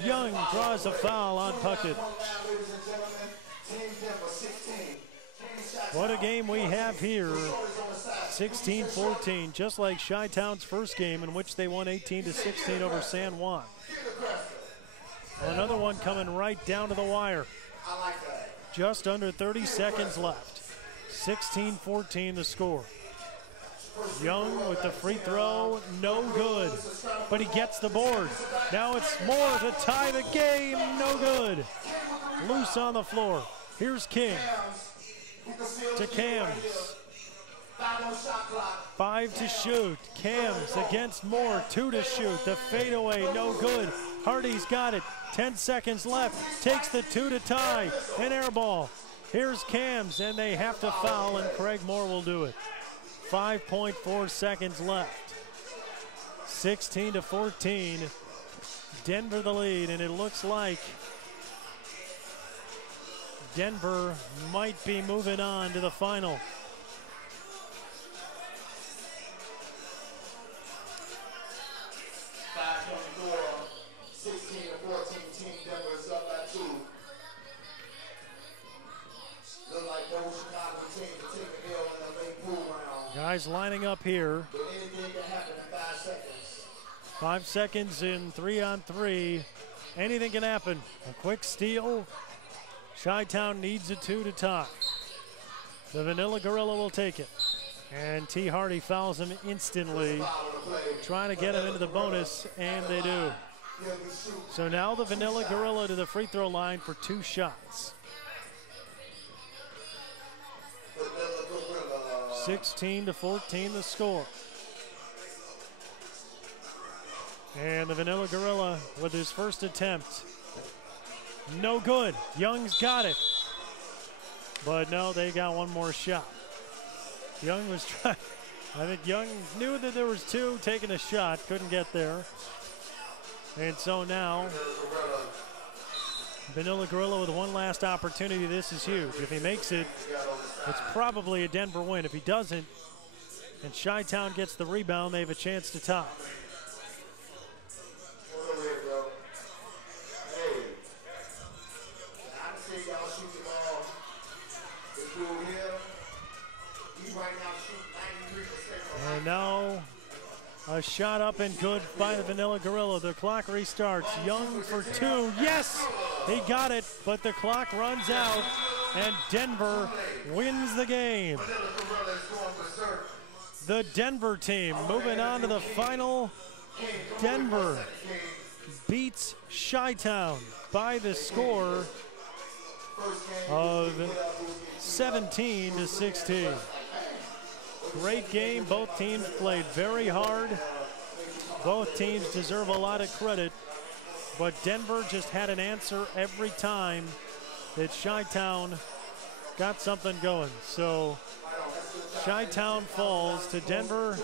Young draws a foul on Puckett. What a game we have here. 16-14, just like Shytown's first game in which they won 18-16 over San Juan. Another one coming right down to the wire. Just under 30 seconds left. 16-14 the score. Young with the free throw, no good. But he gets the board. Now it's Moore to tie the game, no good. Loose on the floor. Here's King to Cams. 5 to shoot. Cams against Moore, 2 to shoot. The fadeaway, no good. Hardy's got it. 10 seconds left. Takes the 2 to tie. An air ball. Here's Cams, and they have to foul, and Craig Moore will do it. 5.4 seconds left. 16-14. Denver the lead, and it looks like Denver might be moving on to the final. Guys lining up here. 5 seconds in 3-on-3. Anything can happen. A quick steal. Shytown needs a 2 to tie. The Vanilla Gorilla will take it. And T. Hardy fouls him instantly, trying to get him into the bonus, and they do. So now the Vanilla Gorilla to the free throw line for 2 shots. 16-14 the score. And the Vanilla Gorilla with his first attempt. No good. Young's got it. But no, they got one more shot. Young was trying. I think Young knew that there was 2, taking a shot, couldn't get there. And so now, Vanilla Gorilla with one last opportunity. This is huge. If he makes it, it's probably a Denver win. If he doesn't, and Shytown gets the rebound, they have a chance to tie. And now a shot up and good by the Vanilla Gorilla. The clock restarts. Young for 2. Yes, he got it, but the clock runs out, and Denver wins the game. The Denver team moving on to the final. Denver beats Shytown by the score of 17-16. Great game. Both teams played very hard. Both teams deserve a lot of credit, but Denver just had an answer every time that Shytown got something going. So Shytown falls to Denver,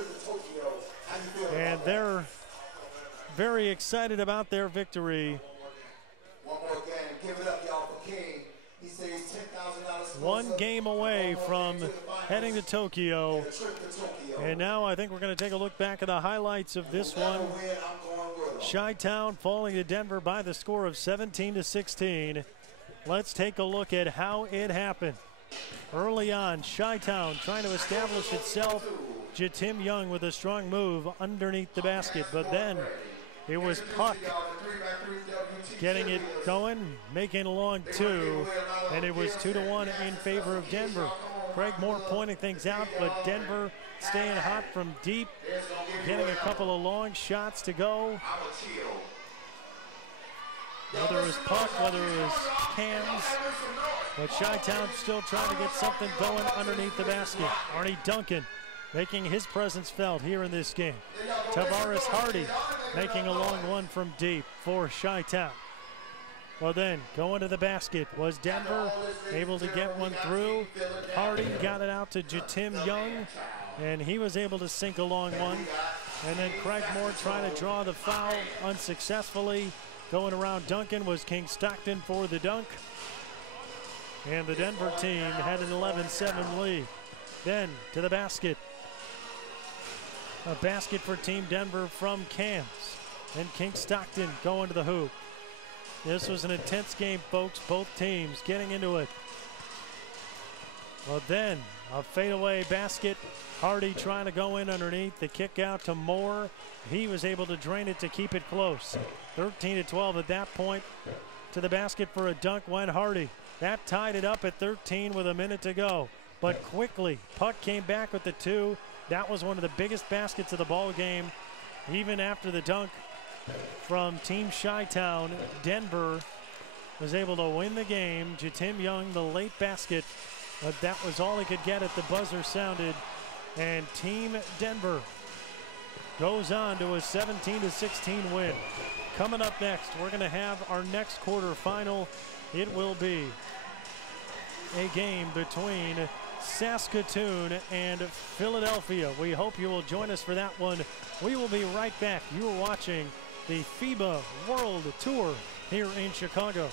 and they're very excited about their victory. One game away from heading to Tokyo. And now I think we're going to take a look back at the highlights of this one. Shytown falling to Denver by the score of 17-16. Let's take a look at how it happened. Early on, Shytown trying to establish itself. Jatim Young with a strong move underneath the basket, but then it was Puck getting it going, making a long 2, and it was 2-1 in favor of Denver. Craig Moore pointing things out, but Denver staying hot from deep, getting a couple of long shots to go. Whether it was Puck, whether it was Cams, but Shytown still trying to get something going underneath the basket. Arnie Duncan making his presence felt here in this game. Tavares Hardy making a long one from deep for Shytown. Well then, going to the basket was Denver, able to get one through. Hardy got it out to Jatim Young, and he was able to sink a long one. And then Craig Moore trying to draw the foul unsuccessfully. Going around Duncan was King Stockton for the dunk. And the Denver team had an 11-7 lead. Then to the basket. A basket for Team Denver from Cams. And King Stockton going to the hoop. This was an intense game, folks. Both teams getting into it. Well, then a fadeaway basket. Hardy trying to go in underneath. The kick out to Moore. He was able to drain it to keep it close. 13-12 at that point. To the basket for a dunk went Hardy. That tied it up at 13 with a minute to go. But quickly, Puck came back with the two. That was one of the biggest baskets of the ball game. Even after the dunk from Team Shytown, Denver was able to win the game. Jatim Young, the late basket, but that was all he could get at the buzzer sounded. And Team Denver goes on to a 17-16 win. Coming up next, we're going to have our next quarterfinal. It will be a game between Saskatoon and Philadelphia. We hope you will join us for that one. We will be right back. You are watching the FIBA World Tour here in Chicago.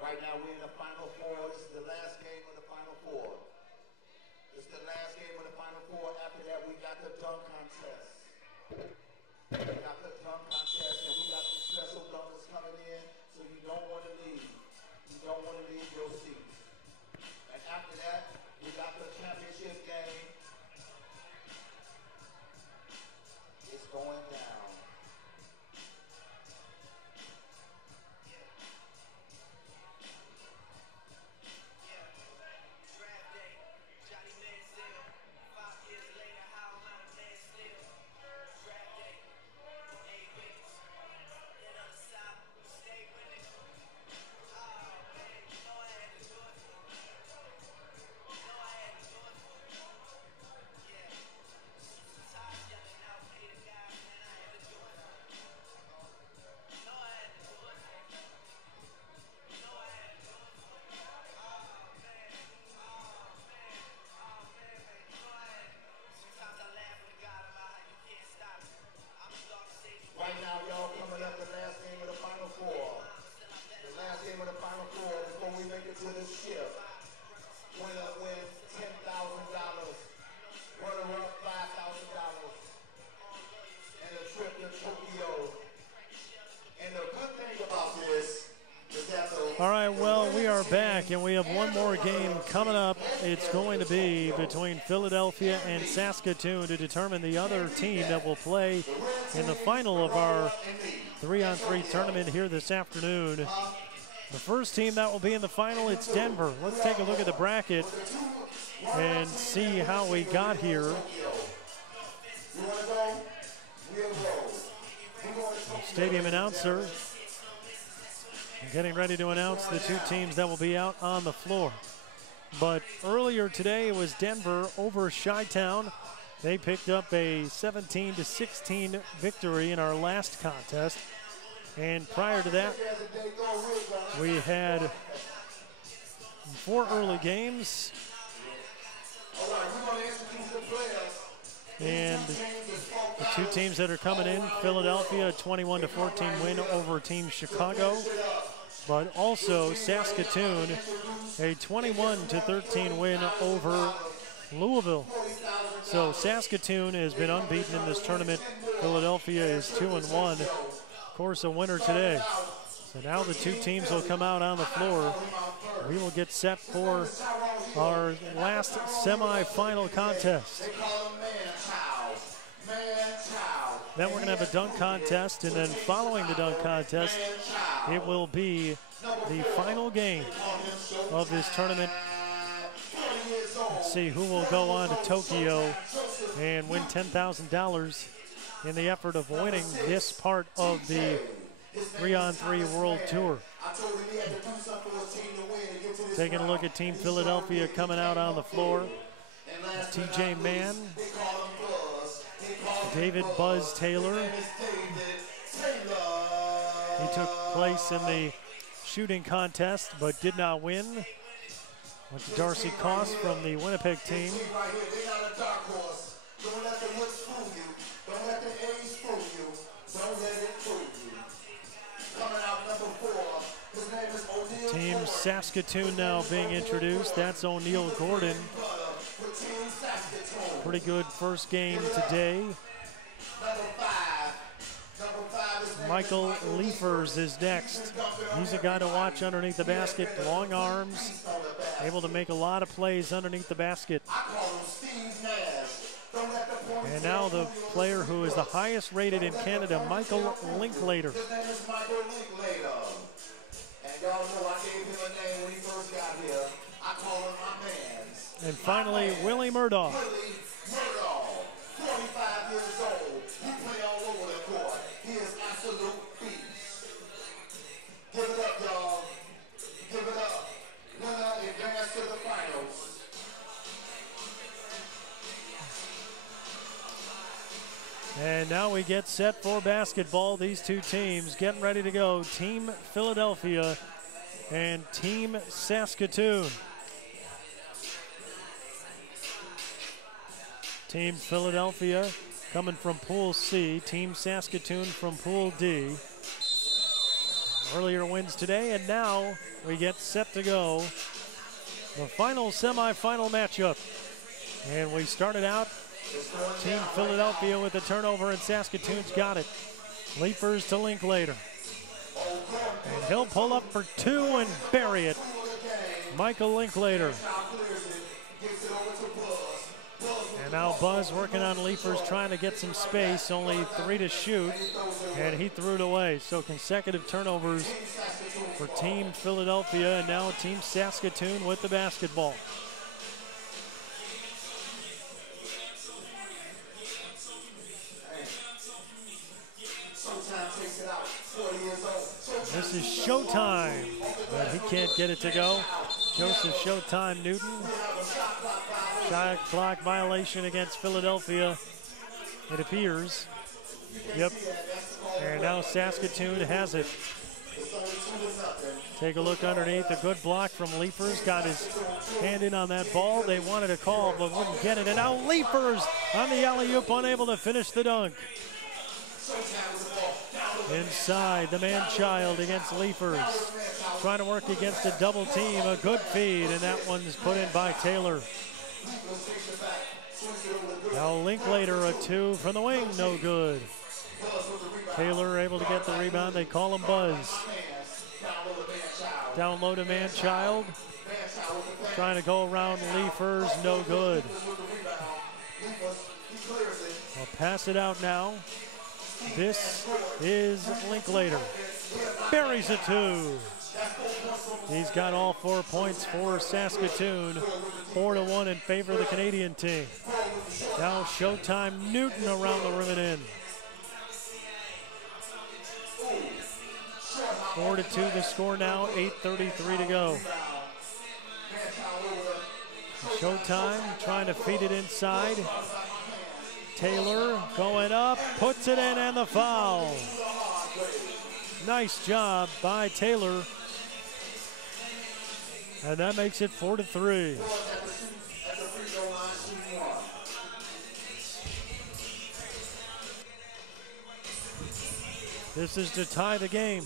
Right now we're in the Final Four. This is the last game of the Final Four. This is the last game of the Final Four. After that, we got the dunk contest. We got the dunk contest, and we got some special dunkers coming in, so you don't want to leave. You don't want to leave your seat. And after that, we got the championship game. It's going down. Right now, y'all coming up the last game of the Final Four. The last game of the Final Four before we make it to the ship. Winner wins $10,000. Runner-up $5,000. And a trip to Tokyo. And the good thing about this is that the... All right, well, we are back, and we have one more game coming up. It's going to be between Philadelphia and Saskatoon to determine the other team that will play in the final of our 3-on-3 tournament here this afternoon. The first team that will be in the final, it's Denver. Let's take a look at the bracket and see how we got here. Stadium announcer getting ready to announce the two teams that will be out on the floor. But earlier today it was Denver over Shytown. They picked up a 17-16 victory in our last contest. And prior to that, we had 4 early games. And the two teams that are coming in, Philadelphia, a 21-14 win over Team Chicago. But also Saskatoon, a 21-13 win over Louisville. So Saskatoon has been unbeaten in this tournament. Philadelphia is 2-1. Of course, a winner today. So now the two teams will come out on the floor. We will get set for our last semifinal contest. Then we're going to have a dunk contest, and then following the dunk contest, it will be the final game of this tournament. Let's see who will go on to Tokyo and win $10,000 in the effort of winning this part of the 3-on-3 World Tour. Taking a look at Team Philadelphia coming out on the floor. TJ Mann, David Buzz Taylor. He took place in the shooting contest but did not win. Went to Darcy Koss from the Winnipeg team. Team Saskatoon now being introduced. That's O'Neal Gordon. Pretty good first game today. Michael Leifers is next. He's a guy to watch underneath the basket. Long arms, able to make a lot of plays underneath the basket. And now the player who is the highest rated in Canada, Michael Linklater. And finally, Willie Murdoch. 45 years old. He play all over the court. He is absolute beast. Give it up, y'all. Give it up. Winner advance to the finals. And now we get set for basketball. These two teams getting ready to go. Team Philadelphia and Team Saskatoon. Team Philadelphia coming from Pool C. Team Saskatoon from Pool D. Earlier wins today, and now we get set to go. The final semifinal matchup. And we started out Team Philadelphia with the turnover, and Saskatoon's got it. Leifers to Linklater. And he'll pull up for two and bury it. Michael Linklater. And now Buzz working on Leifers, trying to get some space. Only 3 to shoot, and he threw it away. So consecutive turnovers for Team Philadelphia, and now Team Saskatoon with the basketball. This is Showtime, but he can't get it to go. Joseph Showtime Newton. Shot clock violation against Philadelphia, it appears. Yep. And now Saskatoon has it. Take a look underneath. A good block from Leifers. Got his hand in on that ball. They wanted a call but wouldn't get it. And now Leifers on the alley-oop, unable to finish the dunk. Inside, the man-child against Leifers. Trying to work against a double team. A good feed, and that one's put in by Taylor. Now Linklater, a 2 from the wing, no good. Taylor able to get the rebound. They call him Buzz. Down low to man-child. Trying to go around Leifers, no good. I'll pass it out now. This is Linklater. Buries a 2. He's got all 4 points for Saskatoon. 4-1 in favor of the Canadian team. Now Showtime Newton around the rim and in. 4-2 the score now, 8:33 to go. Showtime trying to feed it inside. Taylor going up, puts it in, and the foul. Nice job by Taylor. And that makes it 4-3. This is to tie the game.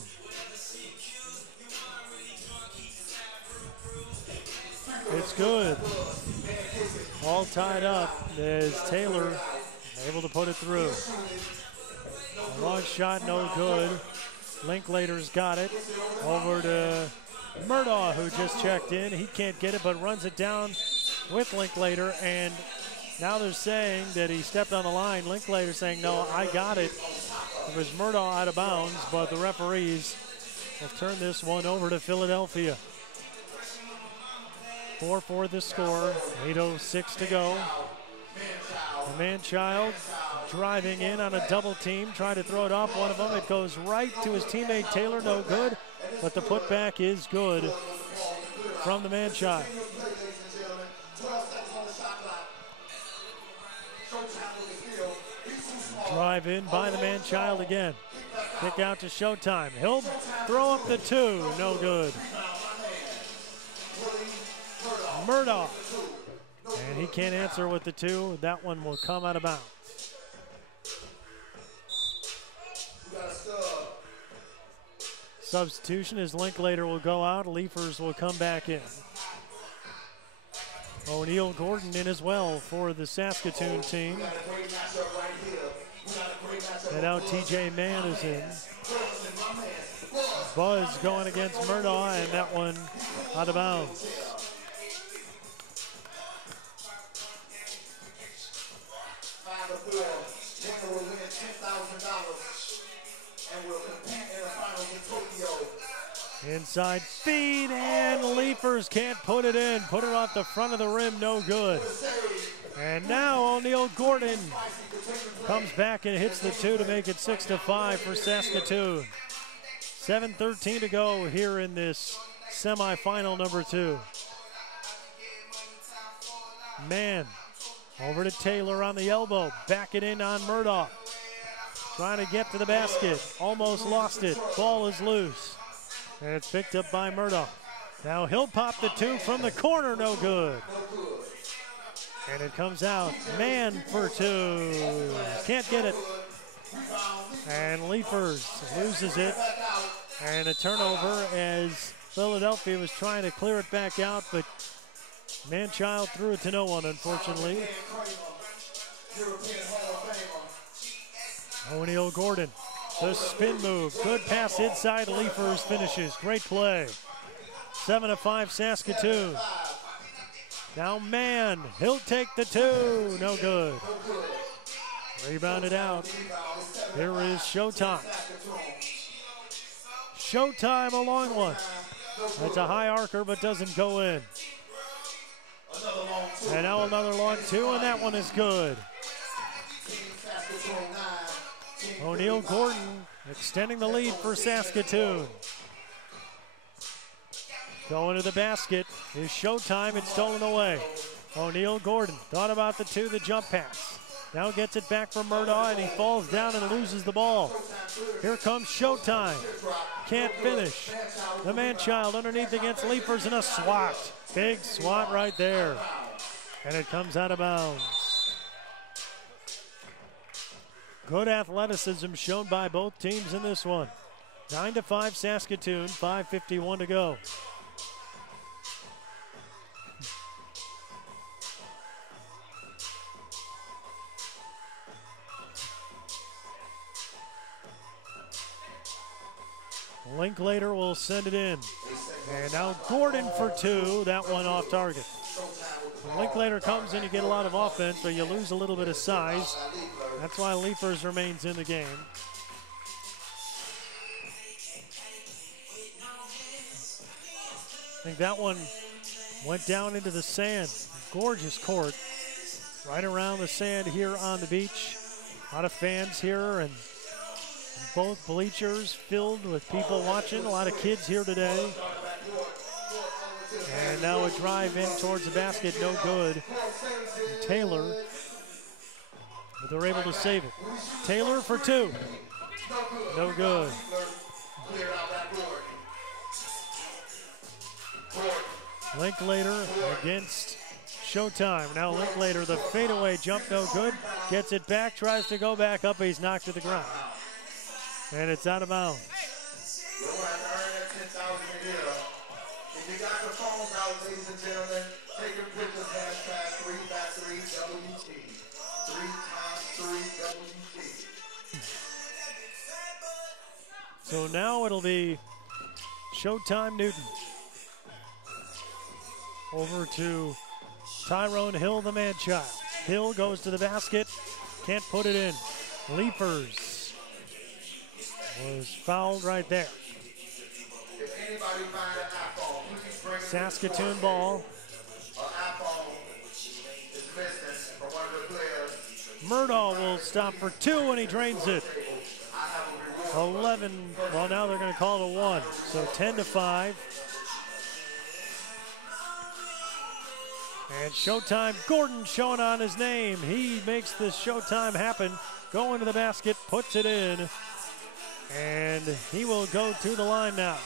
It's good. all tied up as Taylor able to put it through. A long shot, no good. Linklater's got it. Over to Murdaugh, who just checked in. He can't get it, but runs it down with Linklater, and now they're saying that he stepped on the line. Linklater saying, no, I got it. It was Murdaugh out of bounds, but the referees will turn this one over to Philadelphia. 4-4 the score, 8:06 to go. The man-child driving in on a double team, trying to throw it off one of them. It goes right to his teammate Taylor, no good, but the putback is good from the man-child. Drive in by the man-child again. Kick out to Showtime. He'll throw up the two, no good. Murdaugh, and he can't answer with the two. That one will come out of bounds. Substitution as Linklater will go out. Leafers will come back in. O'Neal Gordon in as well for the Saskatoon team. And now TJ Mann is in. Buzz going against Murdaugh, and that one out of bounds. Inside feed, and Leafers can't put it in. Put it off the front of the rim, no good. And now O'Neal Gordon comes back and hits the two to make it 6-5 for Saskatoon. 7:13 to go here in this semifinal number 2. Mann over to Taylor on the elbow. Back it in on Murdaugh. Trying to get to the basket. Almost lost it. Ball is loose. And it's picked up by Murdaugh. Now he'll pop the two from the corner, no good. And it comes out. Mann for two. Can't get it. And Leafers loses it. And a turnover as Philadelphia was trying to clear it back out, but Manchild threw it to no one, unfortunately. O'Neal Gordon, the spin move. Good pass inside. Leafers finishes. Great play. 7-5 Saskatoon. Now Mann, he'll take the two. No good. Rebounded out. Here is Showtime. Showtime, a long one. That's a high arcer, but doesn't go in. And now another long two, and that one is good. O'Neal Gordon extending the lead for Saskatoon. Going to the basket is Showtime. It's stolen away. O'Neal Gordon thought about the two, the jump pass. Now gets it back from Murdaugh, and he falls down and loses the ball. Here comes Showtime. Can't finish. The Manchild underneath against Leafers, and a swat. Big swat right there. And it comes out of bounds. Good athleticism shown by both teams in this one. 9-5 Saskatoon, 5:51 to go. Linklater will send it in. And now Gordon for two. That one off target. When Linklater comes in, you get a lot of offense, but you lose a little bit of size. That's why Leafers remains in the game. I think that one went down into the sand. Gorgeous court. Right around the sand here on the beach. A lot of fans here, and both bleachers filled with people watching. A lot of kids here today. And now a drive in towards the basket, no good. And Taylor, but they're able to save it. Taylor for two, no good. Linklater against Showtime. Now Linklater, the fadeaway jump, no good. Gets it back, tries to go back up, he's knocked to the ground. And it's out of bounds. If you got your phones out, ladies and gentlemen, take your pictures, hashtag So now it'll be Showtime Newton. Over to Tyrone Hill, the man-child. Hill goes to the basket, can't put it in. Leapers was fouled right there. Saskatoon ball. Murdaugh will stop for 2 and he drains it. 11, well now they're going to call it a 1. So 10-5. And Showtime, Gordon showing on his name. He makes the Showtime happen. Going to the basket, puts it in. And he will go to the line now.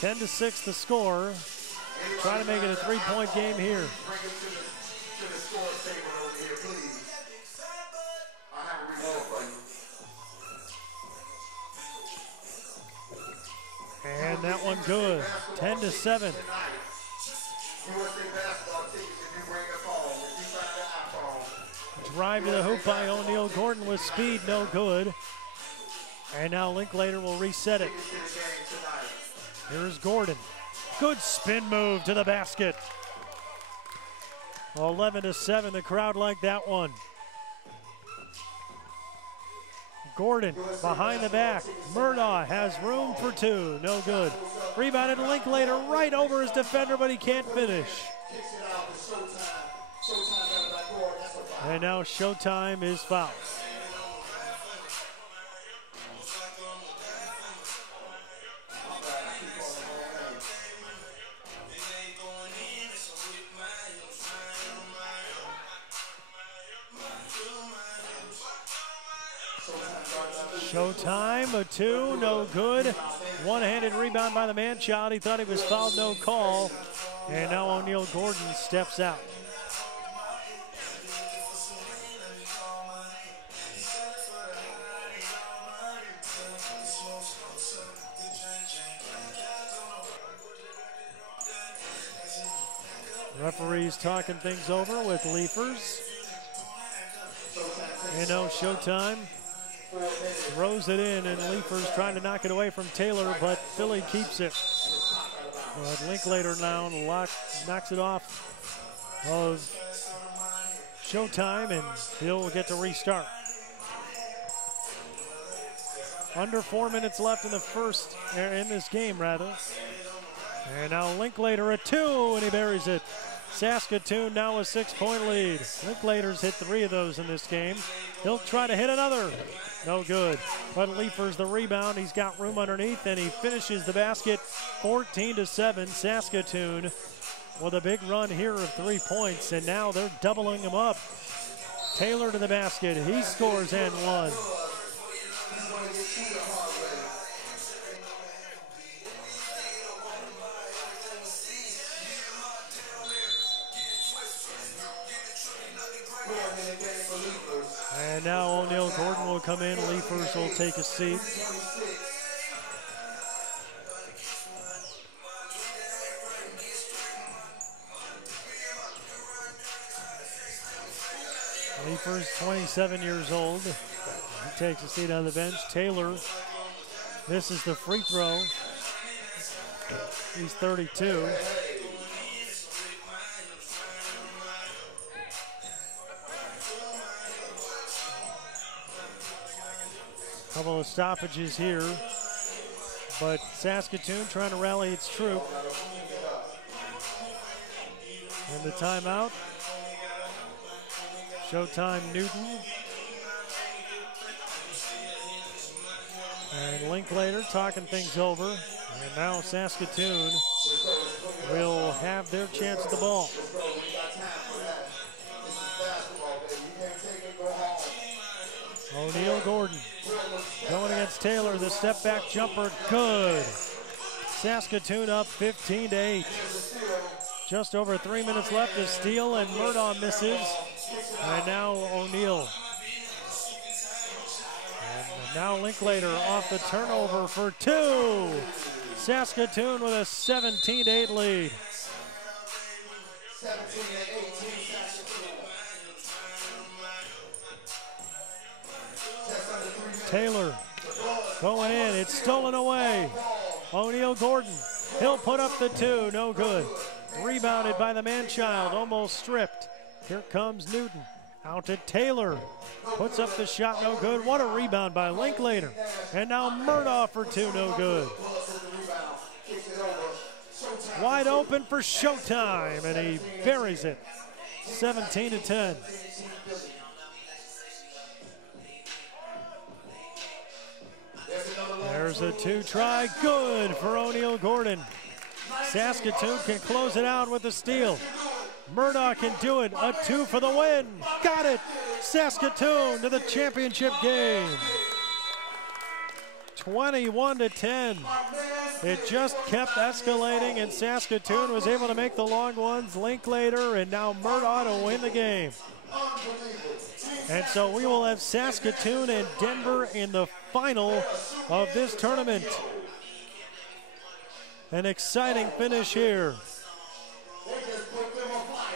10-6 the score. Trying to make it a 3-point game here. And that one good. 10-7. Drive to the hoop by O'Neal Gordon with speed, no good. And now Linklater will reset it. Here's Gordon. Good spin move to the basket. 11-7, the crowd liked that one. Gordon behind the back. Murdaugh has room for 2, no good. Rebounded Linklater right over his defender, but he can't finish. And now Showtime is fouled. Showtime, a 2, no good. One-handed rebound by the man-child. He thought he was fouled, no call. And now O'Neal Gordon steps out. Referees talking things over with Leafers. And now Showtime throws it in, and Leafers trying to knock it away from Taylor, but Philly keeps it. But Linklater now knocks it off of Showtime, and he'll get to restart. Under 4 minutes left in this game, rather. And now Linklater a 2, and he buries it. Saskatoon now a 6-point lead. Linklater's hit 3 of those in this game. He'll try to hit another. No good. But Leapers the rebound. He's got room underneath, and he finishes the basket. 14-7. Saskatoon with a big run here of 3 points, and now they're doubling him up. Taylor to the basket. He scores and 1. And now O'Neal Gordon will come in. Leafers will take a seat. Leafers, 27 years old. He takes a seat on the bench. Taylor misses the free throw. He's 32. Couple of stoppages here, but Saskatoon trying to rally its troop. And the timeout. Showtime Newton. And Linklater talking things over. And now Saskatoon will have their chance at the ball. O'Neal Gordon going against Taylor. The step back jumper, good. Saskatoon up 15-8. Just over 3 minutes left to steal, and Murdaugh misses. And now O'Neal. And now Linklater off the turnover for 2. Saskatoon with a 17-8 lead. Taylor Going in, it's stolen away. O'Neal Gordon, he'll put up the 2, no good. Rebounded by the man-child, almost stripped. Here comes Newton, out to Taylor. Puts up the shot, no good. What a rebound by Linklater. And now Murdoch for 2, no good. Wide open for Showtime, and he buries it. 17-10. There's a 2-try, good for O'Neal Gordon. Saskatoon can close it out with a steal. Murdoch can do it, a 2 for the win. Got it, Saskatoon to the championship game. 21-10. It just kept escalating, and Saskatoon was able to make the long ones. Linklater and now Murdoch to win the game. And so we will have Saskatoon and Denver in the final of this tournament. An exciting finish here.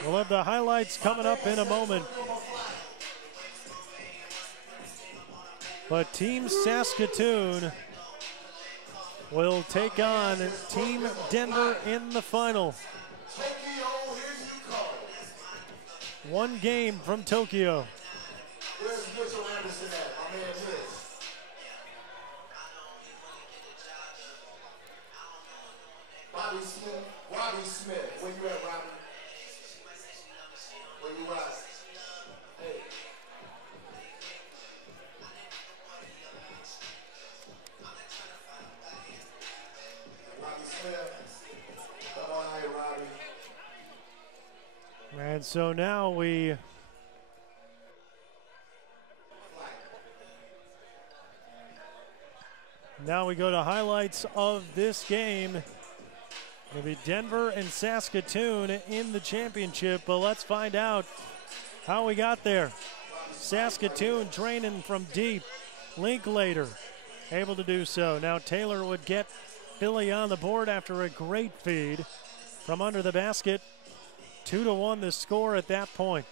We'll have the highlights coming up in a moment. But Team Saskatoon will take on Team Denver in the final. One game from Tokyo. Robbie Smith, where you at, Robbie? Where you at? Hey. Robbie Smith, come on out here, Robbie. And so now we go to highlights of this game. It'll be Denver and Saskatoon in the championship, but let's find out how we got there. Saskatoon draining from deep. Linklater able to do so. Now Taylor would get Philly on the board after a great feed from under the basket. 2-1 the score at that point.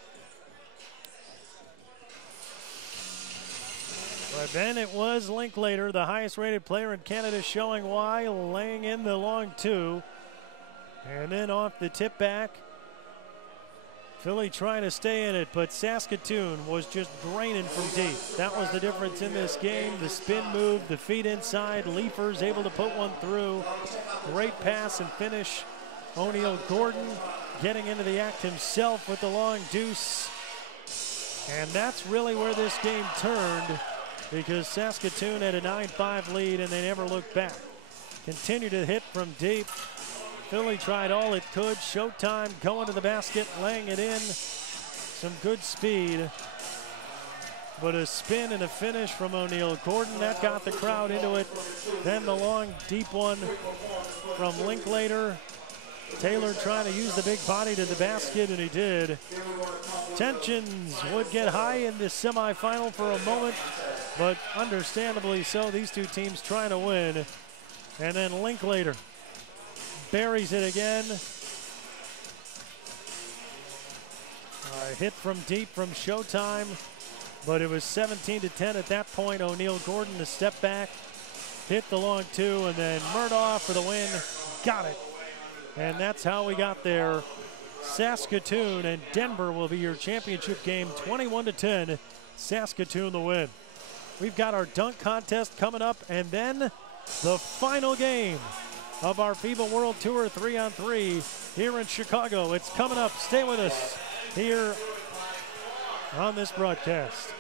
But then it was Linklater, the highest rated player in Canada, showing why, laying in the long 2. And then off the tip back, Philly trying to stay in it, but Saskatoon was just draining from deep. That was the difference in this game. The spin move, the feet inside, Leafers able to put one through. Great pass and finish. O'Neal Gordon getting into the act himself with the long deuce. And that's really where this game turned, because Saskatoon had a 9-5 lead and they never looked back. Continued to hit from deep. Philly tried all it could. Showtime going to the basket, laying it in. Some good speed. But a spin and a finish from O'Neal Gordon, that got the crowd into it. Then the long, deep one from Linklater. Taylor trying to use the big body to the basket, and he did. Tensions would get high in the semifinal for a moment, but understandably so. These two teams trying to win. And then Linklater buries it again. A hit from deep from Showtime, but it was 17-10 at that point. O'Neal Gordon to step back, hit the long 2, and then Murdoch for the win. Got it. And that's how we got there. Saskatoon and Denver will be your championship game, 21-10. Saskatoon the win. We've got our dunk contest coming up, and then the final game of our FIBA World Tour 3-on-3 here in Chicago. It's coming up. Stay with us here on this broadcast.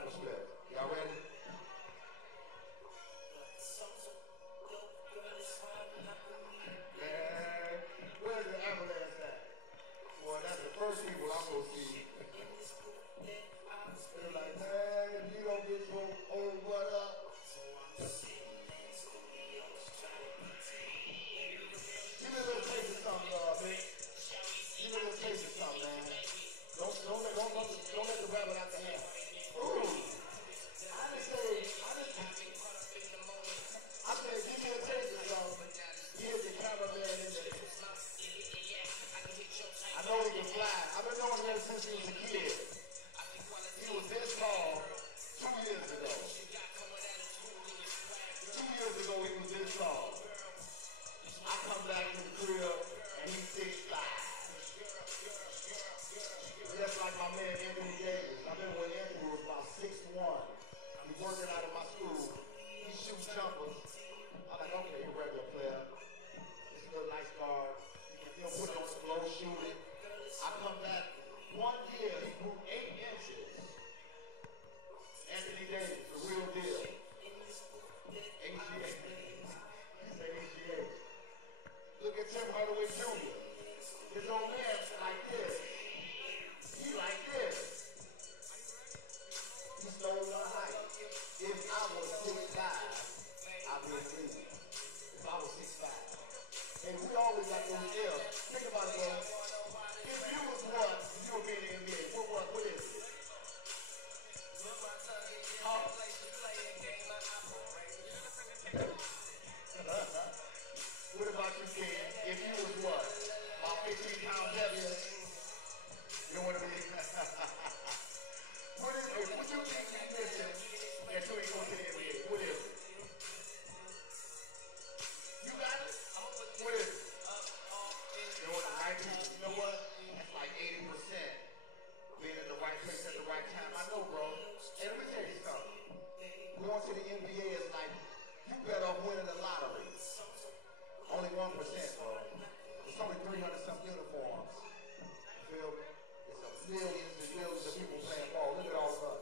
ankle split. Y'all ready? Man, where's the ambulance at? Boy, that's the first people I'm going to see. They're like, man, if you don't get your old butt up. Give me a little taste of something, Vic. Give me a little taste of something, man. Don't let the rabbit out the hat. Ooh. I said, give me a taste of something. Here's the cameraman in there. I know he can fly. I've been knowing him since he was a kid. He was this tall 2 years ago. 2 years ago, he was this tall. I come back to the crib, and he's 6'5". Just like my man Anthony Davis. I remember when Anthony was about 6'1". He working out of my school. He shoots jumpers. I'm like, okay, you're a regular player. This is a little nice guard. You know, put it on the floor, shoot it. I come back 1 year, he grew 8 inches. Anthony Davis, the real deal. HGH. He said HGH. Look at Tim Hardaway Jr. His old man's like this. He like this. He stole my height. If I was 6'5", I'd be a leader. If I was 6'5". And we always got those skills. Think about it, bro. If you was what, you would be in the NBA. What is it? What about you, kid? If you was what? About 15 pounds heavier? You know what I mean? What you think you're missing until you go to the NBA? What is it? You got it? What is it? You know what, the right people, you know what? That's like 80%. Being at the right place at the right time. I know, bro. Hey, let me tell you something. Going to the NBA is like, you better off winning the lottery. Only 1%, bro. It's only 300-some uniforms. You feel me? It's millions and millions of people playing ball. Look at all of us.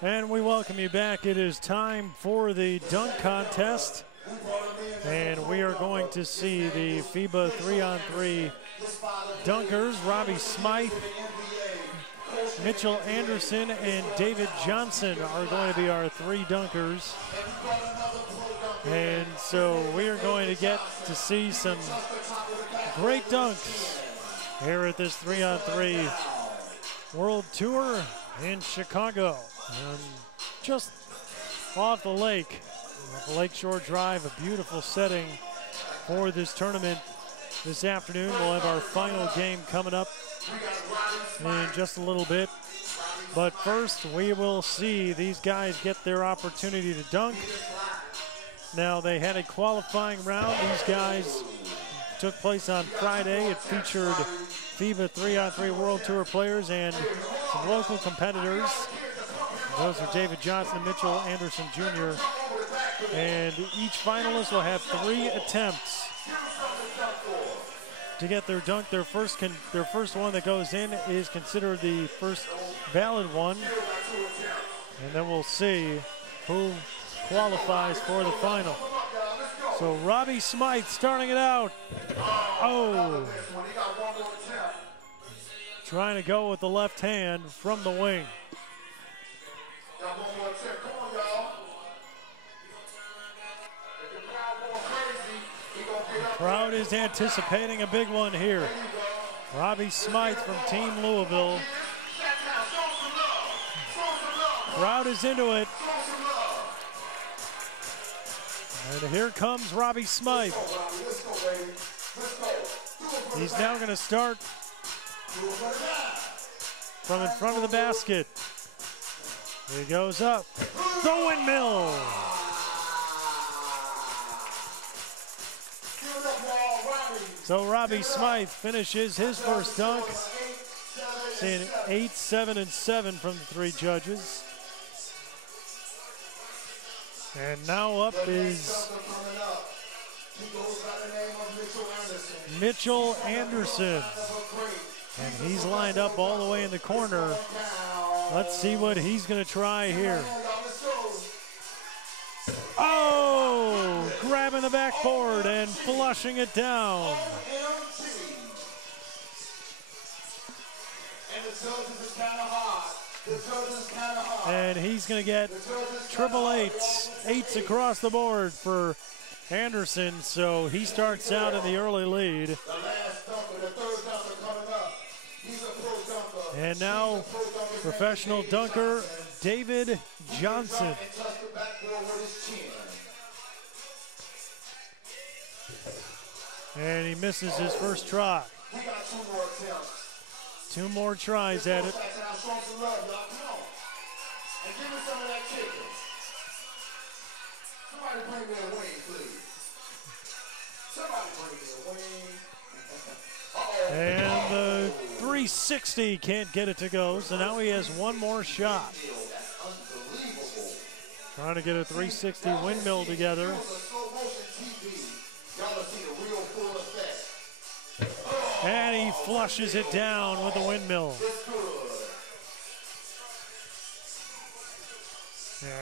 And we welcome you back. It is time for the dunk contest. And we are going to see the FIBA 3-on-3 dunkers. Robbie Smythe, Mitchell Anderson, and David Johnson are going to be our 3 dunkers. And so we are going to get to see some great dunks here at this 3-on-3 World Tour in Chicago. Just off the lake, Lakeshore Drive, a beautiful setting for this tournament this afternoon. We'll have our final game coming up in just a little bit. But first, we will see these guys get their opportunity to dunk. Now, they had a qualifying round. These guys took place on Friday. It featured FIBA 3x3 World Tour players and some local competitors. Those are David Johnson and Mitchell Anderson Jr. And each finalist will have 3 attempts to get their dunk. Their first one that goes in is considered the first valid one. And then we'll see who qualifies for the final. So Robbie Smythe starting it out. Oh. Trying to go with the left hand from the wing. The crowd is anticipating a big one here. Robbie Smythe from Team Louisville. Crowd is into it. And here comes Robbie Smythe. He's now going to start from in front of the basket. He goes up. The windmill. So Robbie Smythe finishes his first dunk. Seeing 8, 7, and 7 from the 3 judges. And now up is Mitchell Anderson. And he's lined up all the way in the corner. Let's see what he's going to try here. Oh, grabbing the backboard and flushing it down. And he's going to get triple eights, 8s across the board for Anderson. So he starts out in the early lead. And now professional dunker David Johnson. And he misses his first try. 2 more tries at it. And the 360 can't get it to go, so now he has 1 more shot. Trying to get a 360 windmill together. And he flushes it down with the windmill.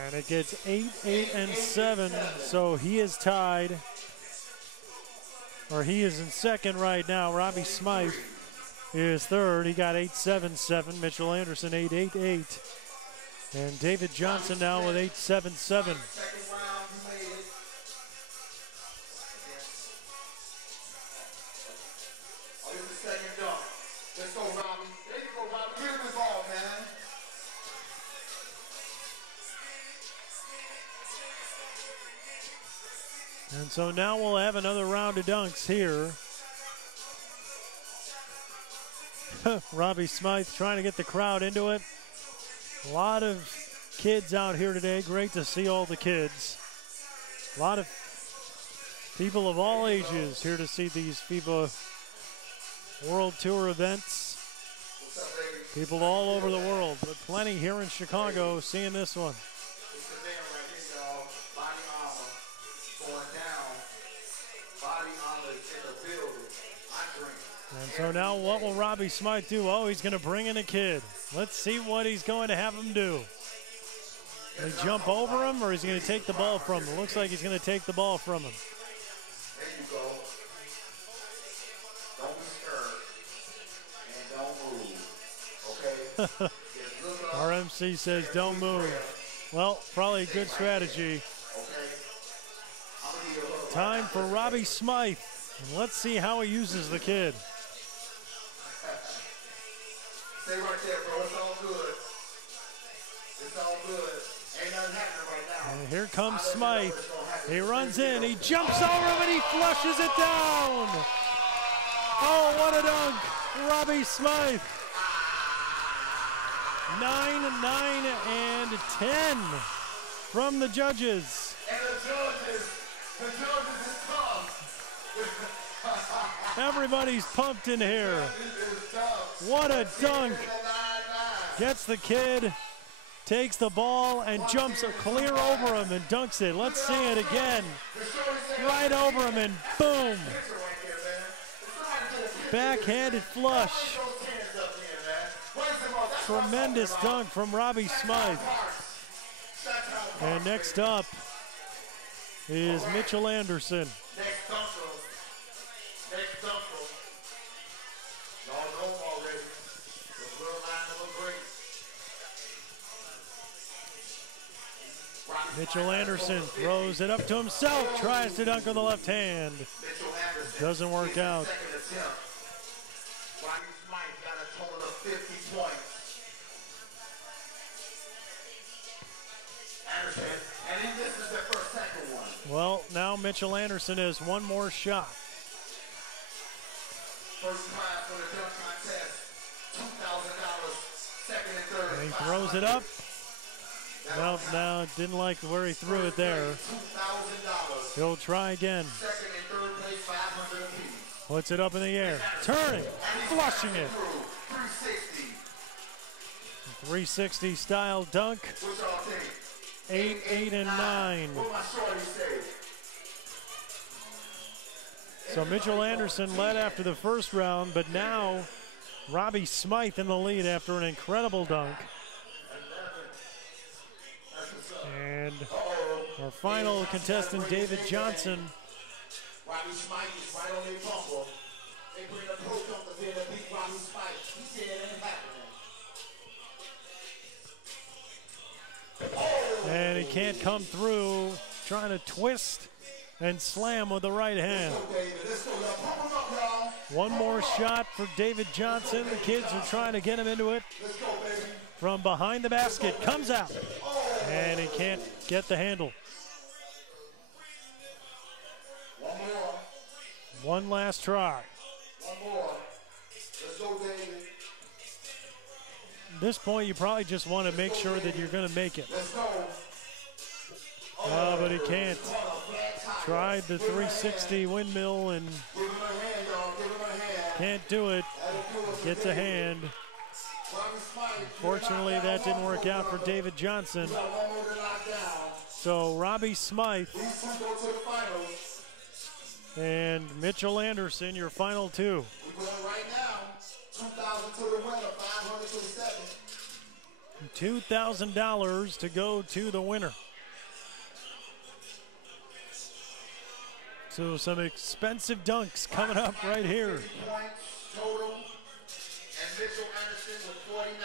And it gets 8, 8, and 7, so he is tied. Or he is in second right now. Robbie Smythe is third. He got 8, 7, 7. Mitchell Anderson 8, 8, 8. And David Johnson now with 8, 7, 7. And so now we'll have another round of dunks here. Robbie Smythe trying to get the crowd into it. A lot of kids out here today. Great to see all the kids. A lot of people of all ages here to see these FIBA World Tour events. People all over the world, but plenty here in Chicago seeing this one. And so now what will Robbie Smythe do? Oh, he's going to bring in a kid. Let's see what he's going to have him do. Will he jump over him, or is he going to take the ball from him? Looks like he's going to take the ball from him. There you go. Don't be scared. And don't move. Okay? Our MC says don't move. Well, probably a good strategy. Time for Robbie Smythe. And let's see how he uses the kid. Stay right there, bro. It's all good. It's all good. Ain't nothing happening right now. And here comes Smythe. He runs in. He jumps over him and he flushes it down. Oh, what a dunk. Robbie Smythe. 9, 9, and 10 from the judges. And the judges is tough. Everybody's pumped in here. What a dunk. Gets the kid, takes the ball, and jumps clear over him and dunks it. Let's see it again. Right over him, and boom. Backhanded flush. Tremendous dunk from Robbie Smythe. And next up is Mitchell Anderson. Mitchell Anderson throws it up to himself, tries to dunk on the left hand. Doesn't work out. Well, now Mitchell Anderson has one more shot. First prize for the dunk contest, $2,000, second and third. And he throws it up. Well, now didn't like where he threw it there. He'll try again. Second and third place, 500 apiece. Puts it up in the air, turning, flushing it. 360 style dunk. 8, 8, and 9. So Mitchell Anderson led after the first round, but now Robbie Smythe in the lead after an incredible dunk. And our final contestant, David Johnson. Robbie Smythe is right on their bumper. They bring the coach up to beat Robbie Smythe. He said it ain't happening. And he can't come through, trying to twist and slam with the right hand. One more shot for David Johnson. The kids are trying to get him into it. From behind the basket, comes out, and he can't get the handle. One last try. One more. Let's go, David. At this point, you probably just want to make sure that you're going to make it. Let's go. But he can't. Tried the 360 windmill and can't do it. Gets a hand. Fortunately, that didn't work out for David Johnson. So Robbie Smythe and Mitchell Anderson, your final two. $2,000 to go to the winner. So some expensive dunks coming up right here. Total, and Mitchell Anderson with 49.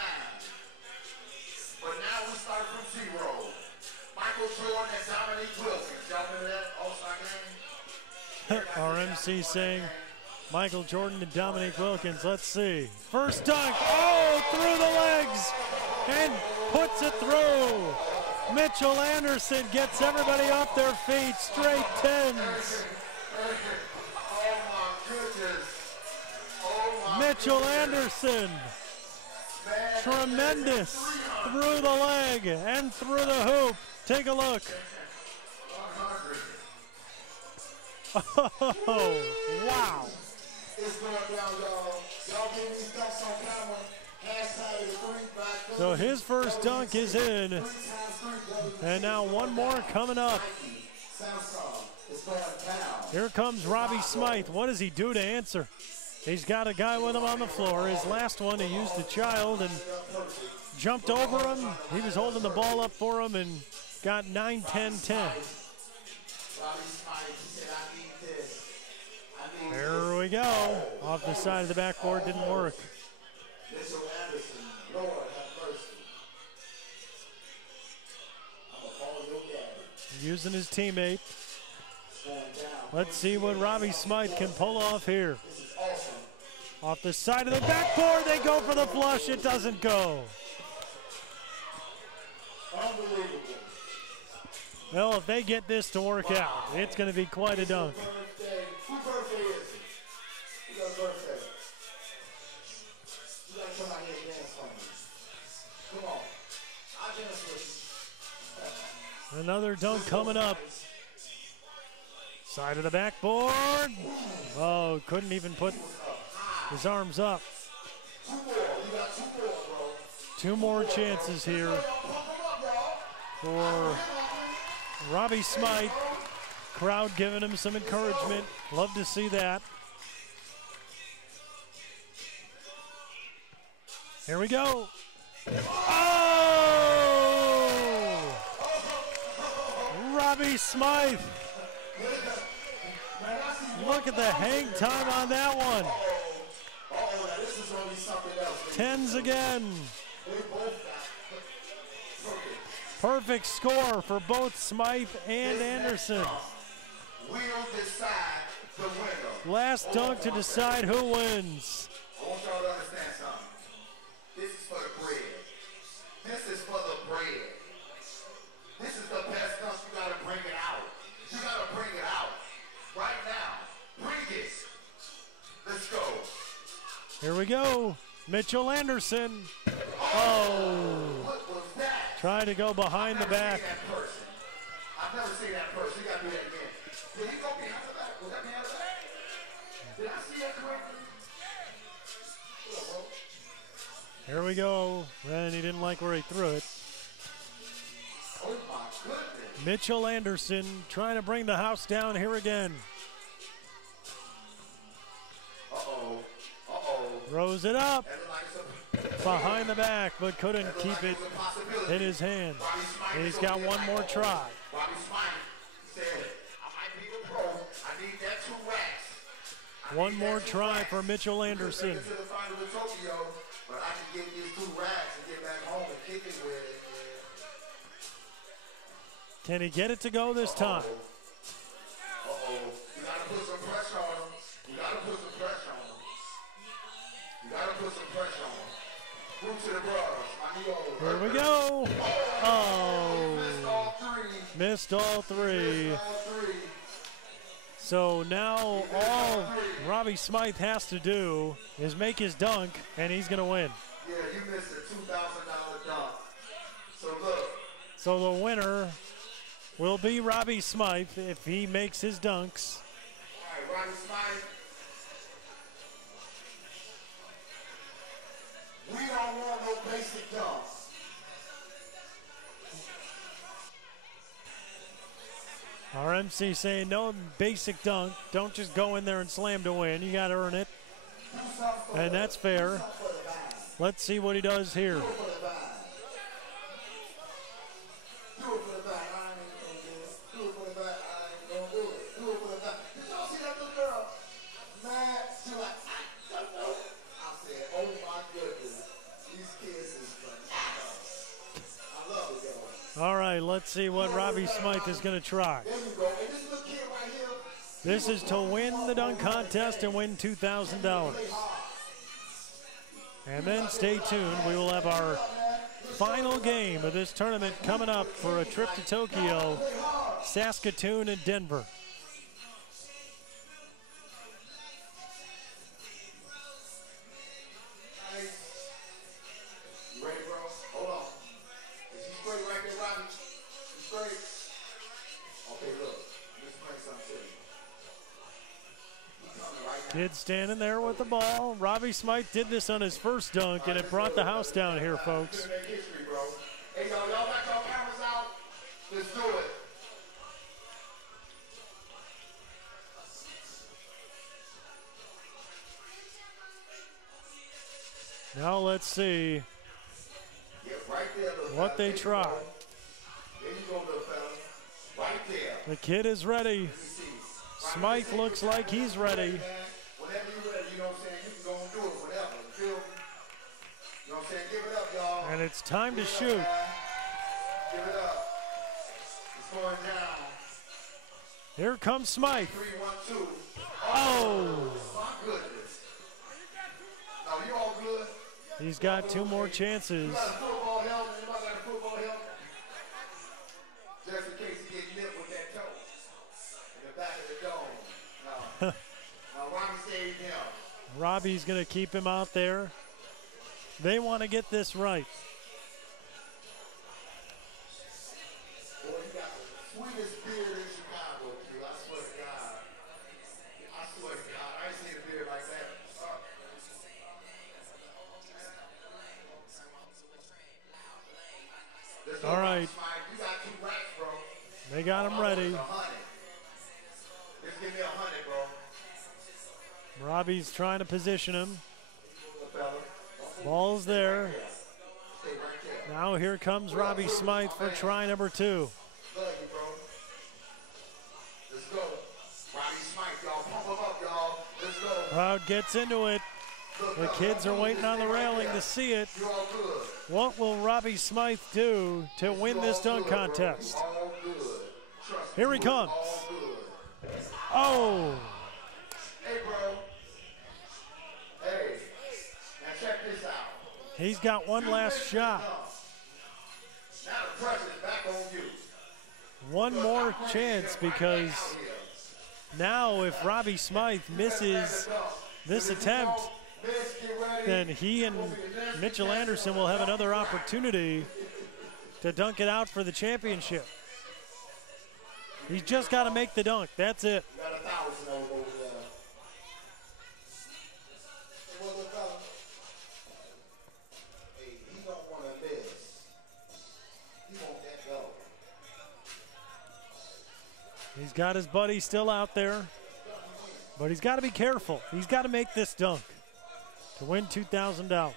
But now we start from zero. Michael Jordan and Dominique Wilkins. Y'all remember that All-Star game? Our MC saying Michael Jordan and Dominique Wilkins. Let's see. First dunk. Oh, through the legs and puts it through. Mitchell Anderson gets everybody off their feet. Straight tens. Mitchell Anderson, tremendous, through the leg and through the hoop. Take a look. Oh, wow. So his first dunk is in, and now one more coming up. Here comes Robbie Smythe. What does he do to answer? He's got a guy with him on the floor. His last one, he used a child and jumped over him. He was holding the ball up for him and got 9, 10, 10. There we go. Off the side of the backboard, didn't work. Using his teammate. Let's see what Robbie Smythe can pull off here. Off the side of the backboard, they go for the flush. It doesn't go. Well, if they get this to work out, it's going to be quite a dunk. Another dunk coming up. Side of the backboard. Oh, couldn't even put his arms up. Two more chances here for Robbie Smythe. Crowd giving him some encouragement. Love to see that. Here we go. Oh! Robbie Smythe. Look at the hang time on that one. Tens again. Perfect score for both Smythe and Anderson. Last dunk to decide who wins. I want y'all to understand something. This is for the bread. This is for the bread. This is the best dunk. You gotta bring it out. You gotta bring it out. Right now. Bring it. Let's go. Here we go. Mitchell Anderson. Oh. What was that? Trying to go behind the back. I've never seen that person. You gotta do that again. Did he go behind the back? Was that behind the back? Did I see that correctly? Here we go. And he didn't like where he threw it. Oh my goodness. Mitchell Anderson trying to bring the house down here again. Uh-oh. Uh-oh. Throws it up. Behind the back, but couldn't keep it in his hand. He's got one more try. Robbie Smythe said, I might be a pro. I need that 2 racks. One more try for Mitchell Anderson. To the final of Tokyo, but I can get these 2 racks and get back home and kick it with it. Can he get it to go this time? Uh-oh. You gotta put some pressure on him. You gotta put some pressure on him. You gotta put some pressure on him. Move to the bros. Here we go. Oh. Missed all 3. So now all Robbie Smythe has to do is make his dunk, and he's going to win. Yeah, you missed a $2,000 dunk. So look. So the winner will be Robbie Smythe if he makes his dunks. All right, Robbie Smythe. We don't want no basic dunks. Our MC saying no basic dunk. Don't just go in there and slam to win. You got to earn it. And that's fair. Let's see what he does here. All right, let's see what Robbie Smythe is going to try. This is to win the dunk contest and win $2,000. And then stay tuned. We will have our final game of this tournament coming up for a trip to Tokyo, Saskatoon, and Denver. Kid standing there with the ball. Robbie Smythe did this on his first dunk, and it brought the house down here, folks. Hey, y'all got y'all cameras out? Let's do it. Now let's see what they try. There you go, little fella. Right there. The kid is ready. Smythe looks like he's ready. Whenever you're ready, you know what I'm saying? You can go and do it, whatever. You feel me? You know what I'm saying? Give it up, y'all. And it's time to shoot. Give it up. It's going down. Here comes Smythe. 3, 1, 2. Oh! My goodness. No, you all good? He's got 2 more chances. You got a football helmet? Anybody got a football helmet? Just in case you get nipped with that toe. In the back of the dome. No. No, Robbie stayed there. Robbie's going to keep him out there. They want to get this right. Boy, you got the sweetest beard in Chicago, too. I swear to God. They got him ready. Just give me 100, bro. Robbie's trying to position him. Ball's there. Now here comes Robbie Smythe for try number 2. Let's go. Robbie Smythe, y'all. Pump him up, y'all. Let's go. Crowd gets into it. The kids are waiting on the railing to see it. What will Robbie Smythe do to win this dunk contest? Here he comes. Oh! Hey, bro. Hey, now check this out. He's got one last shot. Now the pressure's back on you. One more chance, because now if Robbie Smythe misses this attempt, then he and Mitchell Anderson will have another opportunity to dunk it out for the championship. He's just got to make the dunk. That's it. Got 1,000 over there. Hey, he don't want to miss. He won't let go. He's got his buddy still out there, but he's got to be careful. He's got to make this dunk to win $2,000.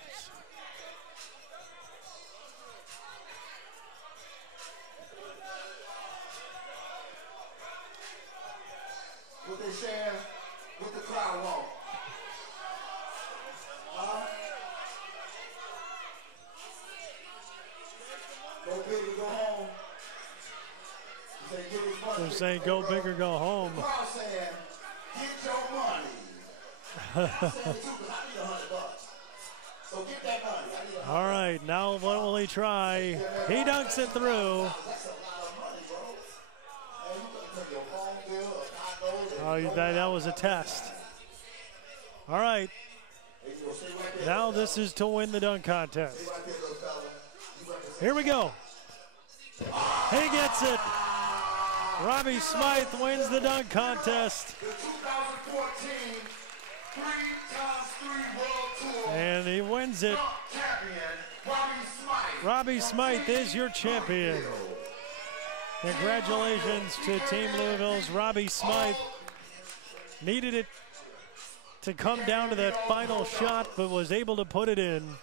What they saying? What the crowd want? Go big or go home. They say, give me money. They're saying go big or go home. The crowd saying, get your money. I'm saying too, 'cause I need $100. So get that money. I need $100. All right, now what will he try? He dunks it through. That's a lot of money, bro. Hey, you can pay your phone bill, a condo. Oh, that was a test. All right, now this is to win the dunk contest. Here we go. He gets it. Robbie Smythe wins the dunk contest. The 2014 3x3 World Tour And he wins it. dunk champion, Robbie Smythe. Robbie Smythe is your champion. Congratulations to Team Louisville's Robbie Smythe. Needed it to come down to that final shot, but was able to put it in.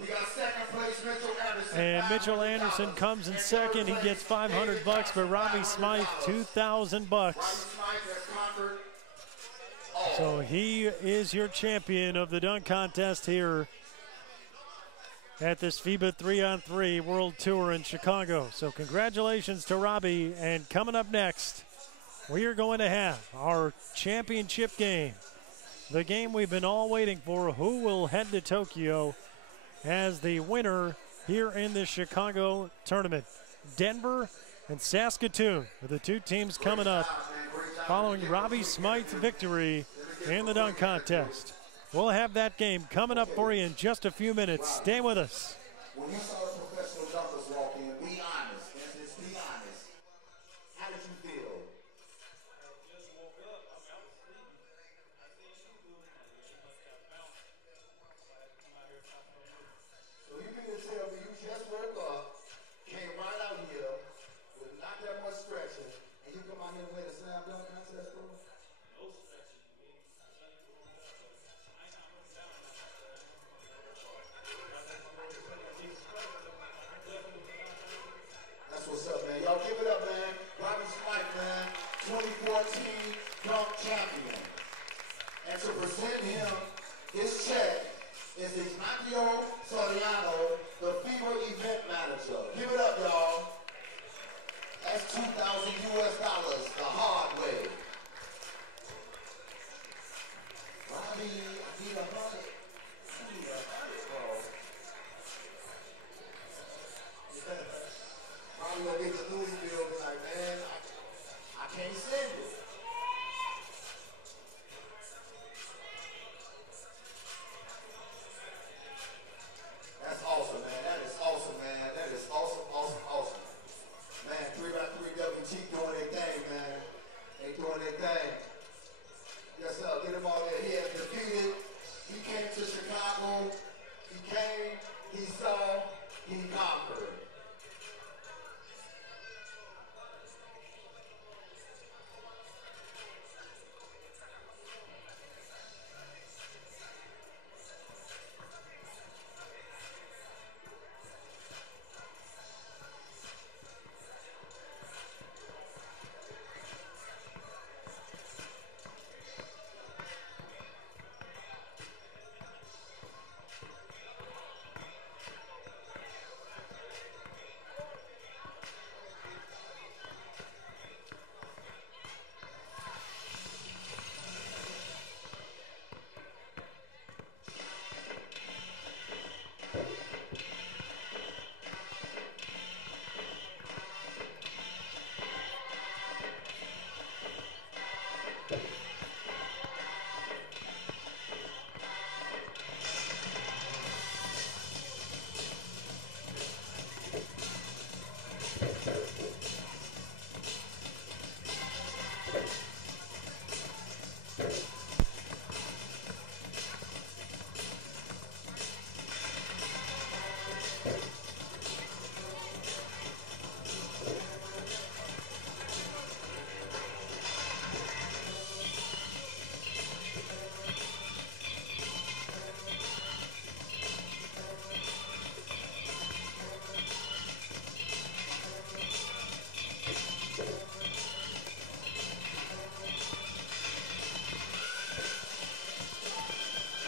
We got second place, Mitchell Anderson. And Mitchell Anderson comes in second. He gets $500, but Robbie Smythe $2,000. Robbie Smythe has conquered all. So he is your champion of the dunk contest here at this FIBA 3x3 World Tour in Chicago. So congratulations to Robbie. And coming up next, we are going to have our championship game. The game we've been all waiting for. Who will head to Tokyo as the winner here in the Chicago tournament? Denver and Saskatoon are the two teams coming up following Robbie Smythe's victory in the dunk contest. We'll have that game coming up for you in just a few minutes. Stay with us. When you saw the professional dunkers walk in, be honest. Just be honest. How did you feel? So you mean to tell me you just woke up, came right out here with not that much stretching, and you come out here and win a slam dunk contest, bro? No stretching. That's what's up, man. Y'all give it up, man. Robbie Smythe, man, 2014 dunk champion. And to present him his check is Ignacio Soriano, the FIBA event manager. Give it up, y'all. That's $2,000 the hard way. Robbie, I need $100. I need $100, bro. Robbie gonna get to Louisville and be like, man, I can't send it. That's awesome, man. That is awesome, man. That is awesome, awesome, awesome. Man, 3x3 WT doing their thing, man. They doing their thing. Yes, sir. Get him all there. He has defeated. He came to Chicago. He came. He saw. He conquered.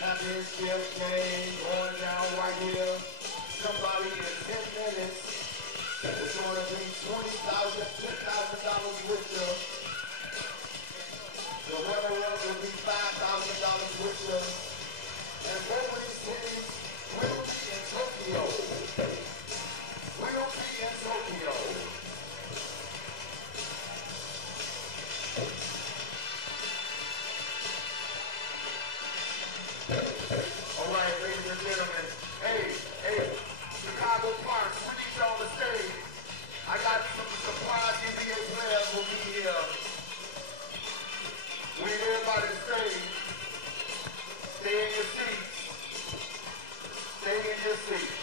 Championship game going down right here. Somebody in 10 minutes is going to bring $10,000 with you. The runner-up will be $5,000 with you. And both of these teams will be in Tokyo. Will be in Tokyo. All right, ladies and gentlemen. Hey, Chicago Parks, we need y'all on the stage. I got some surprise NBA players will be here. We need everybody to stay in your seats. Stay in your seats.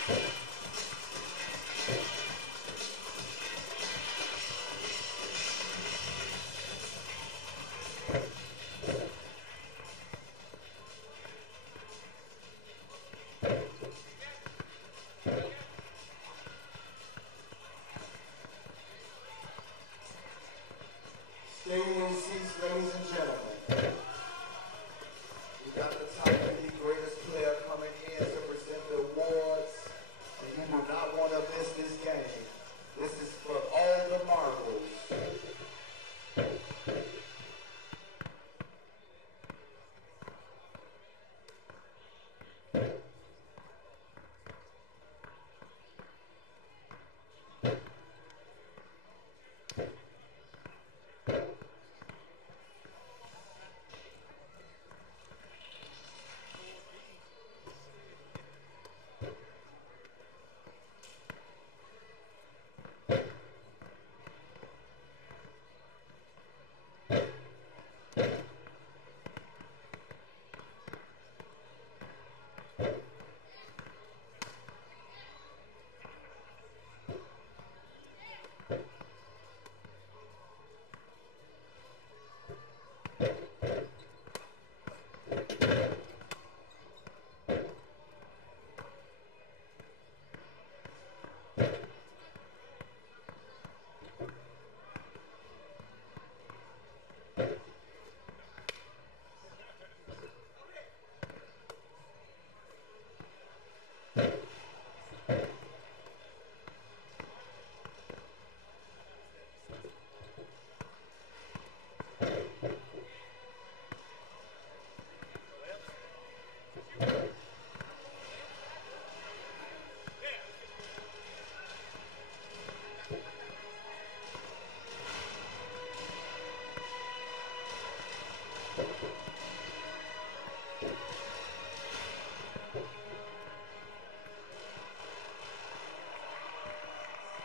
Stay in your seats, ladies and gentlemen. We got the top 50 greatest player coming in to present the awards, and you do not want to miss this game. This is for all the marbles.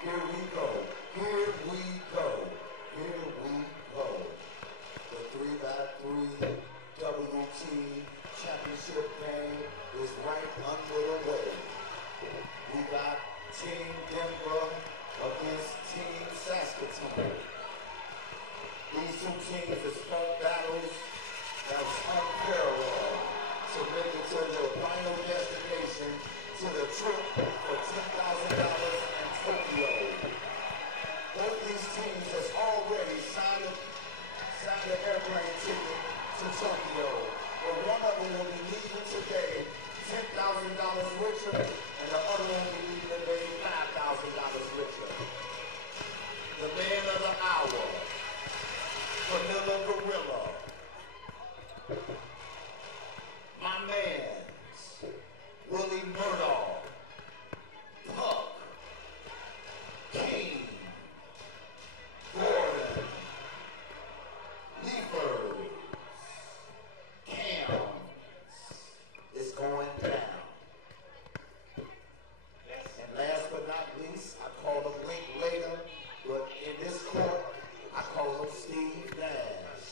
Here we go. Here we go. Here we go. The 3x3 WT championship game is right under the way. We got Team Denver against Team Saskatoon. These two teams are fought battles that was unparalleled to make it to the final destination, to the trip for $10,000 in Tokyo. Both these teams has already signed the airplane ticket to Tokyo, but one of them will be leaving today, $10,000 richer, and the other one will be leaving today, $5,000 richer. The man of the hour, Vanilla Gorilla. My man, Willie Murdoch, Puck, King, Gordon, Leafers, Cams. It's going down. And last but not least, I call him Link later, but in this court, I call him Steve Nash.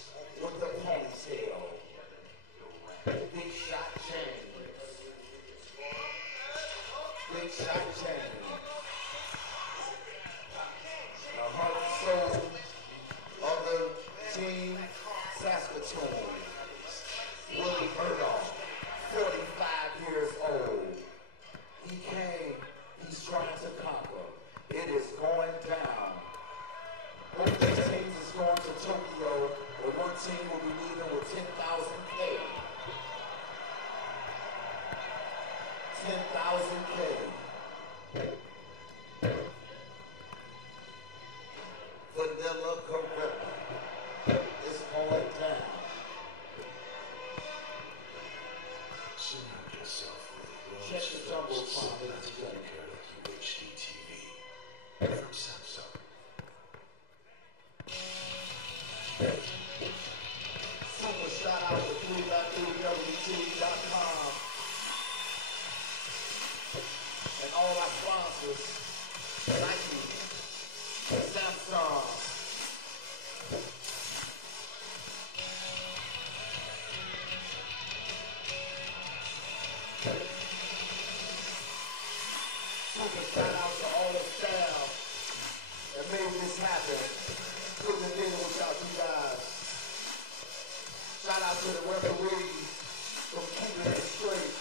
shout out to 3x3wt.com and all our sponsors, Nike, Samsung. Super shout out to all the staff that made this happen. Couldn't have did it without you guys. Shout out to the referees for keeping it straight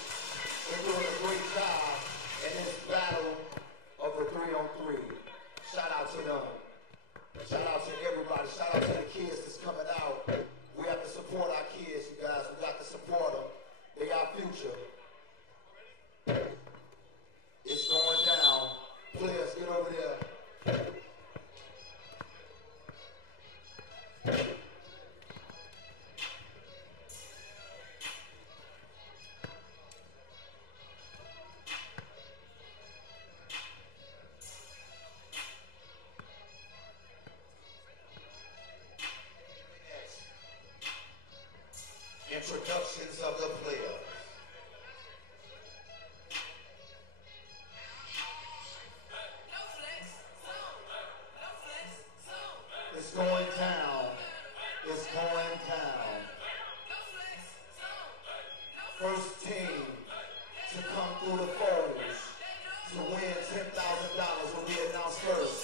and doing a great job in this battle of the 3-on-3. Shout out to them. Shout out to everybody. Shout out to the kids that's coming out. We have to support our kids, you guys. We got to support them. They our future. It's going down. Players, get over there. Introductions of the players. It's going down. It's going down. First team to come through the folds to win $10,000 will be announced first.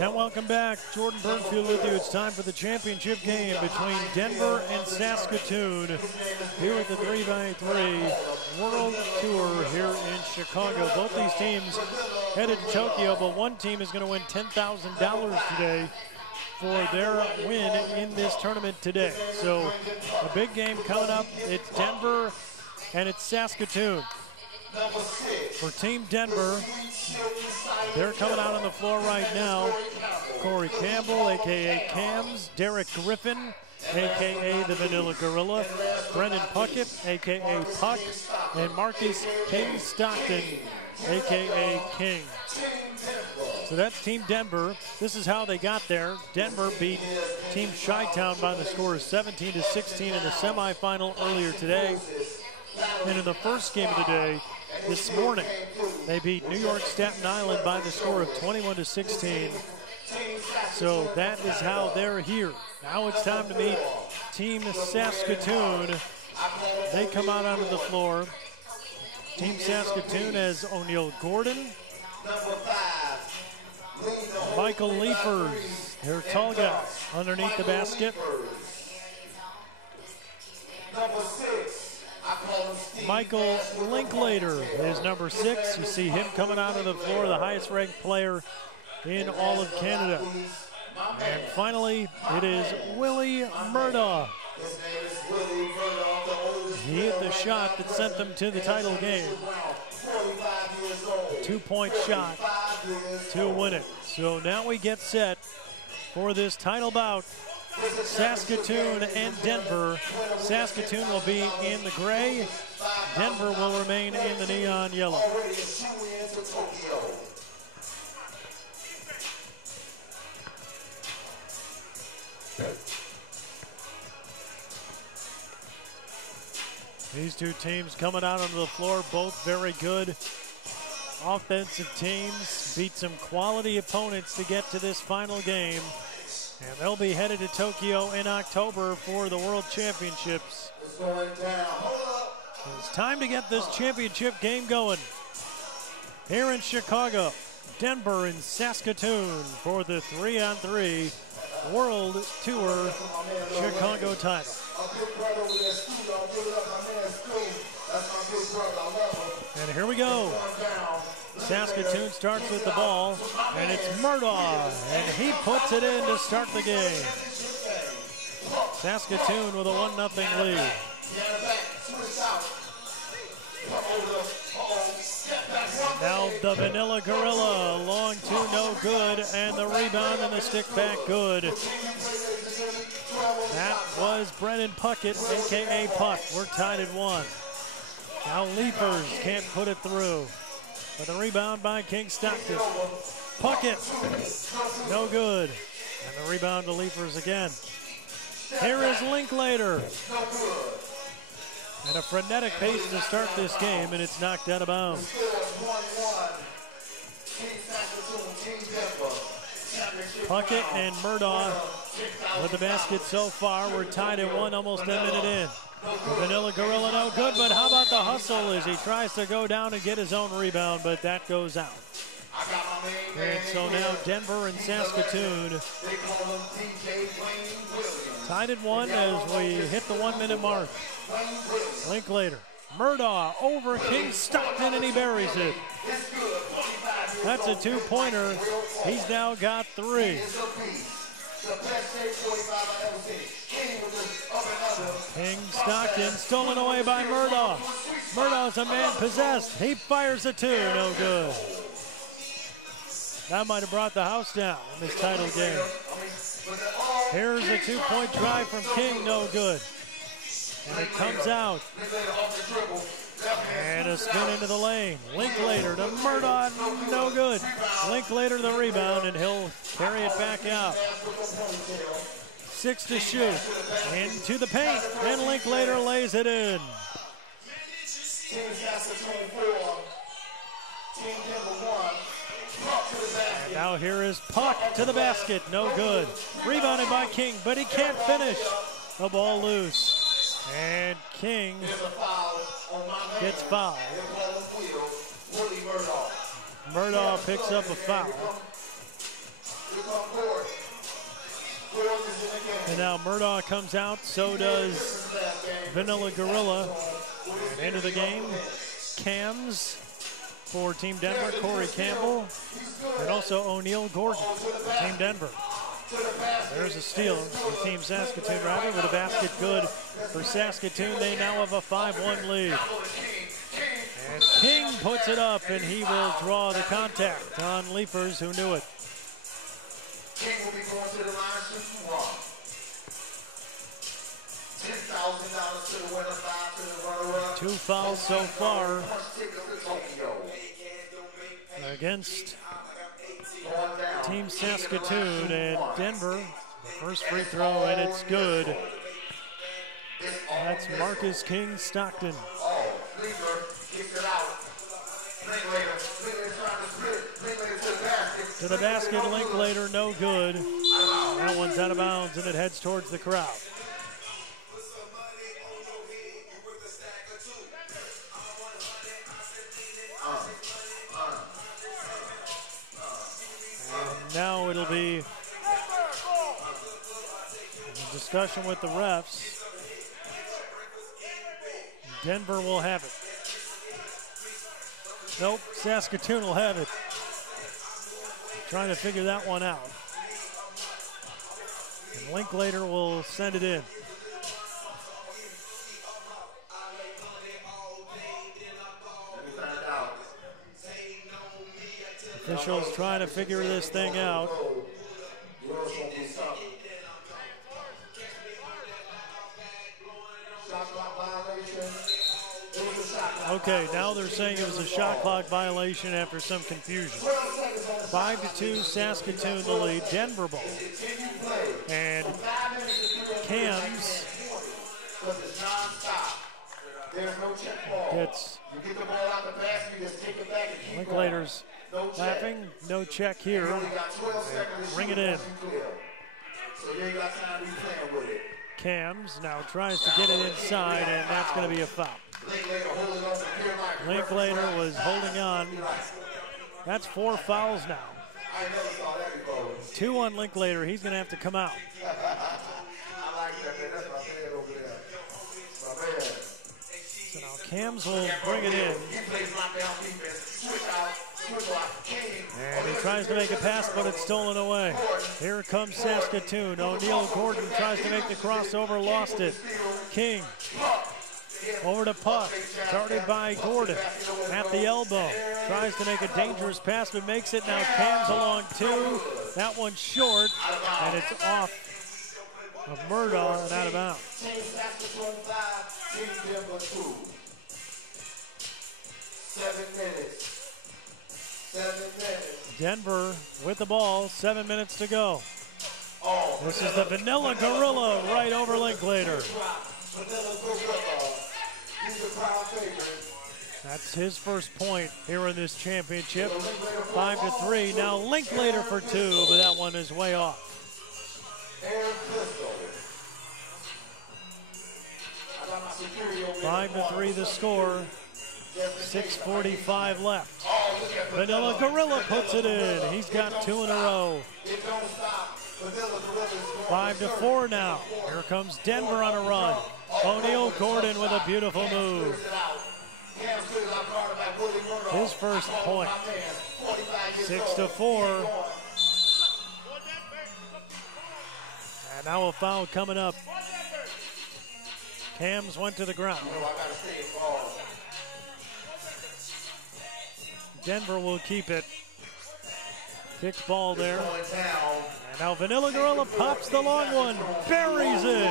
And welcome back. Jordan Burnfield with you. It's time for the championship game between Denver and Saskatoon here at the 3x3 World Tour here in Chicago. Both these teams headed to Tokyo, but one team is going to win $10,000 today for their win in this tournament today. So a big game coming up. It's Denver and it's Saskatoon. For Team Denver, they're coming out on the floor right now. Corey Campbell, a.k.a. Cams, Derek Griffin, a.k.a. the Vanilla Gorilla, Brendan Puckett, a.k.a. Puck, and Marcus King Stockton, a.k.a. King. So that's Team Denver. This is how they got there. Denver beat Team Shytown by the score of 17-16 in the semifinal earlier today. And in the first game of the day, this morning, they beat New York Staten Island by the score of 21-16. So that is how they're here. Now it's time to meet Team Saskatoon. They come out onto the floor. Team Saskatoon has O'Neal Gordon, Michael Leafers, their tall guy underneath the basket. Michael Linklater is number 6. You see him coming out of the floor, the highest ranked player in all of Canada. And finally, it is Willie Murdaugh. He hit the shot that sent them to the title game. 2-point shot to win it. So now we get set for this title bout. Saskatoon and Denver. Saskatoon will be in the gray. Denver will remain in the neon yellow. These two teams coming out onto the floor, both very good offensive teams. Beat some quality opponents to get to this final game. And they'll be headed to Tokyo in October for the World Championships. It's time to get this championship game going. Here in Chicago, Denver and Saskatoon for the 3-on-3 World Tour Chicago title. And here we go. Saskatoon starts with the ball, and it's Murdaugh, and he puts it in to start the game. Saskatoon with a 1-0 lead. Now the Vanilla Gorilla, long two, no good, and the rebound and the stick back good. That was Brendan Puckett, a.k.a. Puck. We're tied at 1. Now Leapers can't put it through. But the rebound by King Stockton. Puckett, no good. And the rebound to Leapers again. Here is Linklater. And a frenetic pace to start this game, and it's knocked out of bounds. Puckett and Murdaugh with the basket so far. We're tied at 1, almost a minute in. Vanilla Gorilla no good, but how about the hustle as he tries to go down and get his own rebound, but that goes out. And so now Denver and Saskatoon tied at 1 as we hit the 1 minute mark. Linklater, Murdaugh over King Stockton, and he buries it. That's a 2-pointer. He's now got 3. King Stockton stolen away by Murdaugh. Murdaugh's a man possessed. He fires a 2, no good. That might have brought the house down in this title game. Here's a 2-point try from King, no good. And it comes out. And a spin into the lane. Linklater to Murdaugh, no good. Linklater the rebound, and he'll carry it back out. 6 to shoot. Into the paint, and Linklater lays it in. And now here is Puck to the basket, no good. Rebounded by King, but he can't finish. The ball loose. And King gets fouled. Murdaugh picks up a foul. And now Murdaugh comes out, so does Vanilla Gorilla. And into the game, Cams for Team Denver, Corey Campbell, and also O'Neal Gordon, Team Denver. There's a steal for Team Saskatoon Rider with a basket good for Saskatoon. They now have a 5-1 lead. And King puts it up, and he will draw the contact on Leapers, who knew it. King will be going to the line shooting wrong. $10,000 to the winner, 5 to the runner-up. 2 fouls so far against Team Saskatoon, and Denver, the first free throw, and it's good. That's Marcus King Stockton. To the basket, Linklater, no good. That one's out of bounds, and it heads towards the crowd. Now it'll be a discussion with the refs. Denver will have it. Nope, Saskatoon will have it. Trying to figure that one out. And Linklater will send it in. Officials trying to figure this thing out. Okay, now they're saying it was a shot clock violation after some confusion. 5-2, Saskatoon the lead. Denver ball. And Cams gets Linklater's laughing, no check here. Bring it in. Cams now tries to get it inside, and that's going to be a foul. Linklater was holding on. That's 4 fouls now. 2 on Linklater. He's going to have to come out. So now Cams will bring it in. And he tries to make a pass, but it's stolen away. Here comes Saskatoon. O'Neal Gordon tries to make the crossover, lost it. King over to Puck, started by Gordon at the elbow. Tries to make a dangerous pass, but makes it. Now Cams along 2. That one's short, and it's off of Murdaugh and out of bounds. 7 minutes. Denver with the ball, 7 minutes to go. This is the Vanilla Gorilla right over Linklater. That's his first point here in this championship. 5-3. Now Linklater for 2, but that one is way off. 5-3 the score. 6:45 left. Vanilla Gorilla puts it in. He's got 2 in a row. 5-4 now. Here comes Denver on a run. O'Neal Gordon with a beautiful move. His first point. 6-4. And now a foul coming up. Cams went to the ground. Denver will keep it. Kick ball there. And now Vanilla Gorilla pops the long one. Buries it.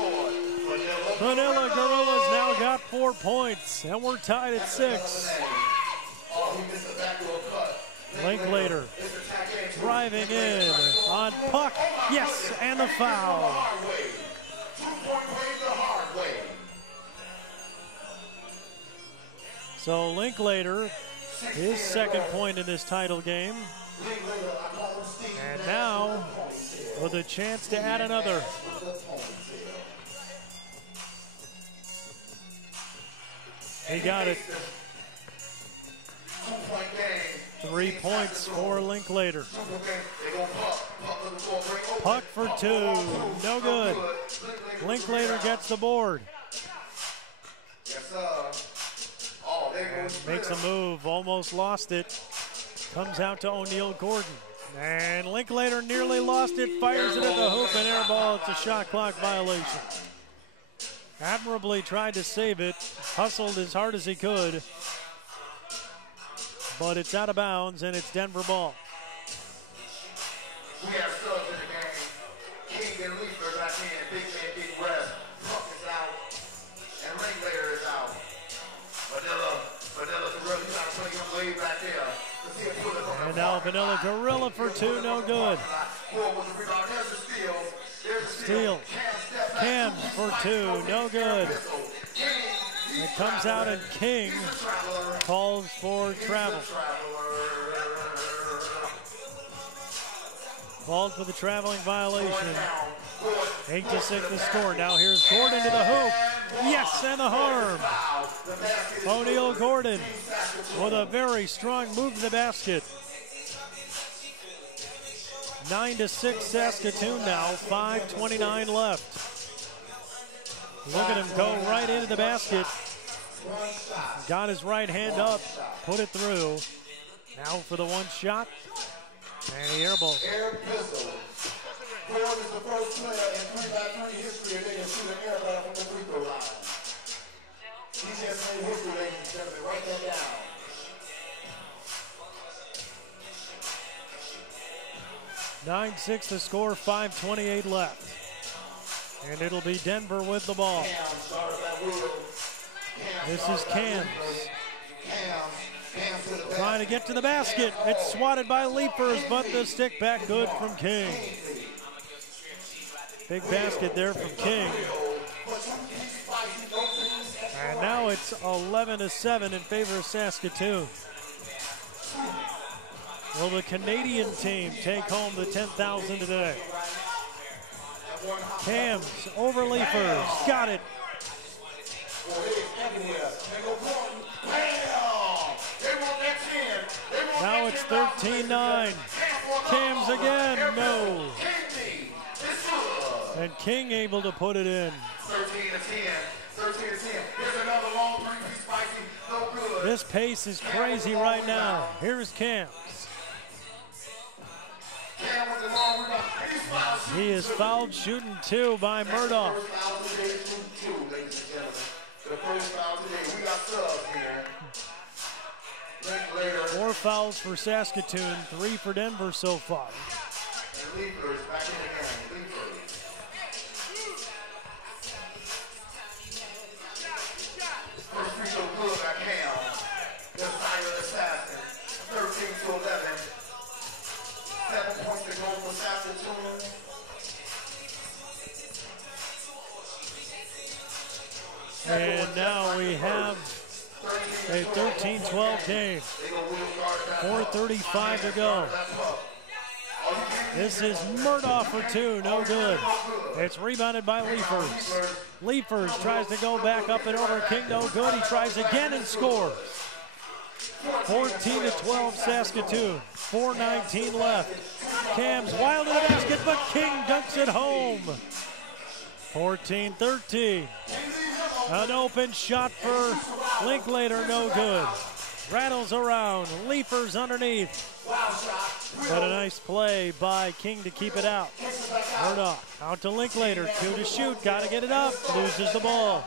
Vanilla Gorilla's now got 4 points. And we're tied at 6. Linklater driving in on puck. Yes, and the foul. So Linklater, his second point in this title game. And now with a chance to add another. He got it. 3 points for Linklater. Puck for 2, no good. Linklater gets the board. And makes a move, almost lost it. Comes out to O'Neal Gordon. And Linklater nearly lost it, fires it at the hoop and air ball. It's a shot clock violation. Admirably tried to save it, hustled as hard as he could. But it's out of bounds and it's Denver ball. We have subs in the game. King and Louisville back in. Big man, Big West. Puck is out. And Linklater is out. Vanilla Gorilla, you gotta play your way back there. And now Vanilla Gorilla for 2, no good. Steal. Cams for 2, no good. It comes out and King calls for travel. Called for the traveling violation. 8-6 the score. Now here's Gordon to the hoop. Yes, and the harm. O'Neal Gordon with a very strong move to the basket. 9-6 Saskatoon now. 5:29 left. Look at him go right into the basket. Got his right hand up, put it through. Now for the one shot, and he airballs. Gordon is the first player in 3x3 history to shoot an air ball from the free throw line. He just made history, ladies and gentlemen. Write that down. (9-6) the score, 5:28 left. And it'll be Denver with the ball. This is Cams. Trying to get to the basket. It's swatted by Leapers, but the stick back good from King. Big basket there from King. And now it's 11-7 in favor of Saskatoon. Will the Canadian team take home the $10,000 today? Cams over Leapers, got it. Now it's 13-9. Cams again, no. And King able to put it in. 13-10. Here's another long three-piece spicy, no good. This pace is crazy right now. Here's Cams. He is fouled shooting 2 by Murdoch. 4 fouls for Saskatoon, 3 for Denver so far. First free throw good by Cam. The fire assassin. 13-11. 7 points to go for Saskatoon. And now we have a 13-12 game. 4:35 to go. This is Murdaugh for two, no good. It's rebounded by Leifers. Leifers tries to go back up and over King, no good. He tries again and scores. 14-12 Saskatoon, 4:19 left. Cam's wild to the basket, but King dunks it home. 14-13. An open shot for Linklater, no good. Rattles around, Leifers underneath. But a nice play by King to keep it out. Murdaugh out to Linklater, 2 to shoot, gotta get it up, loses the ball.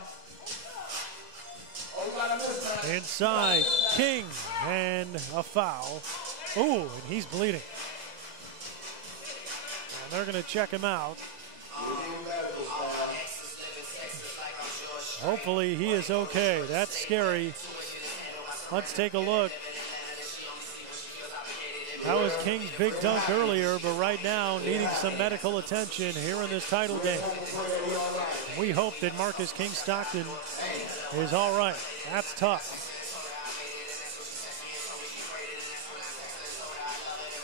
Inside, King, and a foul. Ooh, and he's bleeding. And they're gonna check him out. Hopefully he is okay. That's scary. Let's take a look. That was King's big dunk earlier, but right now needing some medical attention here in this title game. We hope that Marcus King Stockton is all right. That's tough.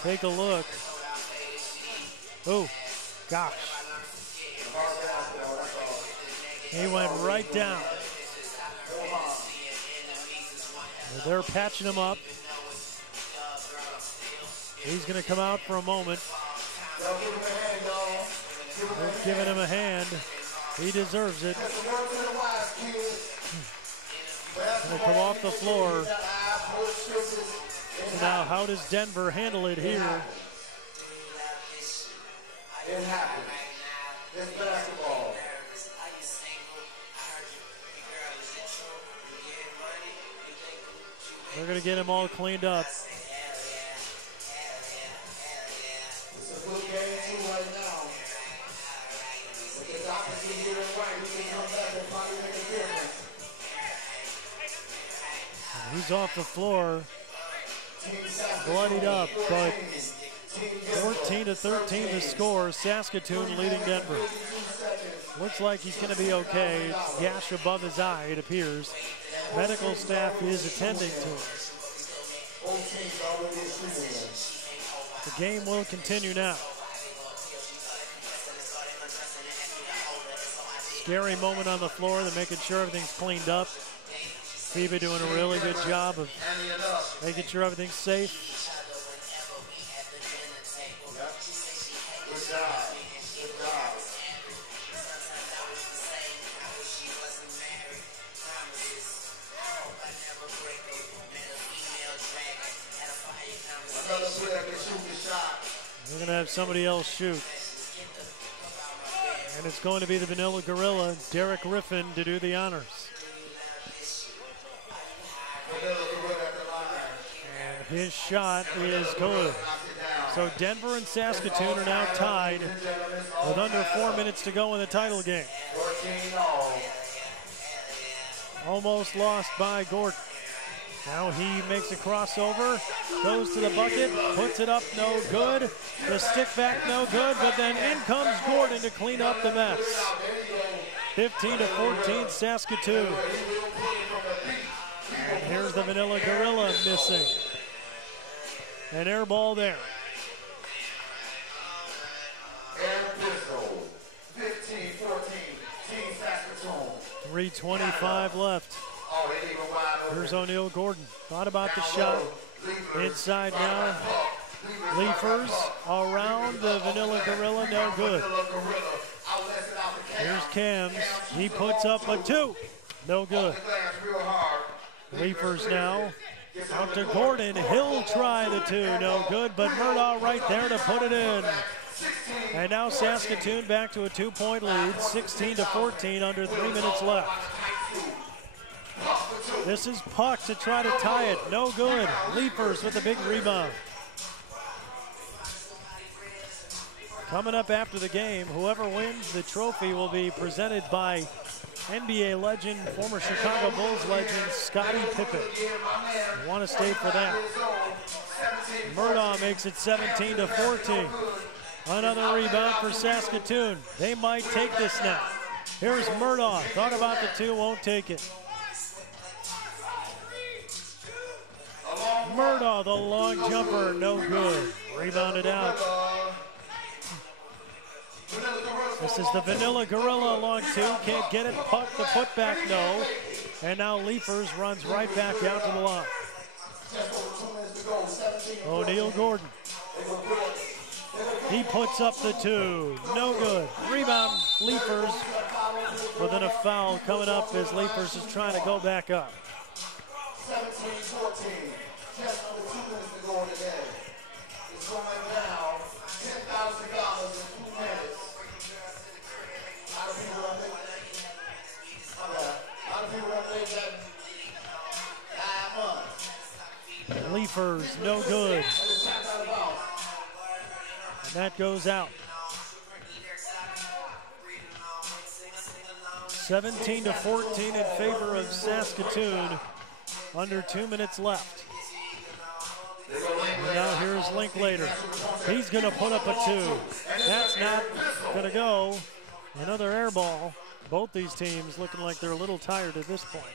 Take a look. Oh, gosh. He went right down. They're patching him up. He's going to come out for a moment. They're giving him a hand. He deserves it. Going to come off the floor. So now how does Denver handle it here? It happens. It's basketball. They're going to get him all cleaned up. It's a good game too right now. If the doctors can get it right, we can come back and probably make a difference. And he's off the floor, bloodied up, but 14-13 to score. Saskatoon leading Denver. Looks like he's going to be okay. It's gash above his eye, it appears. Medical staff is attending to him. The game will continue now. Scary moment on the floor. They're making sure everything's cleaned up. FIBA doing a really good job of making sure everything's safe. We're going to have somebody else shoot. And it's going to be the Vanilla Gorilla, Derek Riffin, to do the honors. And his shot is good. So Denver and Saskatoon are now tied with under 4 minutes to go in the title game. Almost lost by Gordon. Now he makes a crossover, goes to the bucket, puts it up, no good. The stick back, no good, but then in comes Gordon to clean up the mess. 15-14 Saskatoon. And here's the Vanilla Gorilla missing. An air ball there. 3:25 left. Here's O'Neal Gordon. Thought about the shot. Inside now. Leifers around the Vanilla Gorilla, no good. Here's Cams. He puts up a 2. No good. Leifers now. Out to Gordon. He'll try the 2. No good, but Murdaugh right there to put it in. And now Saskatoon back to a 2-point lead. 16-14, under 3 minutes left. This is Puck to try to tie it. No good. Leifers with a big rebound. Coming up after the game, whoever wins the trophy will be presented by NBA legend, former Chicago Bulls legend, Scottie Pippen. You want to stay for that. Murdaugh makes it 17-14. Another rebound for Saskatoon. They might take this now. Here's Murdaugh. Thought about the two, won't take it. Murdaugh, the long jumper, no good. Rebounded out. This is the Vanilla Gorilla along two. Can't get it. Puck, the putback, no. And now Leafers runs right back out to the line. O'Neal Gordon. He puts up the two. No good. Rebound, Leafers. Within a foul coming up as Leafers is trying to go back up. 17-14. Just under 2 minutes to go in the game. It's going down $10,000 in 2 minutes. A lot of people don't make that. A lot of people don't make that 9 months. Leafers, no good. And that goes out. 17-14 in favor of Saskatoon. Under 2 minutes left. And now here's Linklater. He's going to put up a two. That's not going to go. Another air ball. Both these teams looking like they're a little tired at this point.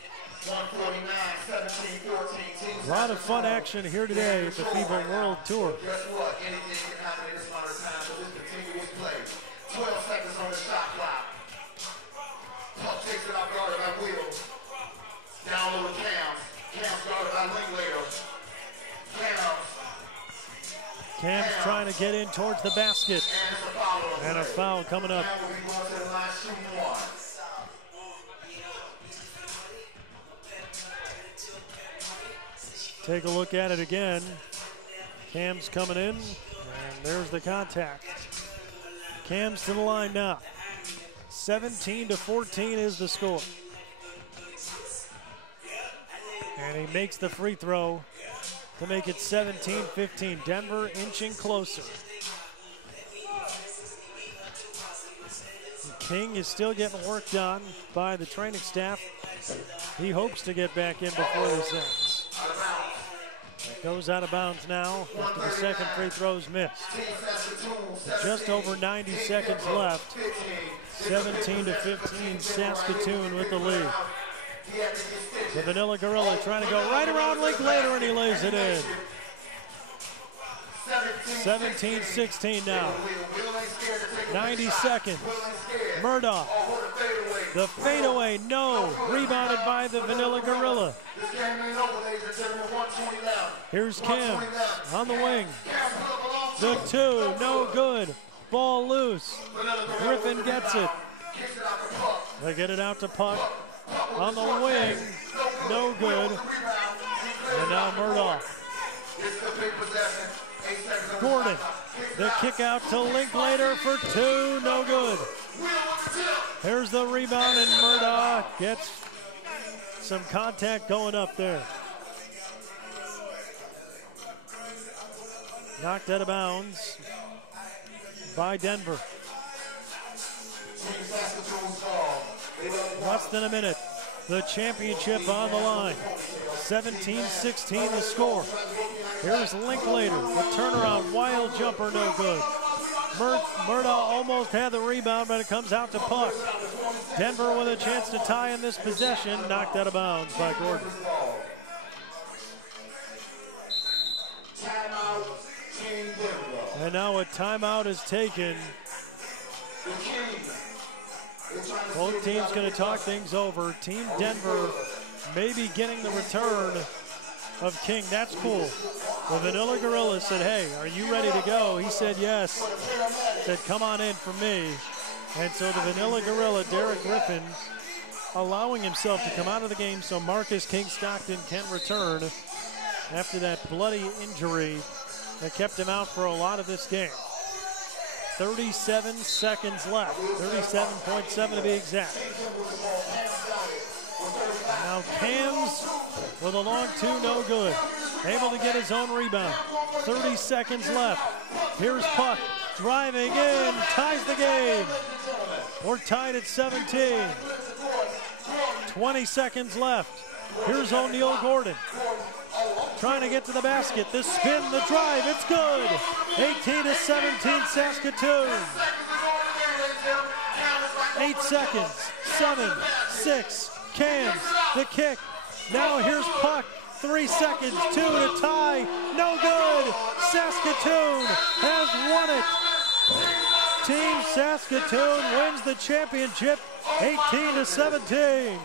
A lot of fun action here today at the FIBA World Tour. Guess what? Anything can happen in this amount of time, so this continuous play. 12 seconds on the shot clock. Puck takes it off guarded by Will. Down low to Cams. Cams guarded by Linklater. Cam's trying to get in towards the basket. And a foul coming up. Take a look at it again. Cam's coming in, and there's the contact. Cam's to the line now. 17-14 is the score. And he makes the free throw to make it 17-15. Denver inching closer. King is still getting work done by the training staff. He hopes to get back in before this ends. It goes out of bounds now after the second free throw's missed. Just over 90 seconds left. 17-15, Saskatoon with the lead. The Vanilla Gorilla trying to go right around Linklater, and he lays it in. 17-16 now. 90 seconds. Murdaugh. The fadeaway, no. Rebounded by the Vanilla Gorilla. Here's Kim on the wing. The two, no good. Ball loose. Griffin gets it. They get it out to Puck. On the wing, no good. And now Murdaugh. Gordon, the kick out to Linklater for two, no good. Here's the rebound, and Murdaugh gets some contact going up there. Knocked out of bounds by Denver. Less than a minute. The championship on the line. 17-16 the score. Here's Linklater. The turnaround, wild jumper, no good. Murdaugh almost had the rebound, but it comes out to Puck. Denver with a chance to tie in this possession. Knocked out of bounds by Gordon. And now a timeout is taken. Both teams going to talk things over. Team Denver maybe getting the return of King. That's cool. The Vanilla Gorilla said, hey, are you ready to go? He said yes. Said, come on in for me. And so the Vanilla Gorilla, Derek Griffin, allowing himself to come out of the game so Marcus King Stockton can return after that bloody injury that kept him out for a lot of this game. 37 seconds left, 37.7 to be exact. Now Cams with a long two, no good. Able to get his own rebound. 30 seconds left. Here's Puck driving in, ties the game. We're tied at 17. 20 seconds left. Here's O'Neal Gordon. Trying to get to the basket. The spin, the drive, it's good. 18-17 Saskatoon. 8 seconds. 7, 6, Cams, the kick. Now here's puck. 3 seconds, 2 to tie. No good. Saskatoon has won it. Team Saskatoon wins the championship 18-17.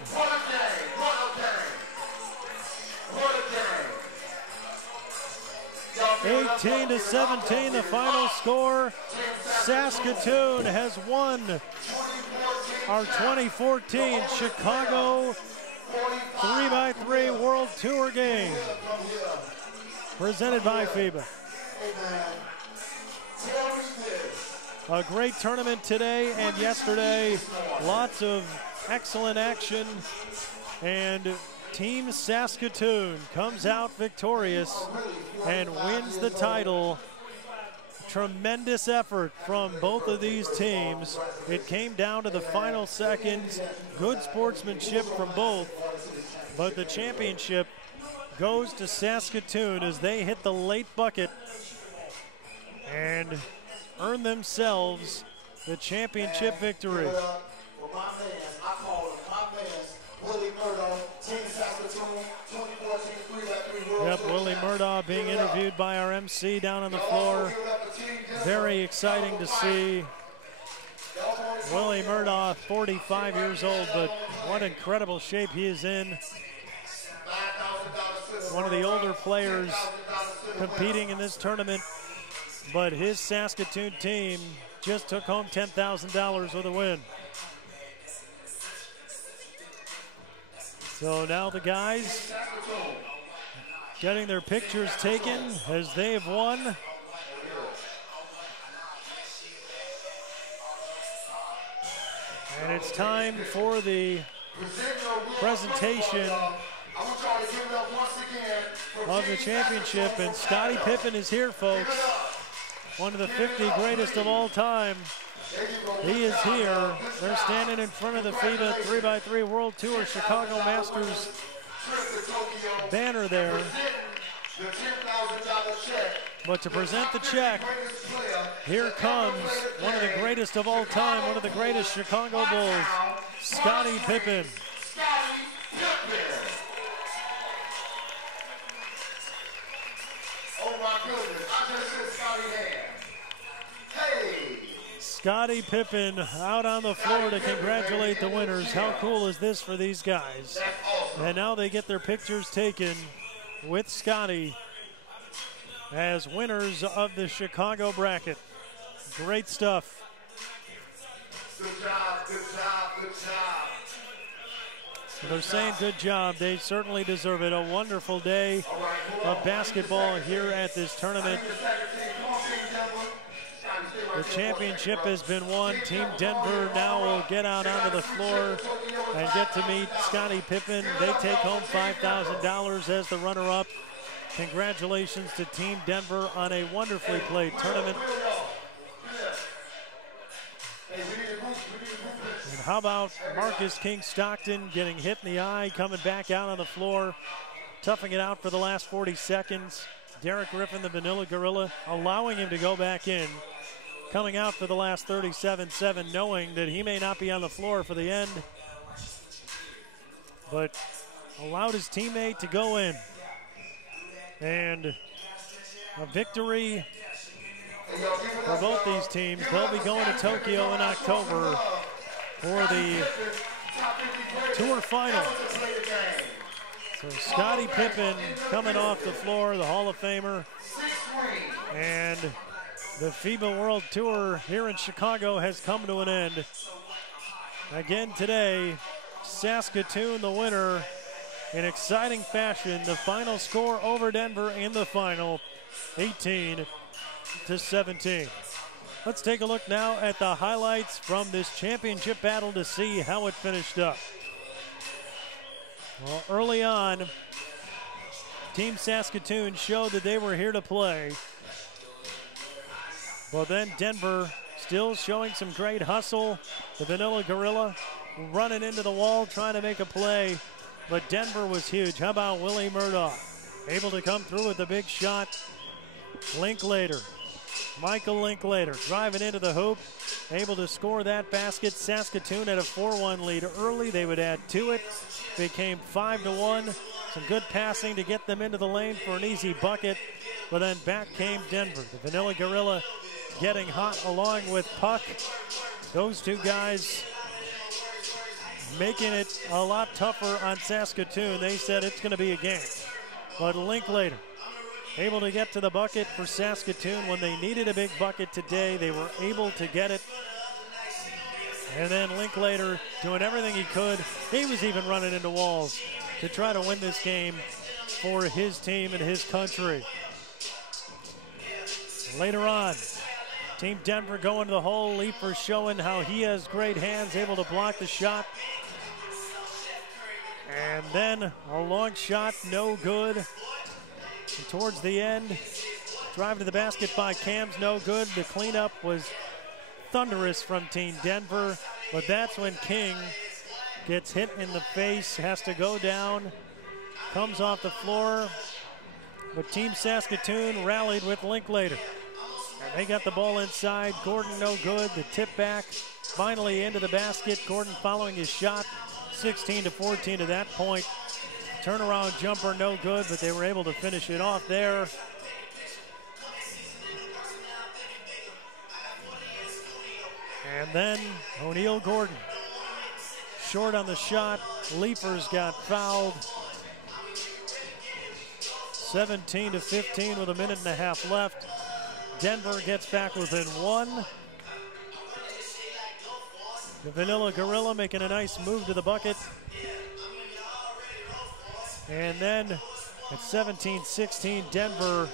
18-17, the final score. Saskatoon has won our 2014 Chicago 3x3 World Tour game, presented by FIBA. A great tournament today and yesterday. Lots of excellent action, and Team Saskatoon comes out victorious and wins the title. Tremendous effort from both of these teams. It came down to the final seconds. Good sportsmanship from both, but the championship goes to Saskatoon as they hit the late bucket and earn themselves the championship victory. Yep, Willie Murdaugh being interviewed by our MC down on the floor. Very exciting to see. Willie Murdaugh, 45 years old, but what incredible shape he is in. One of the older players competing in this tournament, but his Saskatoon team just took home $10,000 with a win. So now the guys getting their pictures taken as they have won. And it's time for the presentation of the championship. And Scottie Pippen is here, folks. One of the 50 greatest of all time. He is here. They're standing in front of the FIBA 3x3 World Tour Chicago Masters banner there. But to present the check, here comes one of the greatest of all time, one of the greatest Chicago Bulls, Scottie Pippen. Oh my goodness, I just said Scottie had. Hey! Scottie Pippen out on the floor to congratulate the winners. How cool is this for these guys? And now they get their pictures taken with Scottie as winners of the Chicago bracket. Great stuff. Good job, good job, good job. They're saying good job. They certainly deserve it. A wonderful day of basketball here at this tournament. The championship has been won. Team Denver now will get out onto the floor and get to meet Scottie Pippen. They take home $5,000 as the runner-up. Congratulations to Team Denver on a wonderfully played tournament. And how about Marcus King Stockton getting hit in the eye, coming back out on the floor, toughing it out for the last 40 seconds. Derek Griffin, the Vanilla Gorilla, allowing him to go back in, coming out for the last 37-7, knowing that he may not be on the floor for the end, but allowed his teammate to go in. And a victory for both these teams. They'll be going to Tokyo in October for the tour final. So Scottie Pippen coming off the floor, the Hall of Famer. And the FIBA World Tour here in Chicago has come to an end. Again today, Saskatoon the winner in exciting fashion. The final score over Denver in the final, 18-17. Let's take a look now at the highlights from this championship battle to see how it finished up. Well, early on, Team Saskatoon showed that they were here to play. Well, then Denver still showing some great hustle. The Vanilla Gorilla running into the wall, trying to make a play. But Denver was huge. How about Willie Murdaugh? Able to come through with a big shot. Linklater Michael Linklater driving into the hoop, able to score that basket. Saskatoon had a 4-1 lead early. They would add to it. Became 5-1. Some good passing to get them into the lane for an easy bucket. But then back came Denver. The Vanilla Gorilla getting hot along with Puck. Those two guys making it a lot tougher on Saskatoon. They said it's going to be a game. But Linklater able to get to the bucket for Saskatoon. When they needed a big bucket today, they were able to get it. And then Linklater doing everything he could. He was even running into walls to try to win this game for his team and his country. Later on, Team Denver going to the hole. Leifer showing how he has great hands, able to block the shot. And then a long shot, no good. And towards the end, drive to the basket by Cam's no good. The cleanup was thunderous from Team Denver, but that's when King gets hit in the face, has to go down, comes off the floor. But Team Saskatoon rallied with Linklater. And they got the ball inside. Gordon no good. The tip back finally into the basket. Gordon following his shot, 16-14 to that point. Turnaround jumper no good, but they were able to finish it off there. And then O'Neal Gordon short on the shot. Leifer's got fouled. 17-15 with a minute and a half left. Denver gets back within one. The Vanilla Gorilla making a nice move to the bucket. And then at 17-16, Denver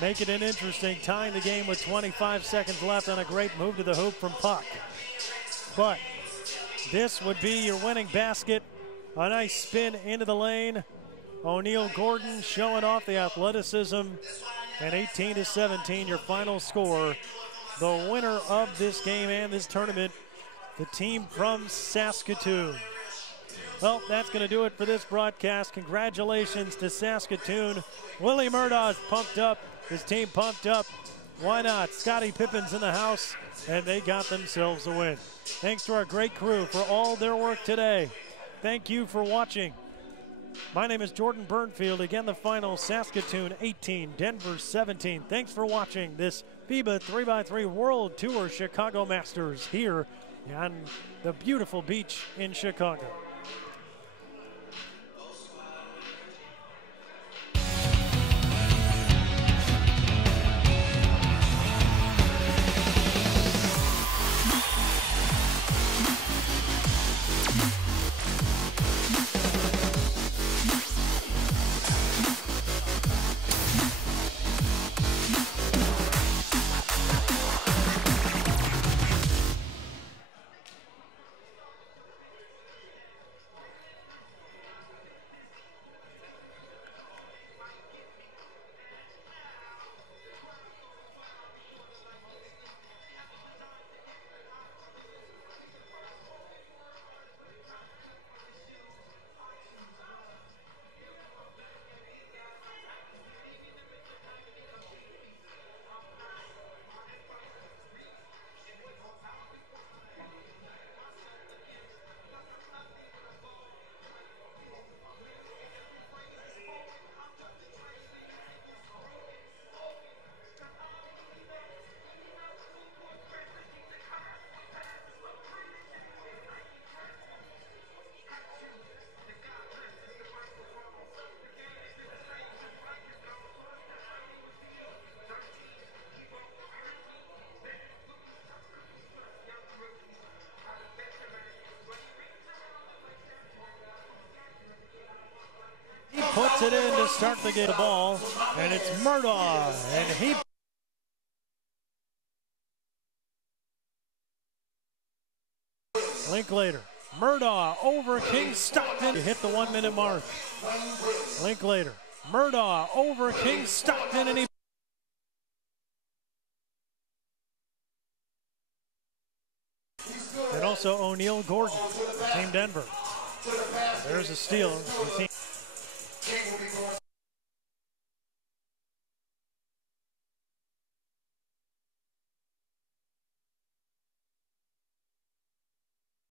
making it interesting, tying the game with 25 seconds left on a great move to the hoop from Puck. But this would be your winning basket. A nice spin into the lane. O'Neal Gordon showing off the athleticism. And 18-17, your final score. The winner of this game and this tournament, the team from Saskatoon. Well, that's going to do it for this broadcast. Congratulations to Saskatoon. Willie Murdaugh's pumped up. His team pumped up. Why not? Scottie Pippen's in the house, and they got themselves a win. Thanks to our great crew for all their work today. Thank you for watching. My name is Jordan Burnfield. Again, the final, Saskatoon 18, Denver 17. Thanks for watching this FIBA 3x3 World Tour Chicago Masters here on the beautiful beach in Chicago. Puts it in to start the game. The ball, and it's Murdaugh, and he Linklater. Murdaugh over King Stockton. He hit the 1 minute mark. Linklater. Murdaugh over King Stockton, and he and also O'Neal Gordon, Team Denver. There's a steal.